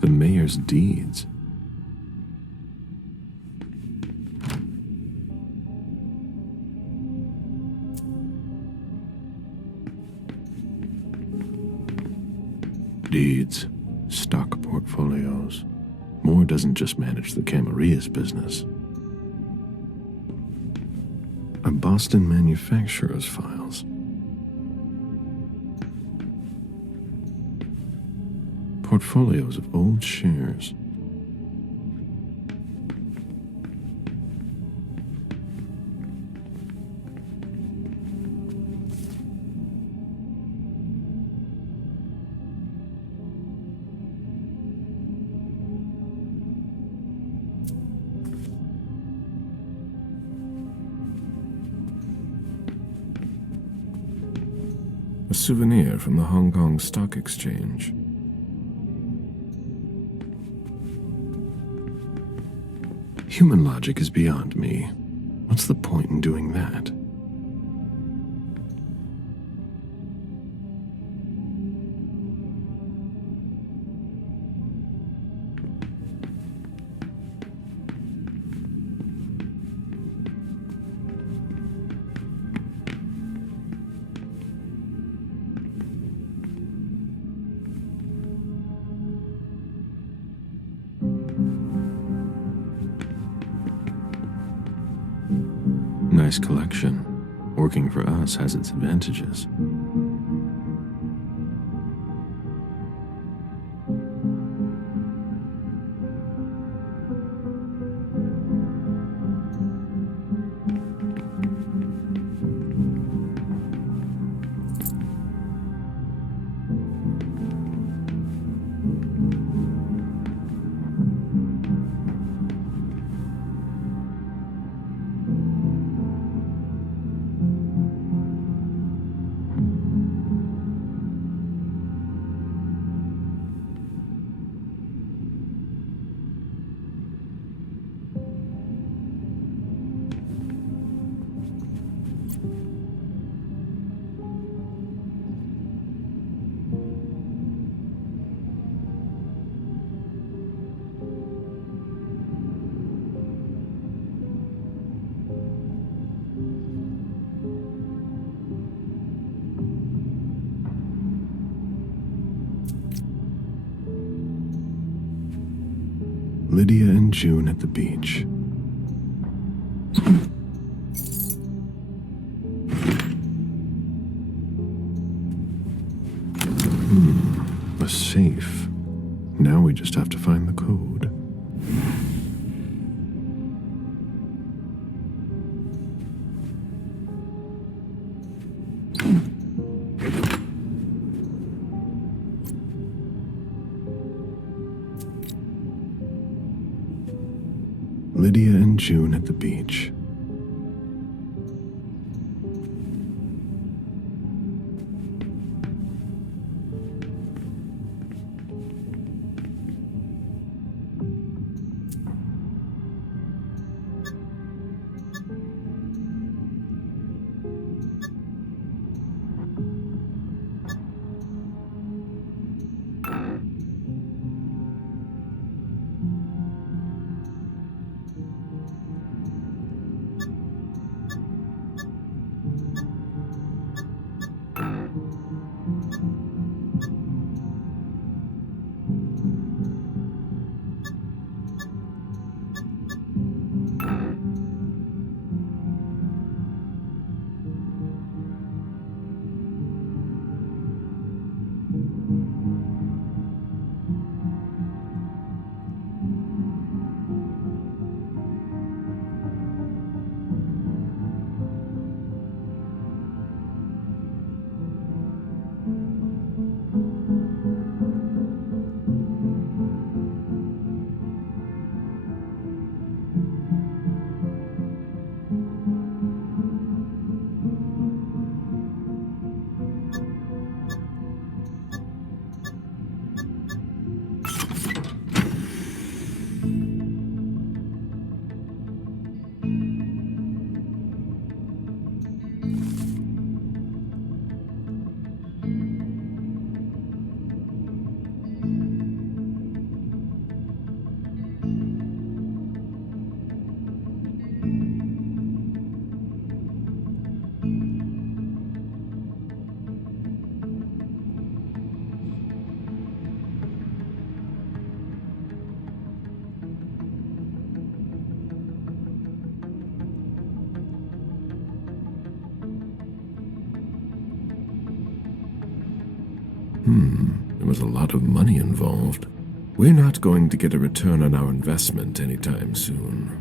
The mayor's deeds. Deeds, stock portfolios. Moore doesn't just manage the Camaria's business. A Boston manufacturer's files. Portfolios of old shares. A souvenir from the Hong Kong Stock Exchange. Human logic is beyond me. What's the point in doing that? Nice collection. Working for us has its advantages. Lydia and June at the beach. A safe. Now we just have to find the code. June at the beach. There was a lot of money involved. We're not going to get a return on our investment anytime soon.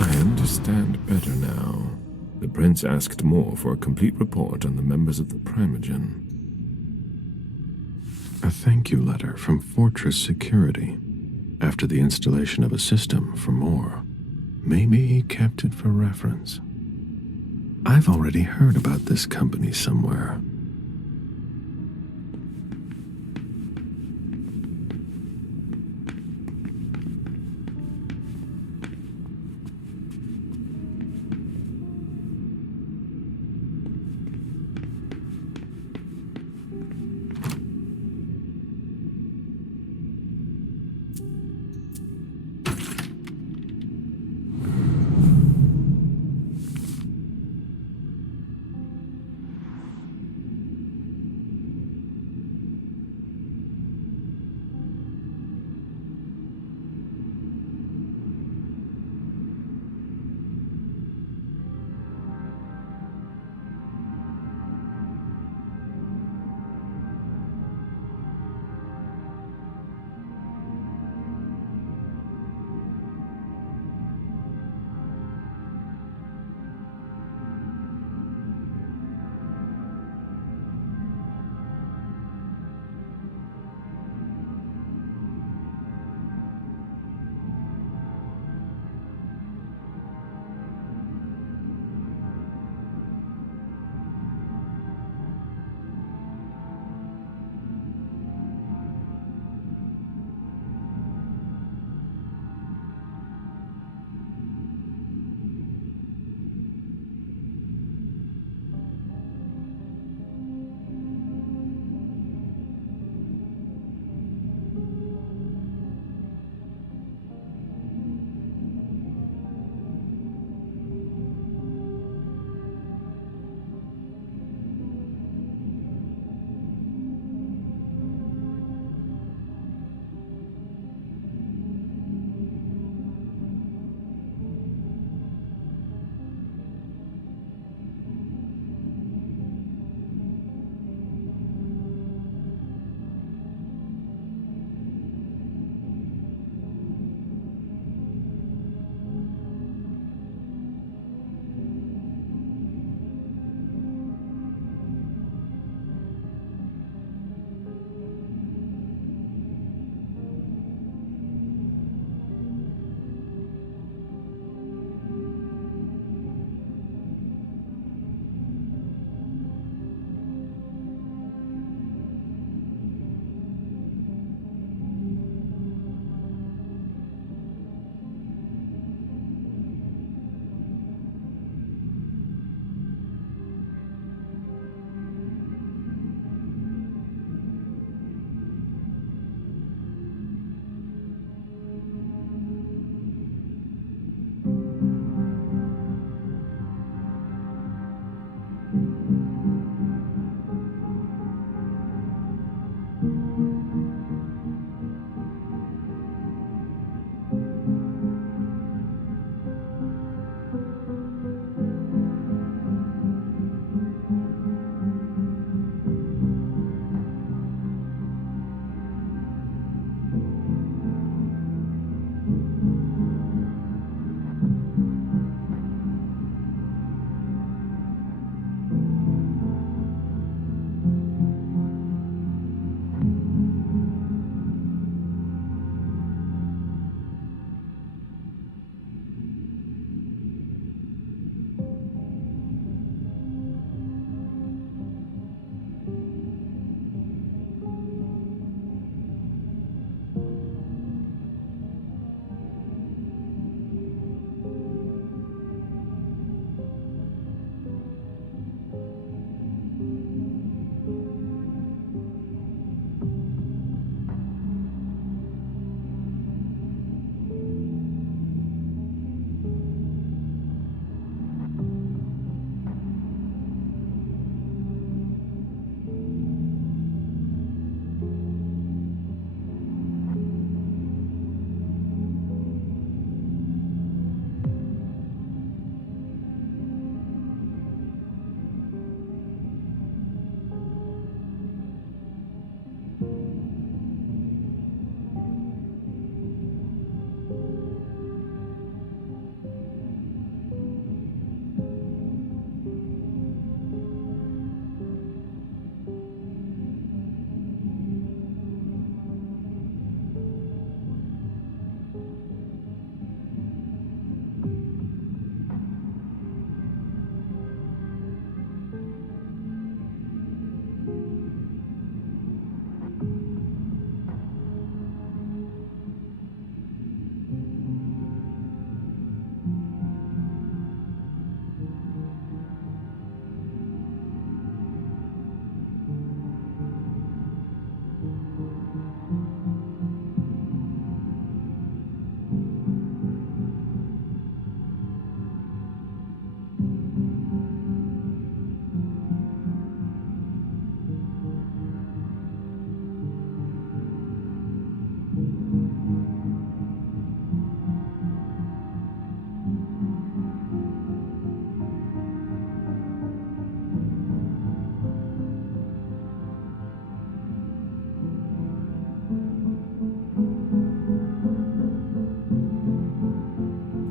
I understand better now. The prince asked more for a complete report on the members of the Primogen. A thank you letter from Fortress Security after the installation of a system for more. Maybe he kept it for reference. I've already heard about this company somewhere.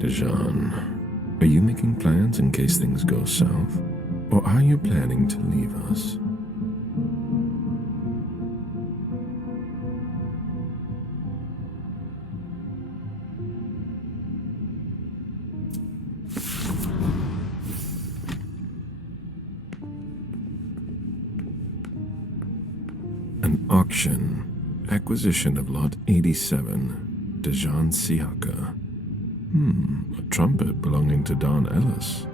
Dijon, are you making plans in case things go south? Or are you planning to leave us? An auction. Acquisition of Lot 87, Dijon Siaka. A trumpet belonging to Don Ellis.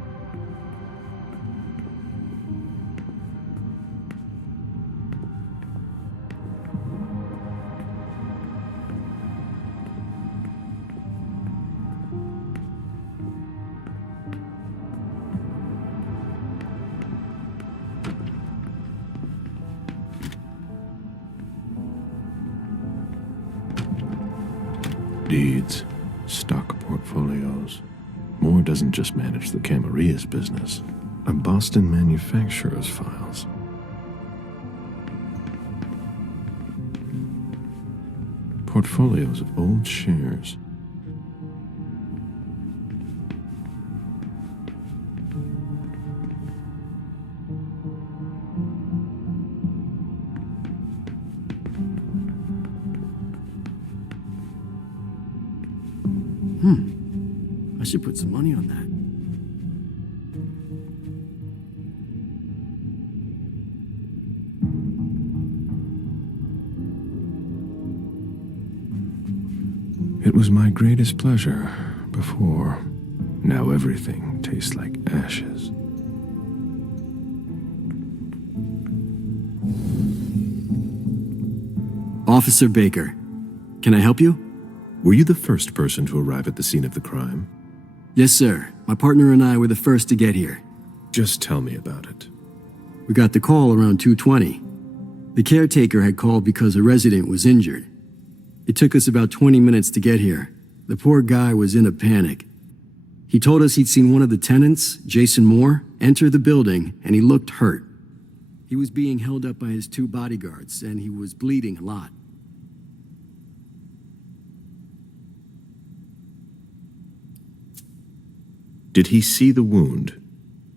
Deeds, stock portfolios. Moore doesn't just manage the Camarias business. A Boston manufacturer's files. Portfolios of old shares. I should put some money on that. It was my greatest pleasure before. Now everything tastes like ashes. Officer Baker, can I help you? Were you the first person to arrive at the scene of the crime? Yes, sir. My partner and I were the first to get here. Just tell me about it. We got the call around 2:20. The caretaker had called because a resident was injured. It took us about 20 minutes to get here. The poor guy was in a panic. He told us he'd seen one of the tenants, Jason Moore, enter the building, and he looked hurt. He was being held up by his 2 bodyguards, and he was bleeding a lot. Did he see the wound?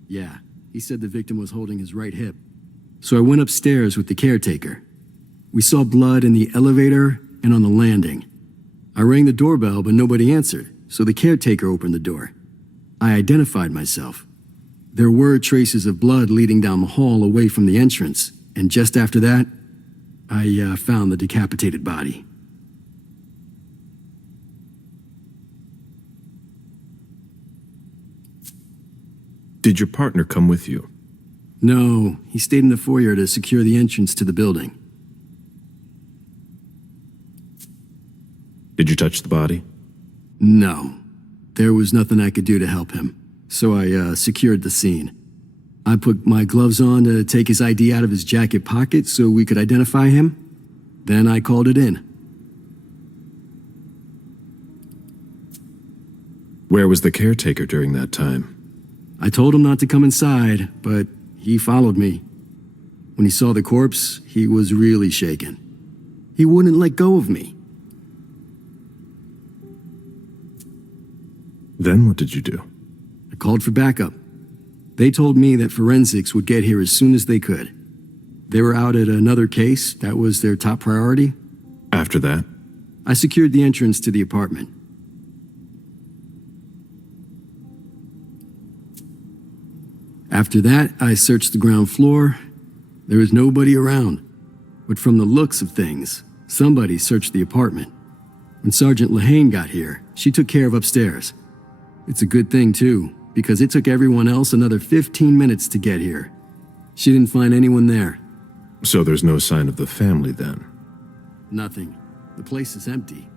Yeah, he said the victim was holding his right hip. So I went upstairs with the caretaker. We saw blood in the elevator and on the landing. I rang the doorbell, but nobody answered, so the caretaker opened the door. I identified myself. There were traces of blood leading down the hall away from the entrance, and just after that, I found the decapitated body. Did your partner come with you? No, he stayed in the foyer to secure the entrance to the building. Did you touch the body? No. There was nothing I could do to help him, so I secured the scene. I put my gloves on to take his ID out of his jacket pocket so we could identify him. Then I called it in. Where was the caretaker during that time? I told him not to come inside, but he followed me. When he saw the corpse, he was really shaken. He wouldn't let go of me. Then what did you do? I called for backup. They told me that forensics would get here as soon as they could. They were out at another case. That was their top priority. After that? I secured the entrance to the apartment. After that, I searched the ground floor. There was nobody around. But from the looks of things, somebody searched the apartment. When Sergeant Lehane got here, she took care of upstairs. It's a good thing, too, because it took everyone else another 15 minutes to get here. She didn't find anyone there. So there's no sign of the family then? Nothing. The place is empty.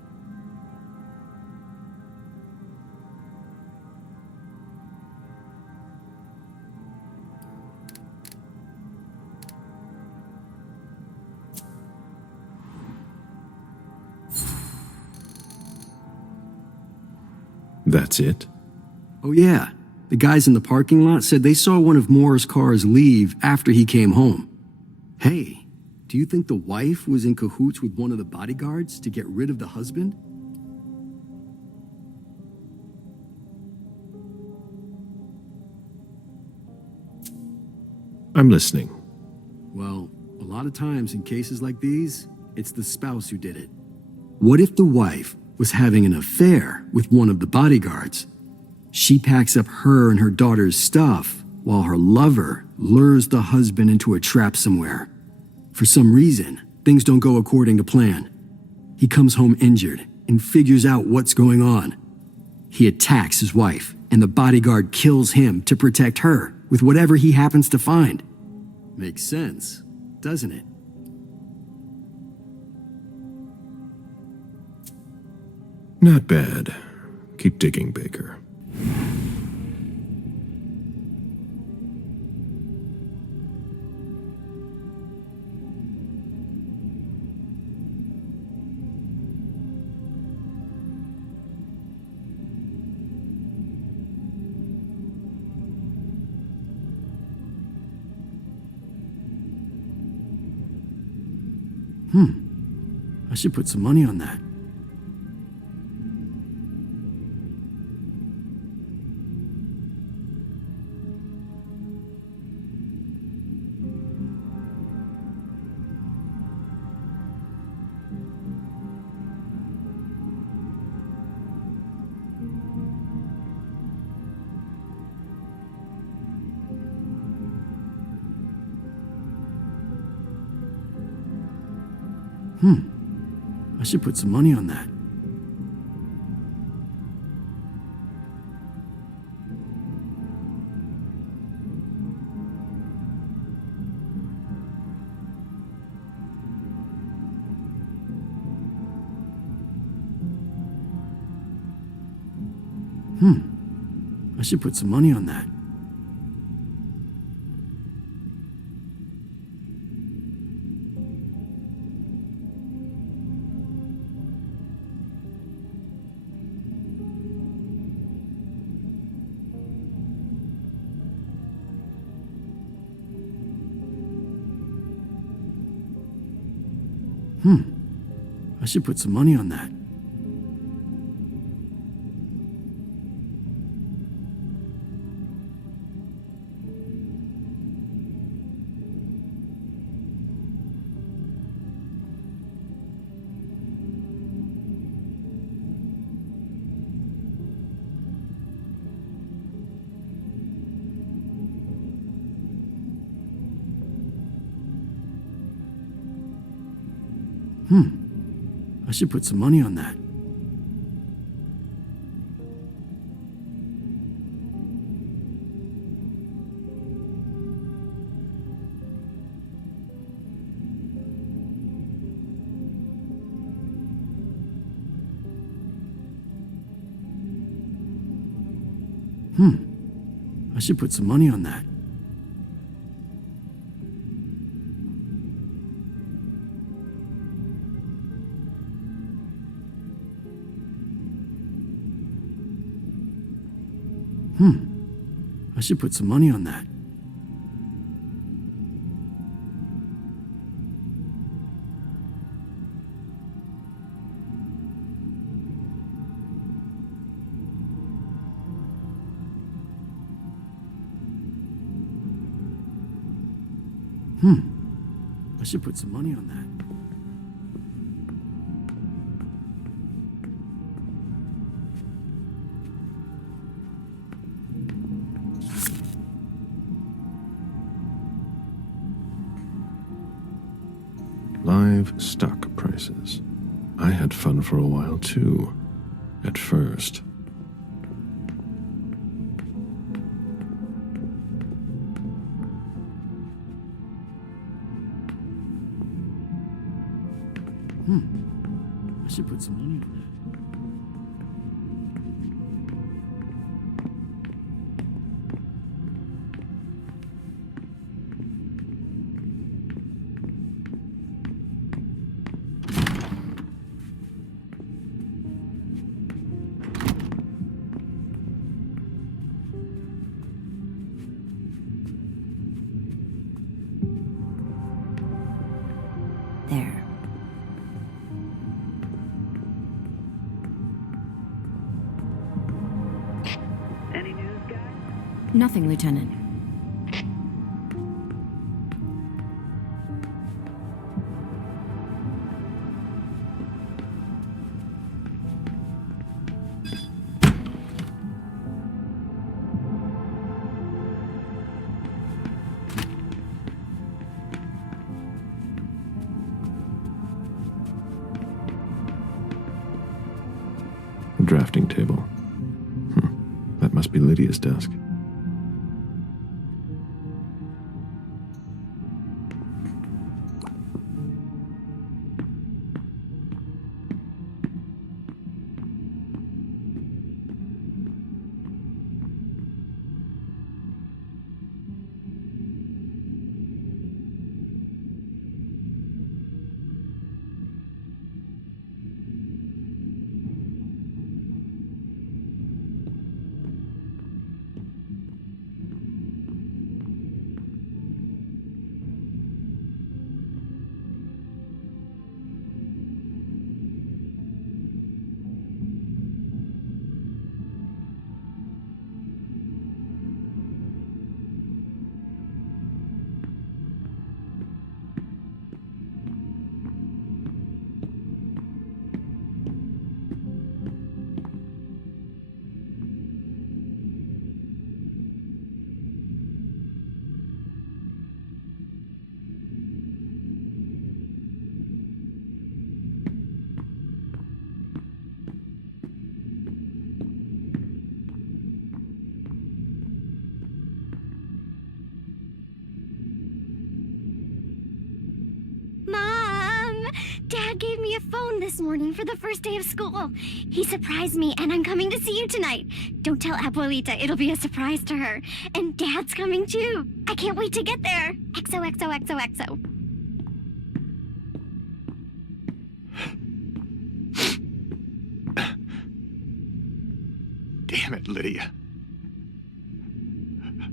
That's it? Oh yeah, the guys in the parking lot said they saw one of Moore's cars leave after he came home. Hey, do you think the wife was in cahoots with one of the bodyguards to get rid of the husband? I'm listening. Well, a lot of times in cases like these, it's the spouse who did it. What if the wife was having an affair with one of the bodyguards? She packs up her and her daughter's stuff while her lover lures the husband into a trap somewhere. For some reason, things don't go according to plan. He comes home injured and figures out what's going on. He attacks his wife, and the bodyguard kills him to protect her with whatever he happens to find. Makes sense, doesn't it? Not bad. Keep digging, Baker. I should put some money on that. I should put some money on that. I should put some money on that. I should put some money on that. I should put some money on that. I should put some money on that. I should put some money on that. I should put some money on that. Live stock prices. I had fun for a while too, at first. I should put some money on that. There. Any news, guys? Nothing, Lieutenant. Drafting table. That must be Lydia's desk. Dad gave me a phone this morning for the first day of school. He surprised me, and I'm coming to see you tonight. Don't tell Abuelita, it'll be a surprise to her. And Dad's coming too. I can't wait to get there. XOXOXOXO. Damn it, Lydia.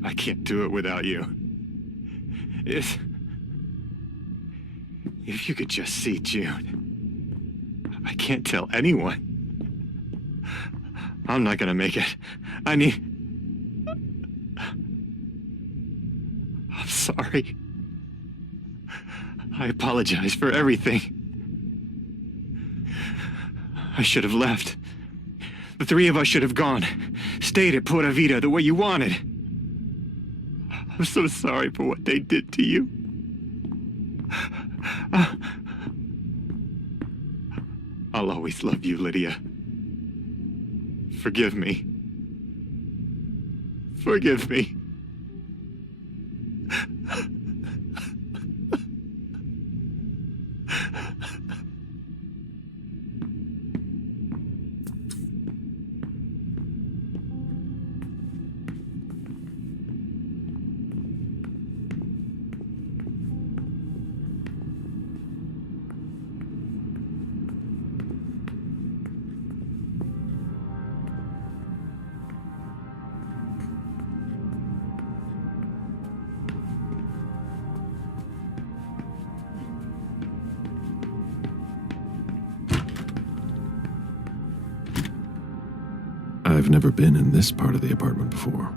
I can't do it without you. If you could just see June. I can't tell anyone. I'm not gonna make it. I'm sorry. I apologize for everything. I should have left. The three of us should have gone. Stayed at Pura Vida the way you wanted. I'm so sorry for what they did to you. I'll always love you, Lydia. Forgive me. Forgive me. I've never been in this part of the apartment before.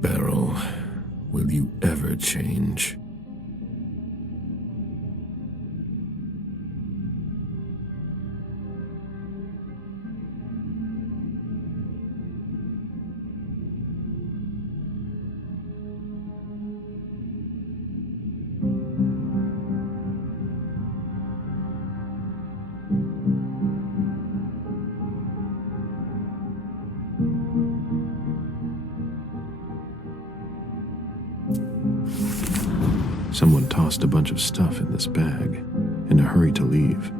Beryl, will you ever change? tossed a bunch of stuff in this bag, in a hurry to leave.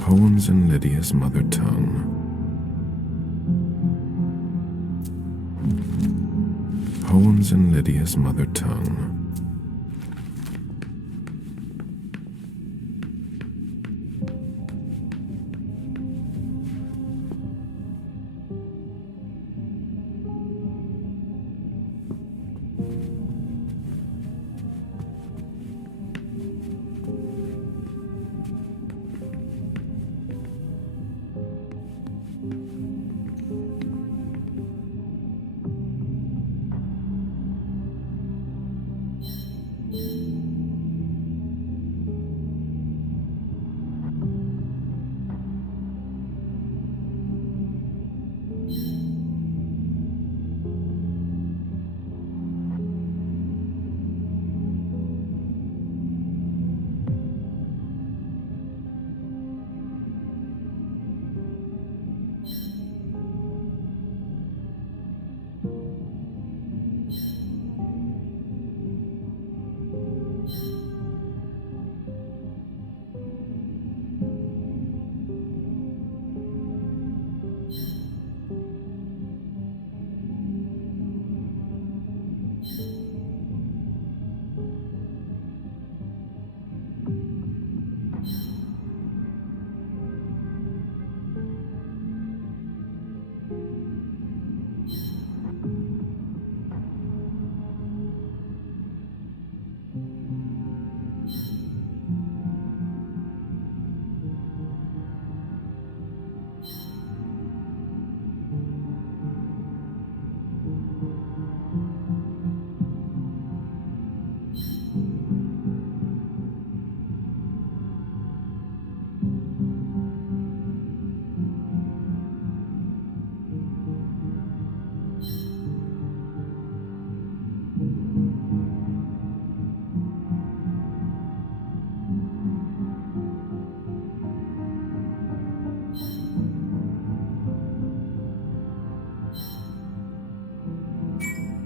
Poems in Lydia's mother tongue. Poems in Lydia's mother tongue.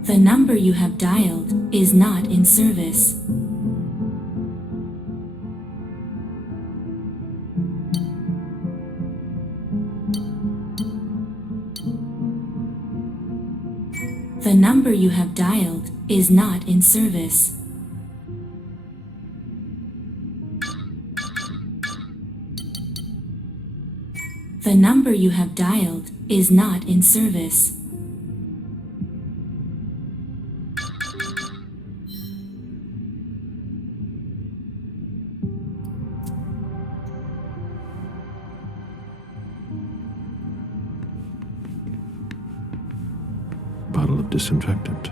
The number you have dialed is not in service. The number you have dialed is not in service. The number you have dialed is not in service. Bottle of disinfectant,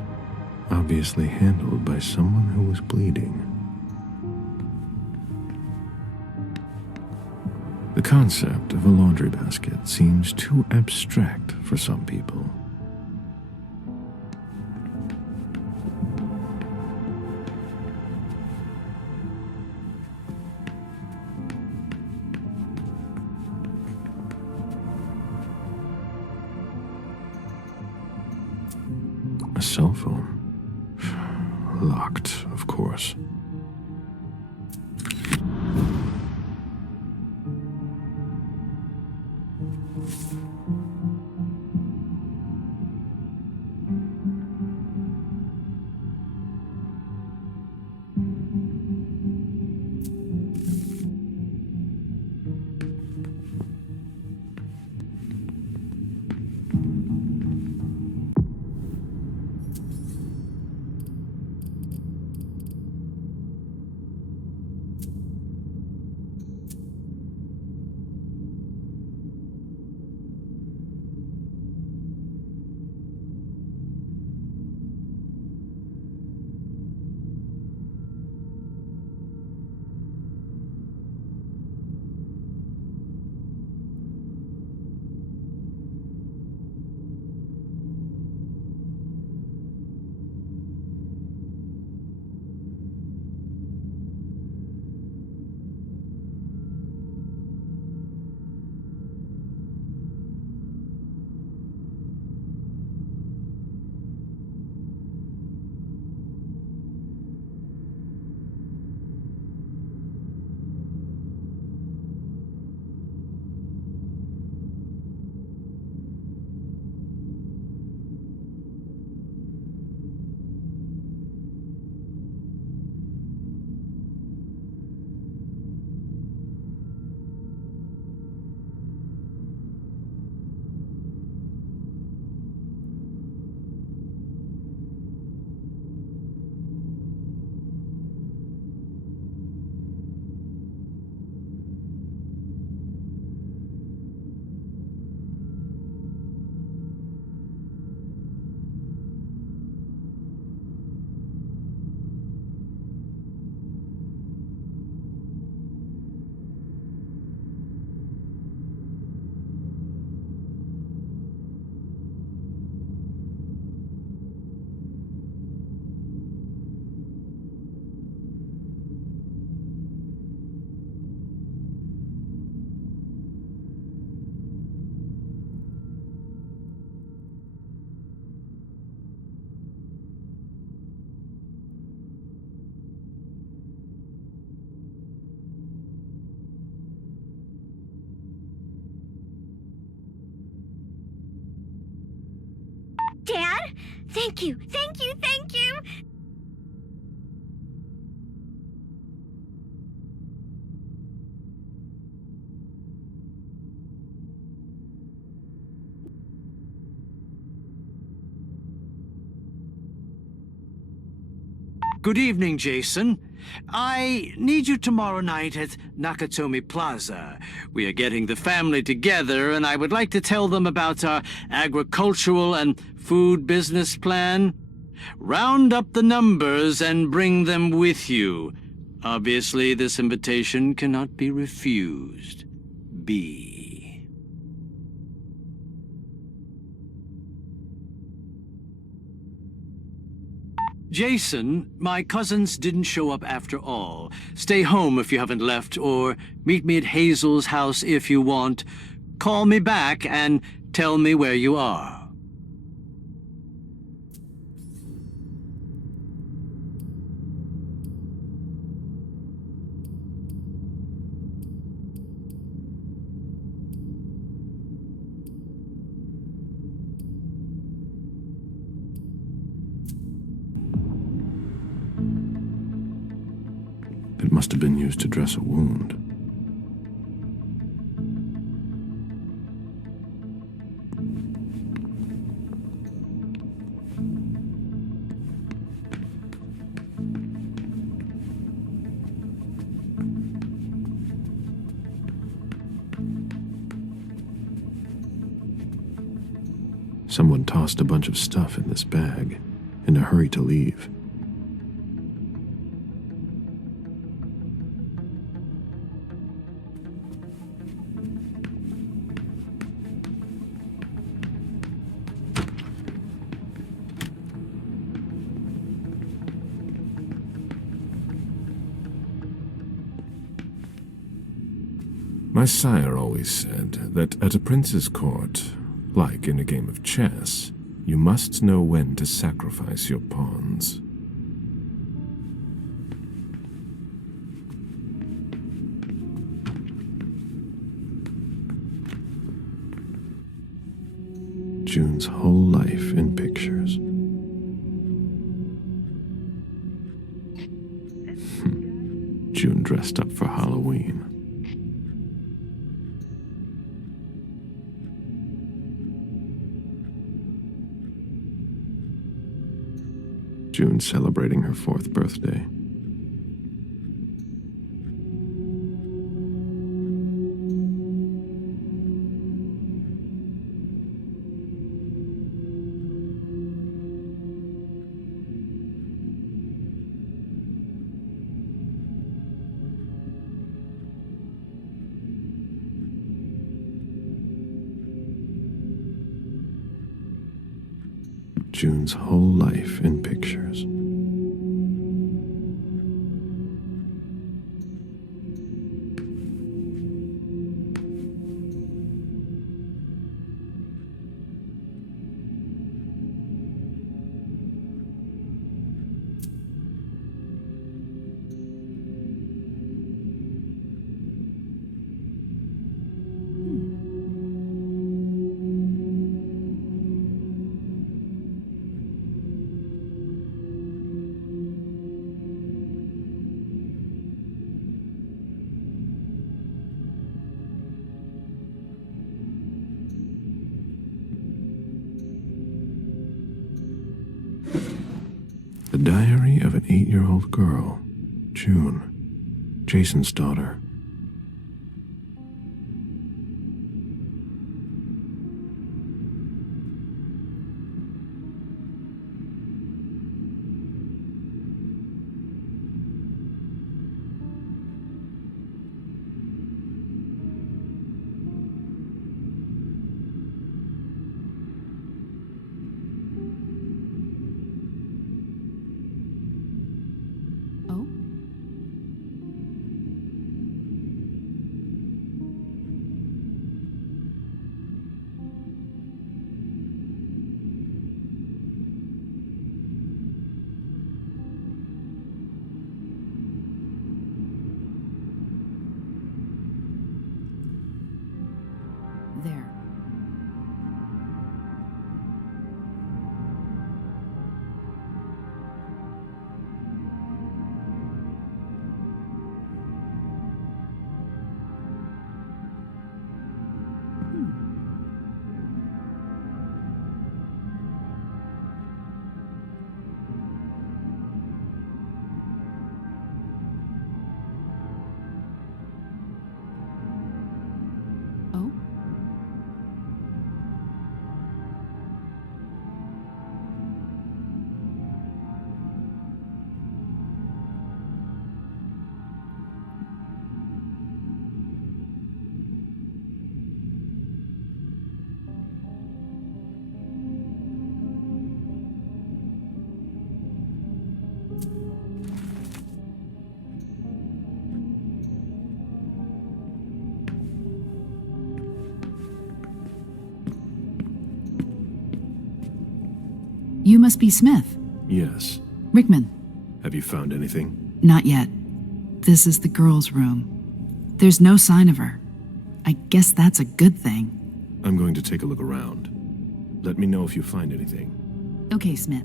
obviously handled by someone who was bleeding. The concept of a laundry basket seems too abstract for some people. A cell phone. Locked, of course. Thank you, thank you, thank you! Good evening, Jason. I need you tomorrow night at Nakatomi Plaza. We are getting the family together, and I would like to tell them about our agricultural and food business plan. Round up the numbers and bring them with you. Obviously, this invitation cannot be refused. B. Jason, my cousins didn't show up after all. Stay home if you haven't left, or meet me at Hazel's house if you want. Call me back and tell me where you are. It must have been used to dress a wound. Someone tossed a bunch of stuff in this bag, in a hurry to leave. My sire always said that at a prince's court, like in a game of chess, you must know when to sacrifice your pawns. June's whole life in pictures. June dressed up for Halloween. June celebrating her 4th birthday. June's whole life in pictures. The diary of an 8-year-old girl, June, Jason's daughter. There. Oh? You must be Smith. Yes. Rickman. Have you found anything? Not yet. This is the girl's room. There's no sign of her. I guess that's a good thing. I'm going to take a look around. Let me know if you find anything. Okay, Smith.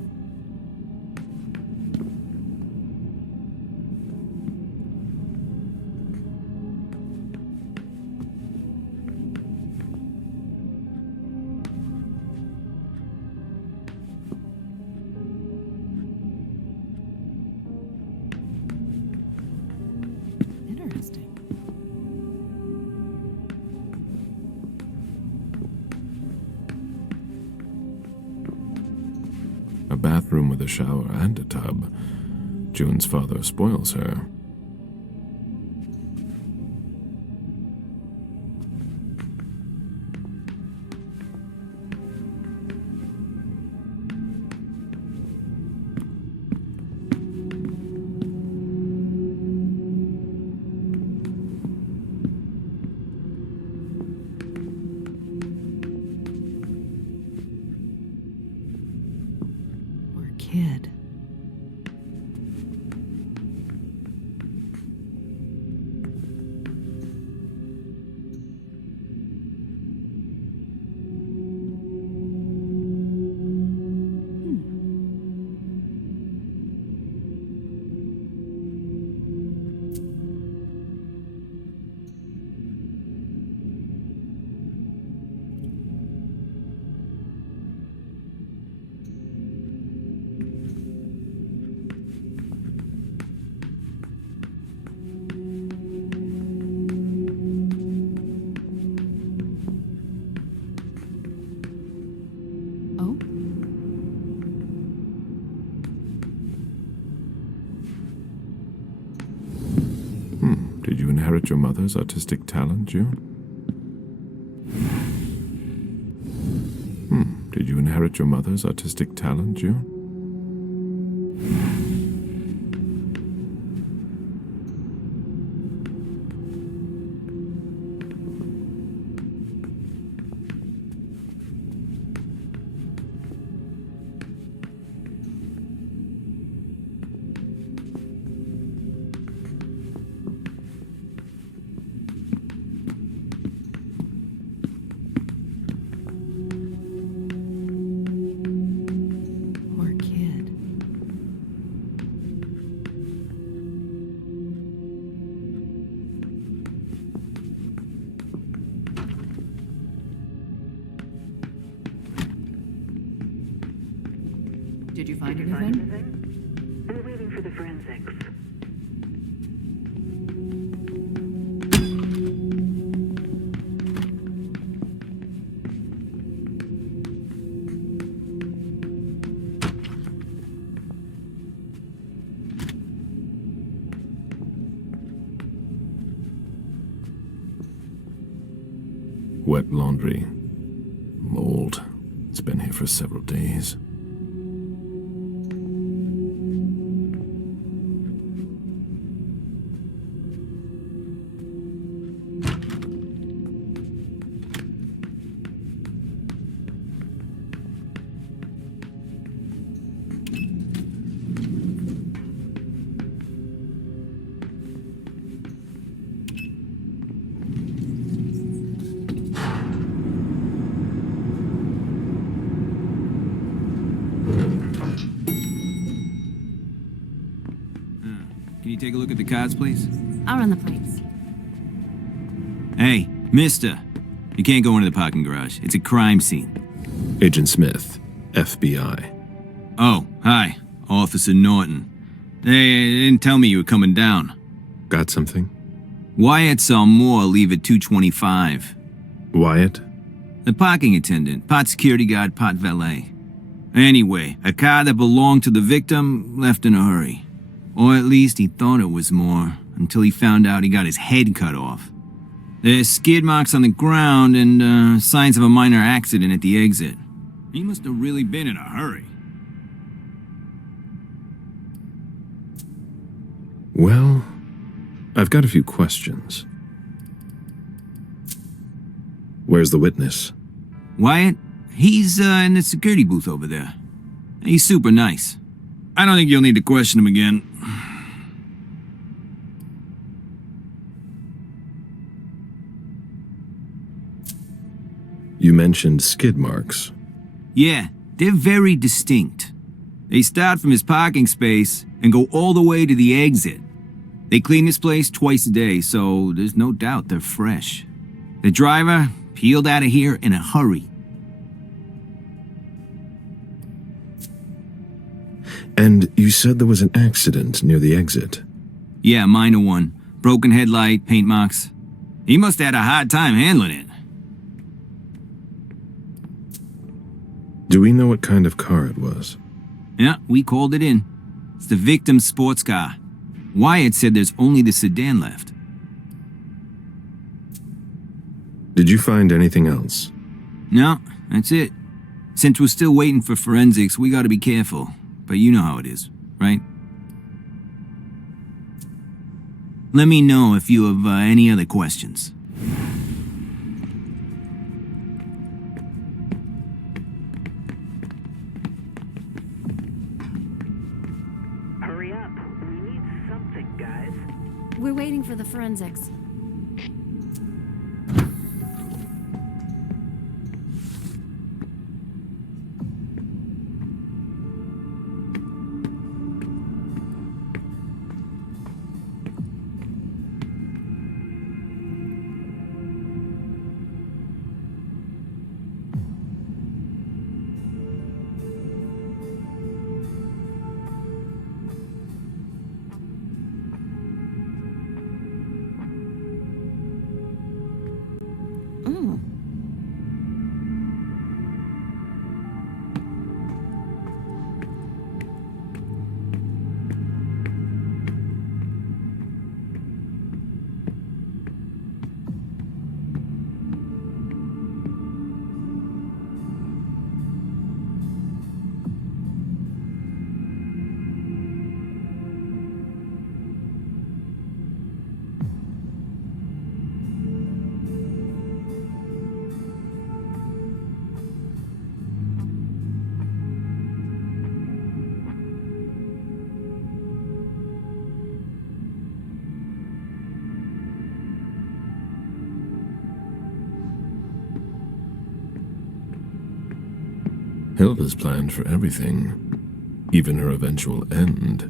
Interesting. A bathroom with a shower and a tub. June's father spoils her. Poor kid. Oh? Did you inherit your mother's artistic talent, June? Did you inherit your mother's artistic talent, June? Poor kid. Did you find anything? We're waiting for the forensics. Wet laundry. Mold. It's been here for several days. Can you take a look at the cards, please? I'll run the plates. Hey, mister. You can't go into the parking garage. It's a crime scene. Agent Smith, FBI. Oh, hi. Officer Norton. They didn't tell me you were coming down. Got something? Wyatt saw Moore leave at 2:25. Wyatt? The parking attendant, part security guard, part valet. Anyway, a car that belonged to the victim left in a hurry. Or at least he thought it was more, until he found out he got his head cut off. There's skid marks on the ground and signs of a minor accident at the exit. He must have really been in a hurry. Well, I've got a few questions. Where's the witness? Wyatt? He's in the security booth over there. He's super nice. I don't think you'll need to question him again. You mentioned skid marks. Yeah, they're very distinct. They start from his parking space and go all the way to the exit. They clean this place twice a day, so there's no doubt they're fresh. The driver peeled out of here in a hurry. And you said there was an accident near the exit. Yeah, minor one. Broken headlight, paint marks. He must have had a hard time handling it. Do we know what kind of car it was? Yeah, we called it in. It's the victim's sports car. Wyatt said there's only the sedan left. Did you find anything else? No, that's it. Since we're still waiting for forensics, we gotta be careful. But you know how it is, right? Let me know if you have any other questions. Hurry up. We need something, guys. We're waiting for the forensics. Hilda's planned for everything, even her eventual end.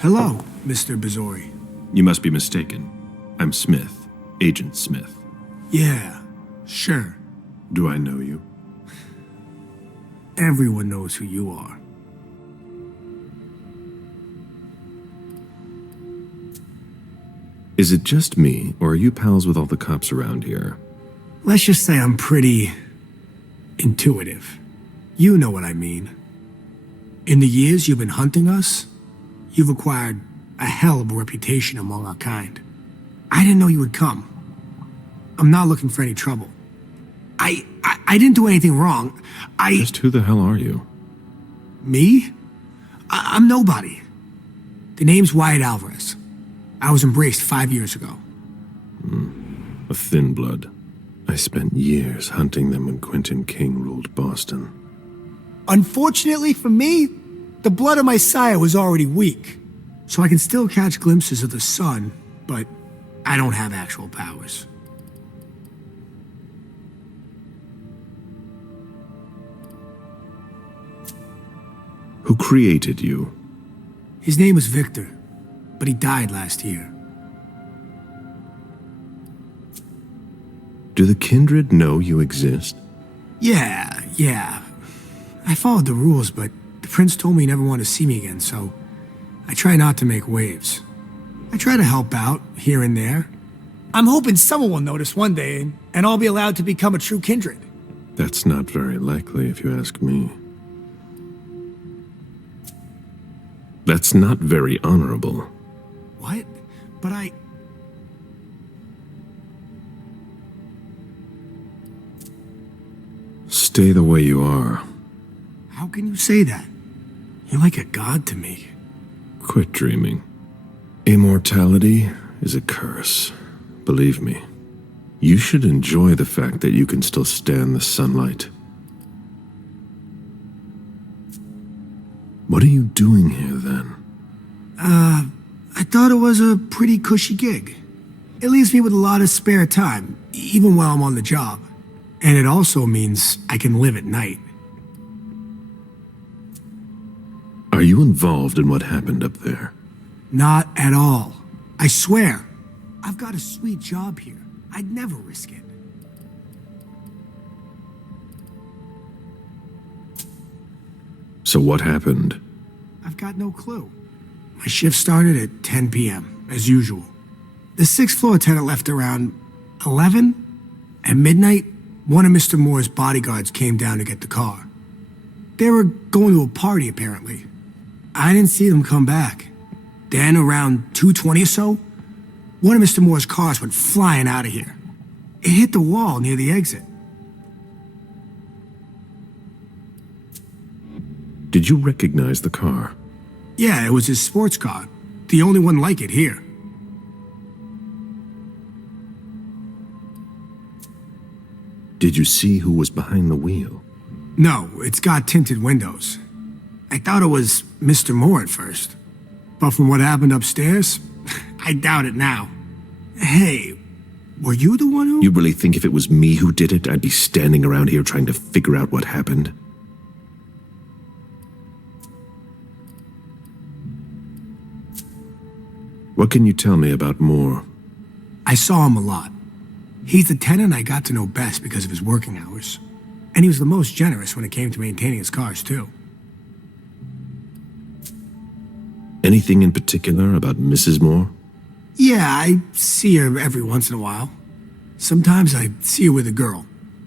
Hello, Mr. Bazori. You must be mistaken. I'm Smith, Agent Smith. Yeah, sure. Do I know you? Everyone knows who you are. Is it just me, or are you pals with all the cops around here? Let's just say I'm pretty intuitive. You know what I mean. In the years you've been hunting us, you've acquired a hell of a reputation among our kind. I didn't know you would come. I'm not looking for any trouble. I didn't do anything wrong. Just who the hell are you? Me? I'm nobody. The name's Wyatt Alvarez. I was embraced 5 years ago. A thin blood. I spent years hunting them when Quentin King ruled Boston. Unfortunately for me, the blood of my sire was already weak, so I can still catch glimpses of the sun, but I don't have actual powers. Who created you? His name was Victor, but he died last year. Do the kindred know you exist? Yeah. I followed the rules, but the prince told me he never wanted to see me again, so I try not to make waves. I try to help out here and there. I'm hoping someone will notice one day, and I'll be allowed to become a true kindred. That's not very likely, if you ask me. That's not very honorable. What? But I... Stay the way you are. How can you say that? You're like a god to me. Quit dreaming. Immortality is a curse. Believe me. You should enjoy the fact that you can still stand the sunlight. What are you doing here, then? I thought it was a pretty cushy gig. It leaves me with a lot of spare time, even while I'm on the job. And it also means I can live at night. Are you involved in what happened up there? Not at all. I swear. I've got a sweet job here. I'd never risk it. So what happened? I've got no clue. My shift started at 10 p.m., as usual. The sixth floor attendant left around 11. At midnight, one of Mr. Moore's bodyguards came down to get the car. They were going to a party, apparently. I didn't see them come back. Then, around 2:20 or so, one of Mr. Moore's cars went flying out of here. It hit the wall near the exit. Did you recognize the car? Yeah, it was his sports car. The only one like it here. Did you see who was behind the wheel? No, it's got tinted windows. I thought it was Mr. Moore at first. But from what happened upstairs, I doubt it now. Hey, were you the one who... You really think if it was me who did it, I'd be standing around here trying to figure out what happened? What can you tell me about Moore? I saw him a lot. He's the tenant I got to know best because of his working hours. And he was the most generous when it came to maintaining his cars, too. Anything in particular about Mrs. Moore? Yeah, I see her every once in a while. Sometimes I see her with a girl,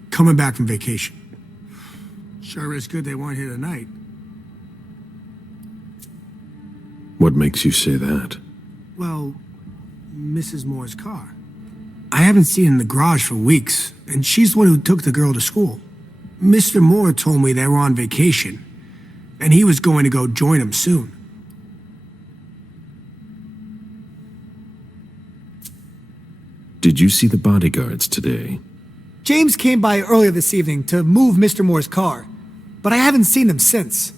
coming back from vacation. Sure is good they weren't here tonight. What makes you say that? Well, Mrs. Moore's car. I haven't seen her in the garage for weeks, and she's the one who took the girl to school. Mr. Moore told me they were on vacation, and he was going to go join them soon. Did you see the bodyguards today? James came by earlier this evening to move Mr. Moore's car, but I haven't seen them since.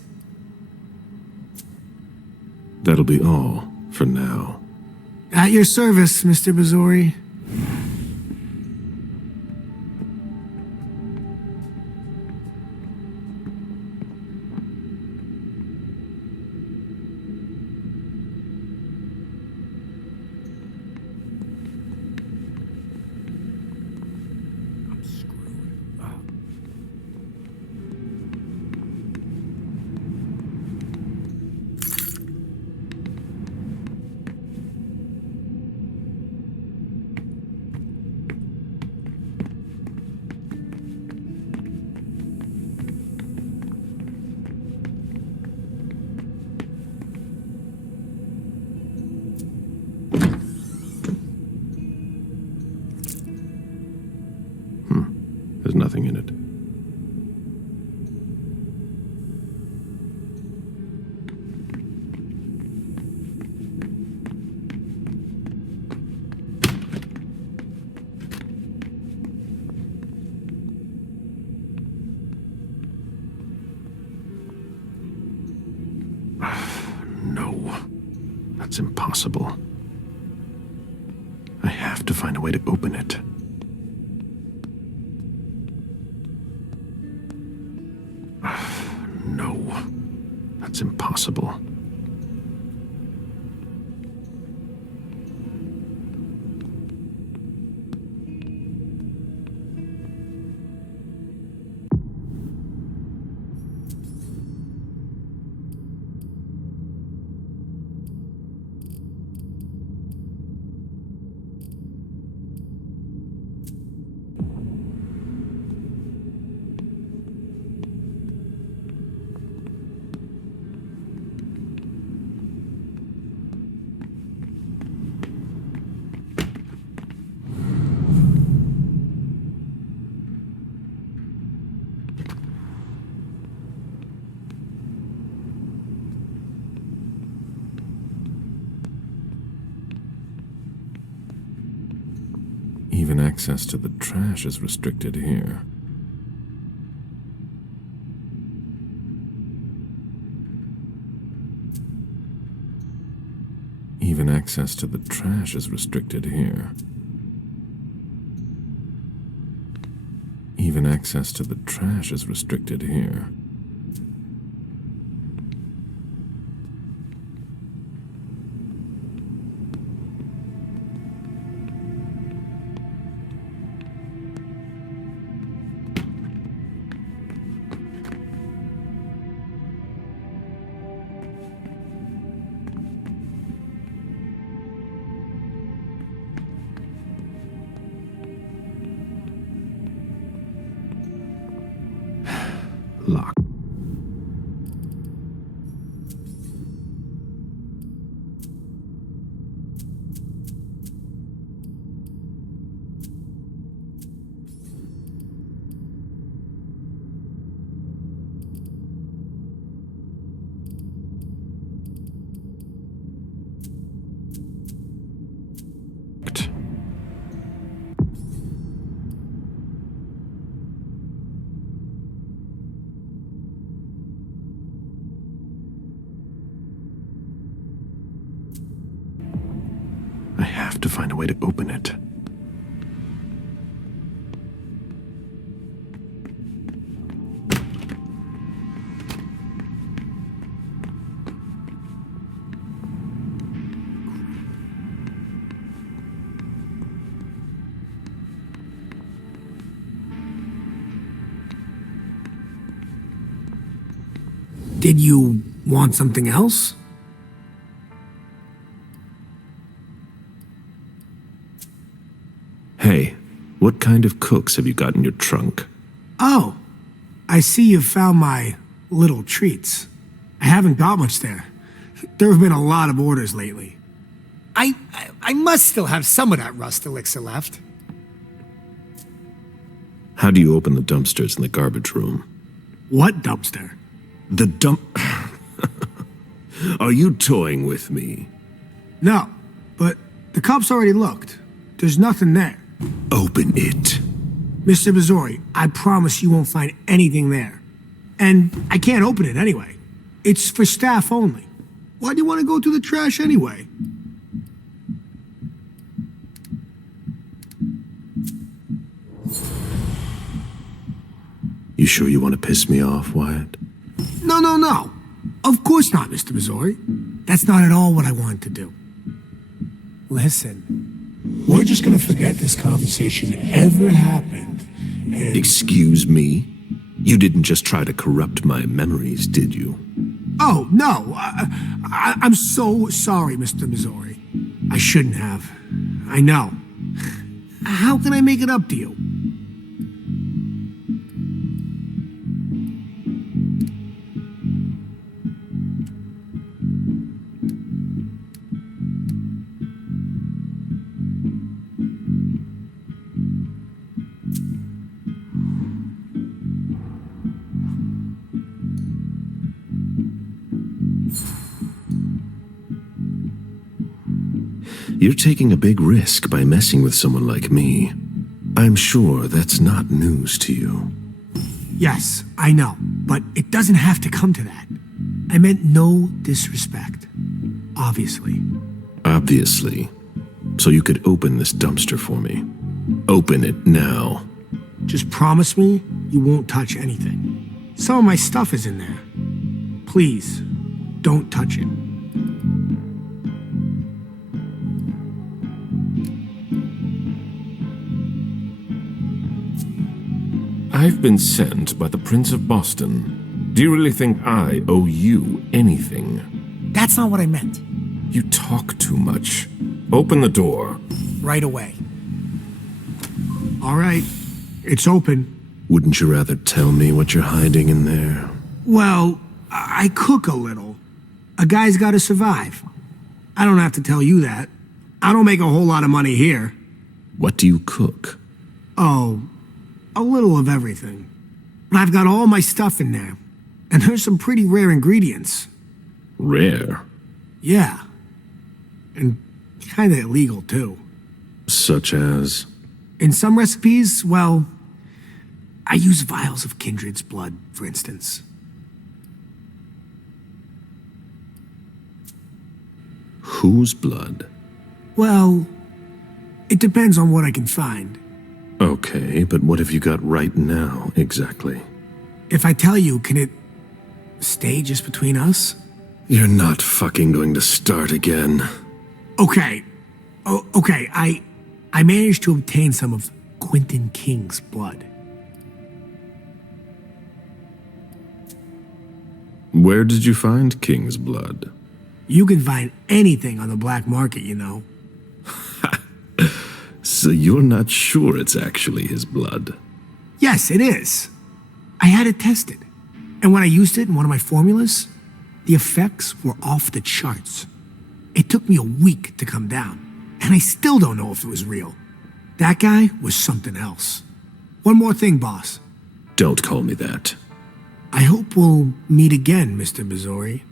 That'll be all for now. At your service, Mr. Bazori. nothing in it. No, that's impossible. I have to find a way to open it. No, that's impossible. Even access to the trash is restricted here. Even access to the trash is restricted here. Even access to the trash is restricted here. Lock. I have to find a way to open it. Did you want something else? Hey, what kind of cooks have you got in your trunk? Oh, I see you've found my little treats. I haven't got much there. There have been a lot of orders lately. I must still have some of that rust elixir left. How do you open the dumpsters in the garbage room? What dumpster? The dump... Are you toying with me? No, but the cops already looked. There's nothing there. Open it. Mr. Missouri, I promise you won't find anything there. And I can't open it anyway. It's for staff only. Why do you want to go through the trash anyway? You sure you want to piss me off, Wyatt? No. Of course not, Mr. Missouri. That's not at all what I wanted to do. Listen, we're just gonna forget this conversation ever happened. And... Excuse me? You didn't just try to corrupt my memories, did you? Oh, no. I'm so sorry, Mr. Missouri. I shouldn't have. I know. How can I make it up to you? You're taking a big risk by messing with someone like me. I'm sure that's not news to you. Yes, I know, but it doesn't have to come to that. I meant no disrespect. Obviously. Obviously. So you could open this dumpster for me. Open it now. Just promise me you won't touch anything. Some of my stuff is in there. Please, don't touch it. I've been sent by the Prince of Boston. Do you really think I owe you anything? That's not what I meant. You talk too much. Open the door. Right away. All right, it's open. Wouldn't you rather tell me what you're hiding in there? Well, I cook a little. A guy's gotta survive. I don't have to tell you that. I don't make a whole lot of money here. What do you cook? Oh, a little of everything. But I've got all my stuff in there. And there's some pretty rare ingredients. Rare? Yeah. And kinda illegal, too. Such as? In some recipes, well, I use vials of kindred's blood, for instance. Whose blood? Well, it depends on what I can find. Okay, but what have you got right now, exactly? If I tell you, can it stay just between us? You're not fucking going to start again. Okay. Okay, I managed to obtain some of Quentin King's blood. Where did you find King's blood? You can find anything on the black market, you know. So you're not sure it's actually his blood? Yes, it is. I had it tested. And when I used it in one of my formulas, the effects were off the charts. It took me a week to come down, and I still don't know if it was real. That guy was something else. One more thing, boss. Don't call me that. I hope we'll meet again, Mr. Missouri.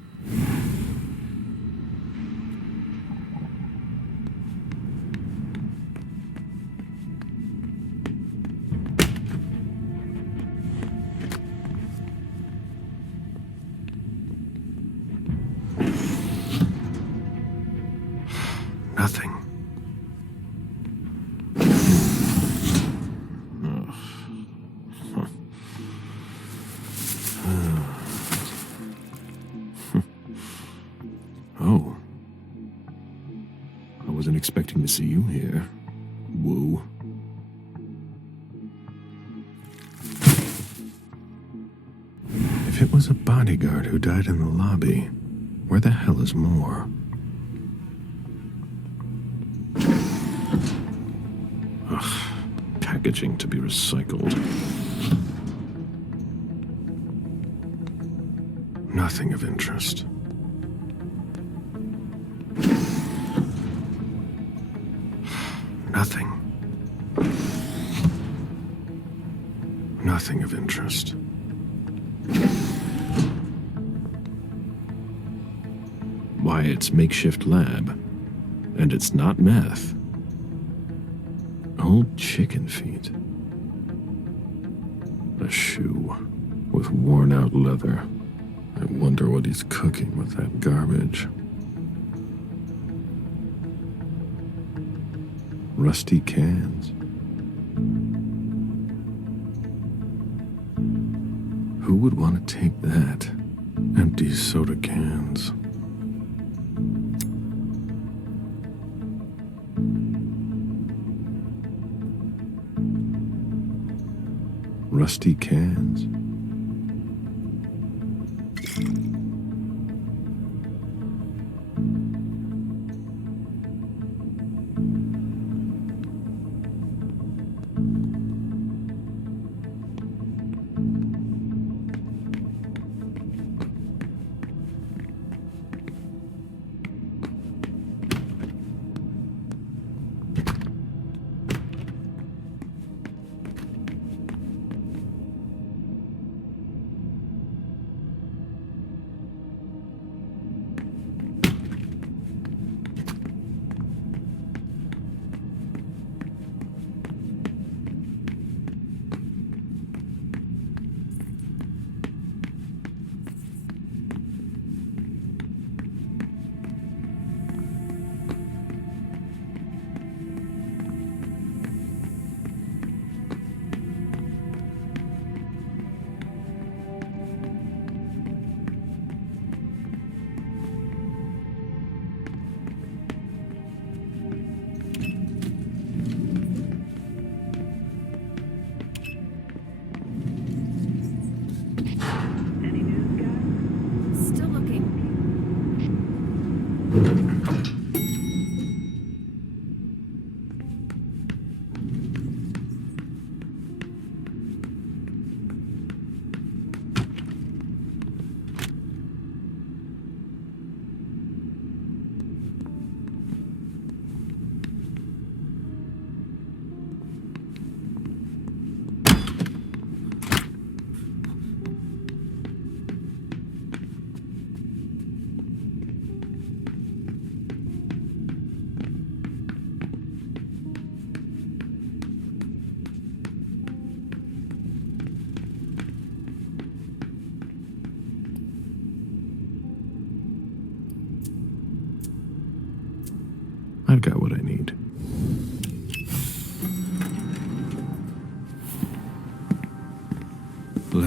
Nothing. Oh. I wasn't expecting to see you here. Woo. If it was a bodyguard who died in the lobby, where the hell is Moore? Ugh, packaging to be recycled. Nothing of interest. Nothing. Nothing of interest. Why, it's makeshift lab. And it's not meth. Old chicken feet. A shoe with worn-out leather. I wonder what he's cooking with that garbage. Rusty cans. Who would want to take that? Empty soda cans. Rusty cans.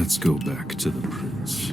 Let's go back to the prince.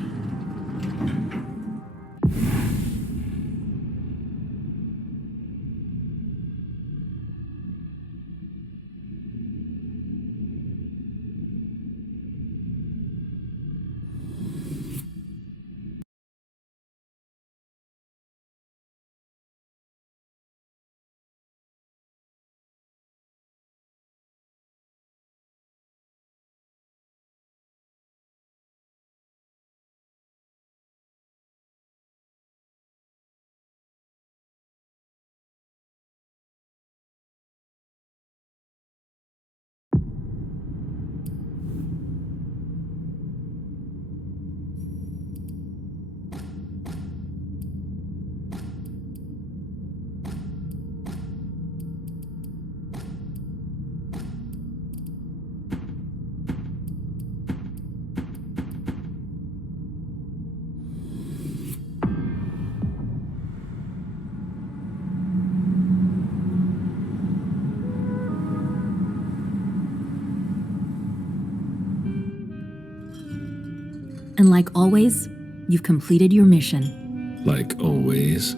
And like always, you've completed your mission. Like always?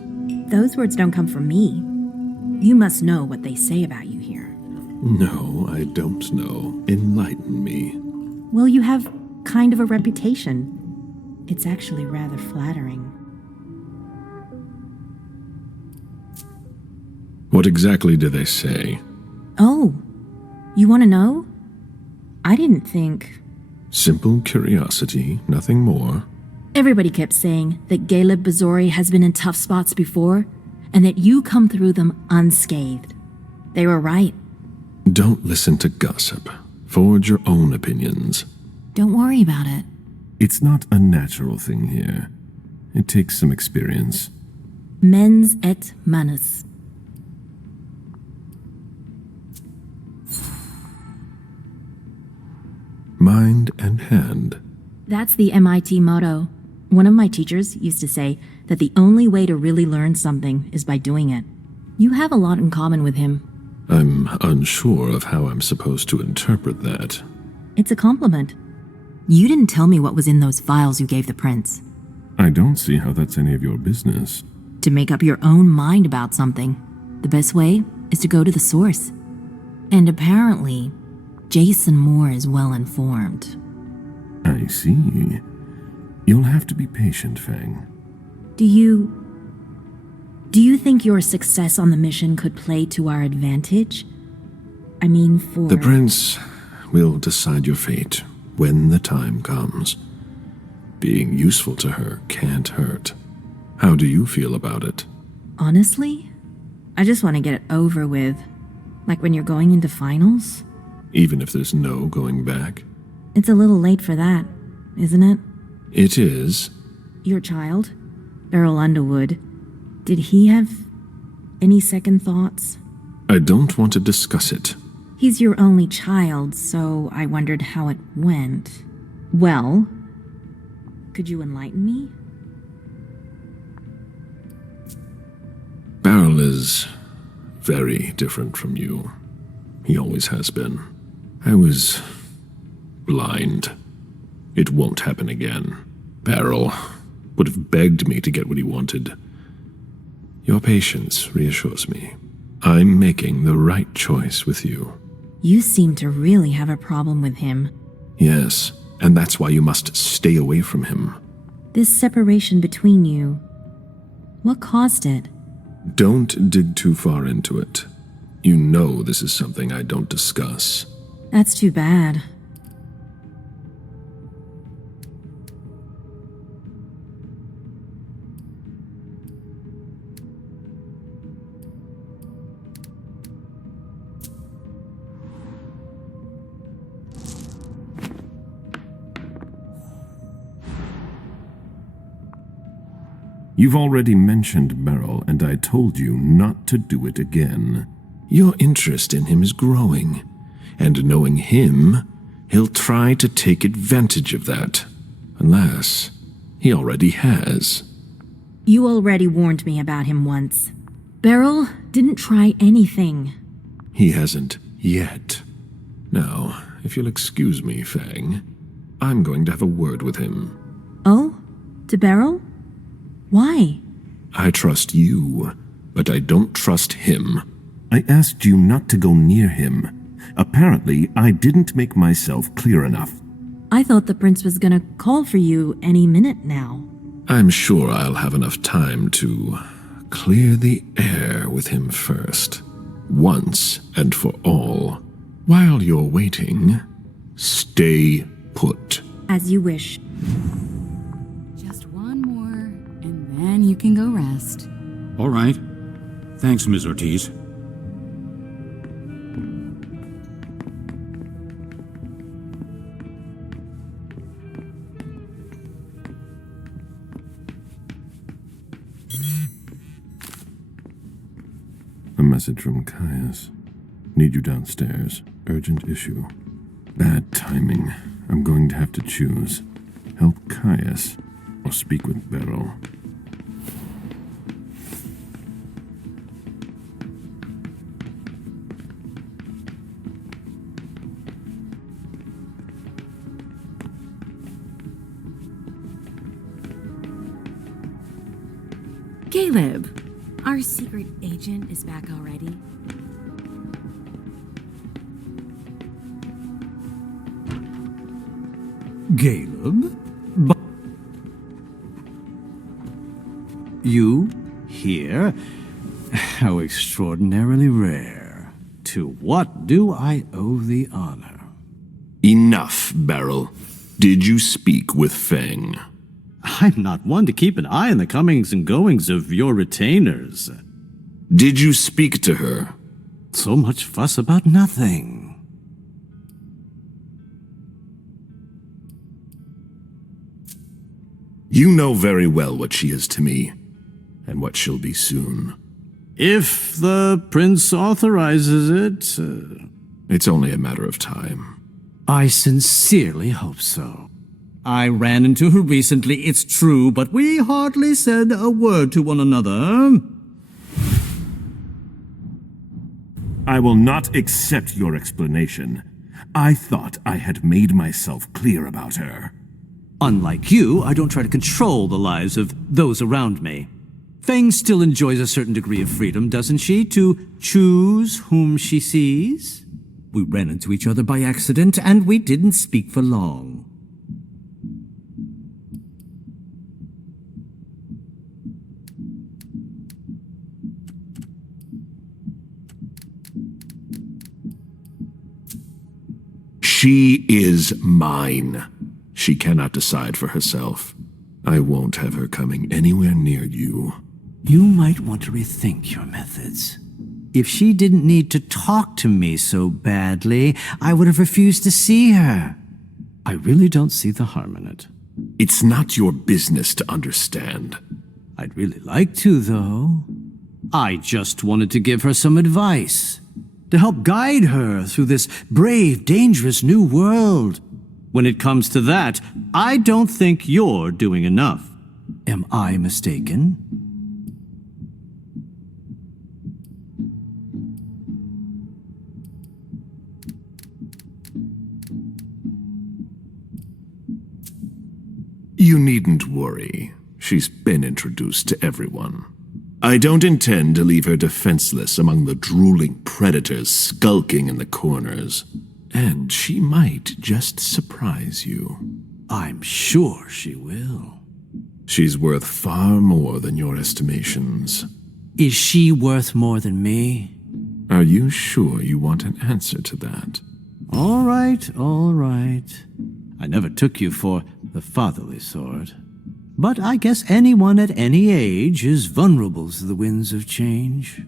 Those words don't come from me. You must know what they say about you here. No, I don't know. Enlighten me. Well, you have kind of a reputation. It's actually rather flattering. What exactly do they say? Oh, you want to know? I didn't think... Simple curiosity, nothing more. Everybody kept saying that Caleb Bazori has been in tough spots before, and that you come through them unscathed. They were right. Don't listen to gossip. Forge your own opinions. Don't worry about it. It's not a natural thing here. It takes some experience. Mens et manus. Mind and hand. That's the MIT motto. One of my teachers used to say that the only way to really learn something is by doing it. You have a lot in common with him. I'm unsure of how I'm supposed to interpret that. It's a compliment. You didn't tell me what was in those files you gave the prince. I don't see how that's any of your business. To make up your own mind about something, the best way is to go to the source. And apparently, Jason Moore is well informed. I see. You'll have to be patient, Fang. Do you think your success on the mission could play to our advantage? I mean, for... The prince will decide your fate when the time comes. Being useful to her can't hurt. How do you feel about it? Honestly, I just want to get it over with. Like when you're going into finals. Even if there's no going back? It's a little late for that, isn't it? It is. Your child, Beryl Underwood, did he have any second thoughts? I don't want to discuss it. He's your only child, so I wondered how it went. Well, could you enlighten me? Beryl is very different from you. He always has been. I was blind. It won't happen again. Beryl would have begged me to get what he wanted. Your patience reassures me. I'm making the right choice with you. You seem to really have a problem with him. Yes, and that's why you must stay away from him. This separation between you, what caused it? Don't dig too far into it. You know this is something I don't discuss. That's too bad. You've already mentioned Beryl, and I told you not to do it again. Your interest in him is growing, and knowing him, he'll try to take advantage of that. Unless he already has. You already warned me about him once. Beryl didn't try anything. He hasn't yet. Now, if you'll excuse me, Fang, I'm going to have a word with him. Oh? To Beryl? Why? I trust you, but I don't trust him. I asked you not to go near him. Apparently, I didn't make myself clear enough. I thought the prince was gonna call for you any minute now. I'm sure I'll have enough time to clear the air with him first. Once and for all. While you're waiting, stay put. As you wish. Just one more, and then you can go rest. All right. Thanks, Ms. Ortiz. A message from Caius. Need you downstairs. Urgent issue. Bad timing. I'm going to have to choose. Help Caius or speak with Beryl. Caleb, our secret agent is back already. Caleb? You here? How extraordinarily rare. To what do I owe the honor? Enough, Beryl. Did you speak with Feng? I'm not one to keep an eye on the comings and goings of your retainers. Did you speak to her? So much fuss about nothing. You know very well what she is to me, and what she'll be soon. If the prince authorizes it... It's only a matter of time. I sincerely hope so. I ran into her recently, it's true, but we hardly said a word to one another. I will not accept your explanation. I thought I had made myself clear about her. Unlike you, I don't try to control the lives of those around me. Feng still enjoys a certain degree of freedom, doesn't she, to choose whom she sees? We ran into each other by accident, and we didn't speak for long. She is mine. She cannot decide for herself. I won't have her coming anywhere near you. You might want to rethink your methods. If she didn't need to talk to me so badly, I would have refused to see her. I really don't see the harm in it. It's not your business to understand. I'd really like to, though. I just wanted to give her some advice, to help guide her through this brave, dangerous new world. When it comes to that, I don't think you're doing enough. Am I mistaken? You needn't worry. She's been introduced to everyone. I don't intend to leave her defenseless among the drooling predators skulking in the corners. And she might just surprise you. I'm sure she will. She's worth far more than your estimations. Is she worth more than me? Are you sure you want an answer to that? All right, all right. I never took you for the fatherly sort. But I guess anyone at any age is vulnerable to the winds of change.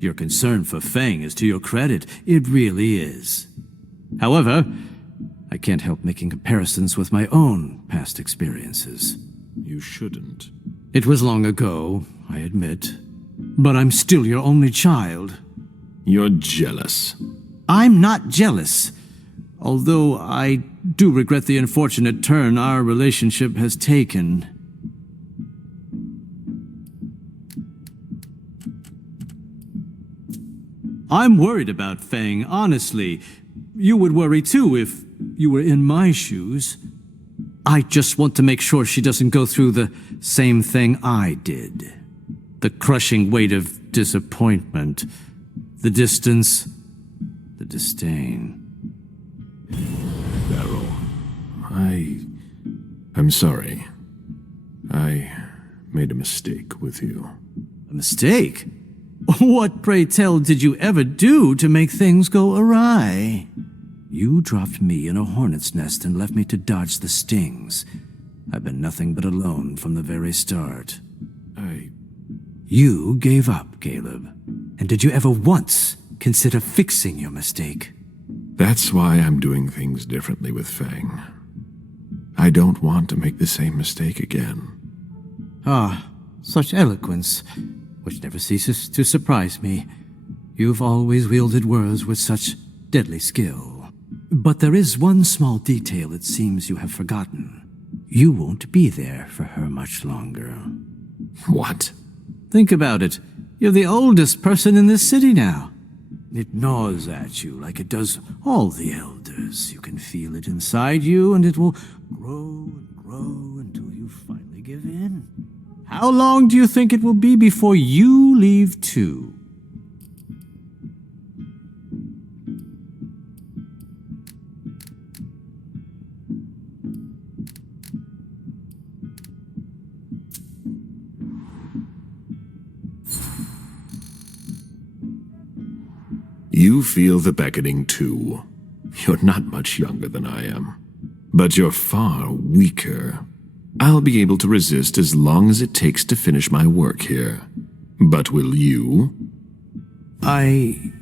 Your concern for Feng is to your credit. It really is. However, I can't help making comparisons with my own past experiences. You shouldn't. It was long ago, I admit. But I'm still your only child. You're jealous. I'm not jealous. Although I do regret the unfortunate turn our relationship has taken. I'm worried about Feng, honestly. You would worry too if you were in my shoes. I just want to make sure she doesn't go through the same thing I did. The crushing weight of disappointment, the distance, the disdain. Beryl, I'm sorry. I made a mistake with you. A mistake? What, pray tell, did you ever do to make things go awry? You dropped me in a hornet's nest and left me to dodge the stings. I've been nothing but alone from the very start. You gave up, Caleb. And did you ever once consider fixing your mistake? That's why I'm doing things differently with Fang. I don't want to make the same mistake again. Ah, such eloquence, which never ceases to surprise me. You've always wielded words with such deadly skill. But there is one small detail it seems you have forgotten. You won't be there for her much longer. What? Think about it. You're the oldest person in this city now. It gnaws at you like it does all the elders. You can feel it inside you, and it will grow and grow until you finally give in. How long do you think it will be before you leave too? You feel the beckoning too. You're not much younger than I am, but you're far weaker. I'll be able to resist as long as it takes to finish my work here. But will you? I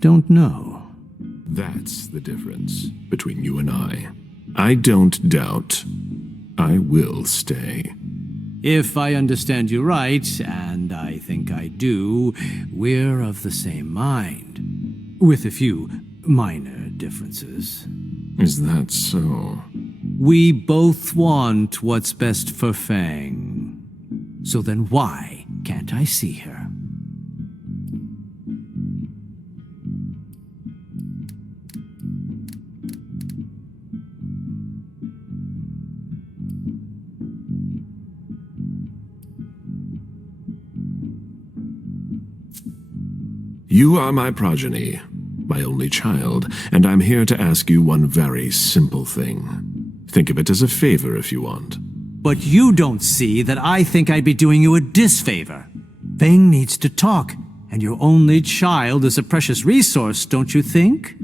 don't know. That's the difference between you and I. I don't doubt. I will stay. If I understand you right, and I think I do, we're of the same mind. With a few minor differences. Is that so? We both want what's best for Fang. So then why can't I see her? You are my progeny, my only child, and I'm here to ask you one very simple thing. Think of it as a favor if you want. But you don't see that I think I'd be doing you a disfavor. Fang needs to talk, and your only child is a precious resource, don't you think?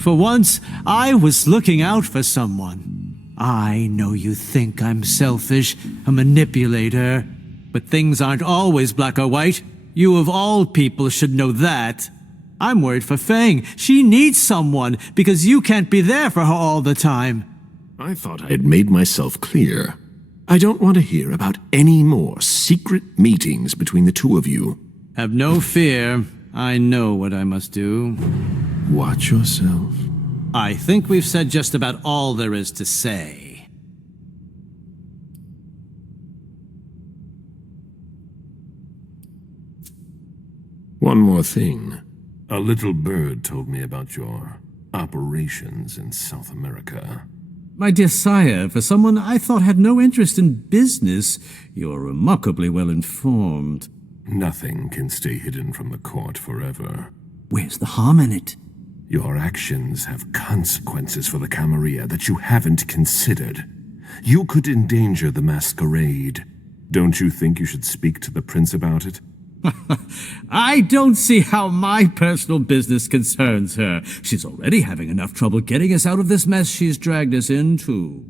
For once, I was looking out for someone. I know you think I'm selfish, a manipulator, but things aren't always black or white. You of all people should know that. I'm worried for Fang. She needs someone because you can't be there for her all the time. I thought I had made myself clear. I don't want to hear about any more secret meetings between the two of you. Have no fear. I know what I must do. Watch yourself. I think we've said just about all there is to say. One more thing. A little bird told me about your operations in South America. My dear sire, for someone I thought had no interest in business, you're remarkably well informed. Nothing can stay hidden from the court forever. Where's the harm in it? Your actions have consequences for the Camarilla that you haven't considered. You could endanger the Masquerade. Don't you think you should speak to the prince about it? I don't see how my personal business concerns her. She's already having enough trouble getting us out of this mess she's dragged us into.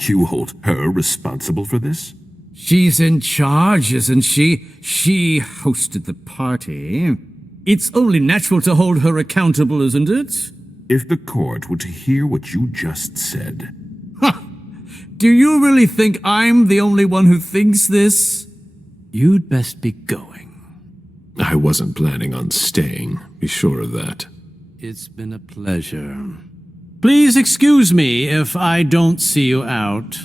You hold her responsible for this? She's in charge, isn't she? She hosted the party. It's only natural to hold her accountable, isn't it? If the court were to hear what you just said... Ha! Do you really think I'm the only one who thinks this? You'd best be going. I wasn't planning on staying, be sure of that. It's been a pleasure. Please excuse me if I don't see you out.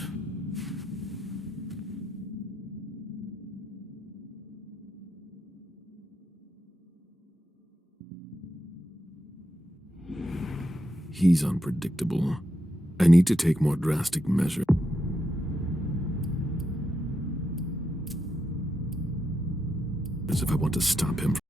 He's unpredictable. I need to take more drastic measures. If I want to stop him from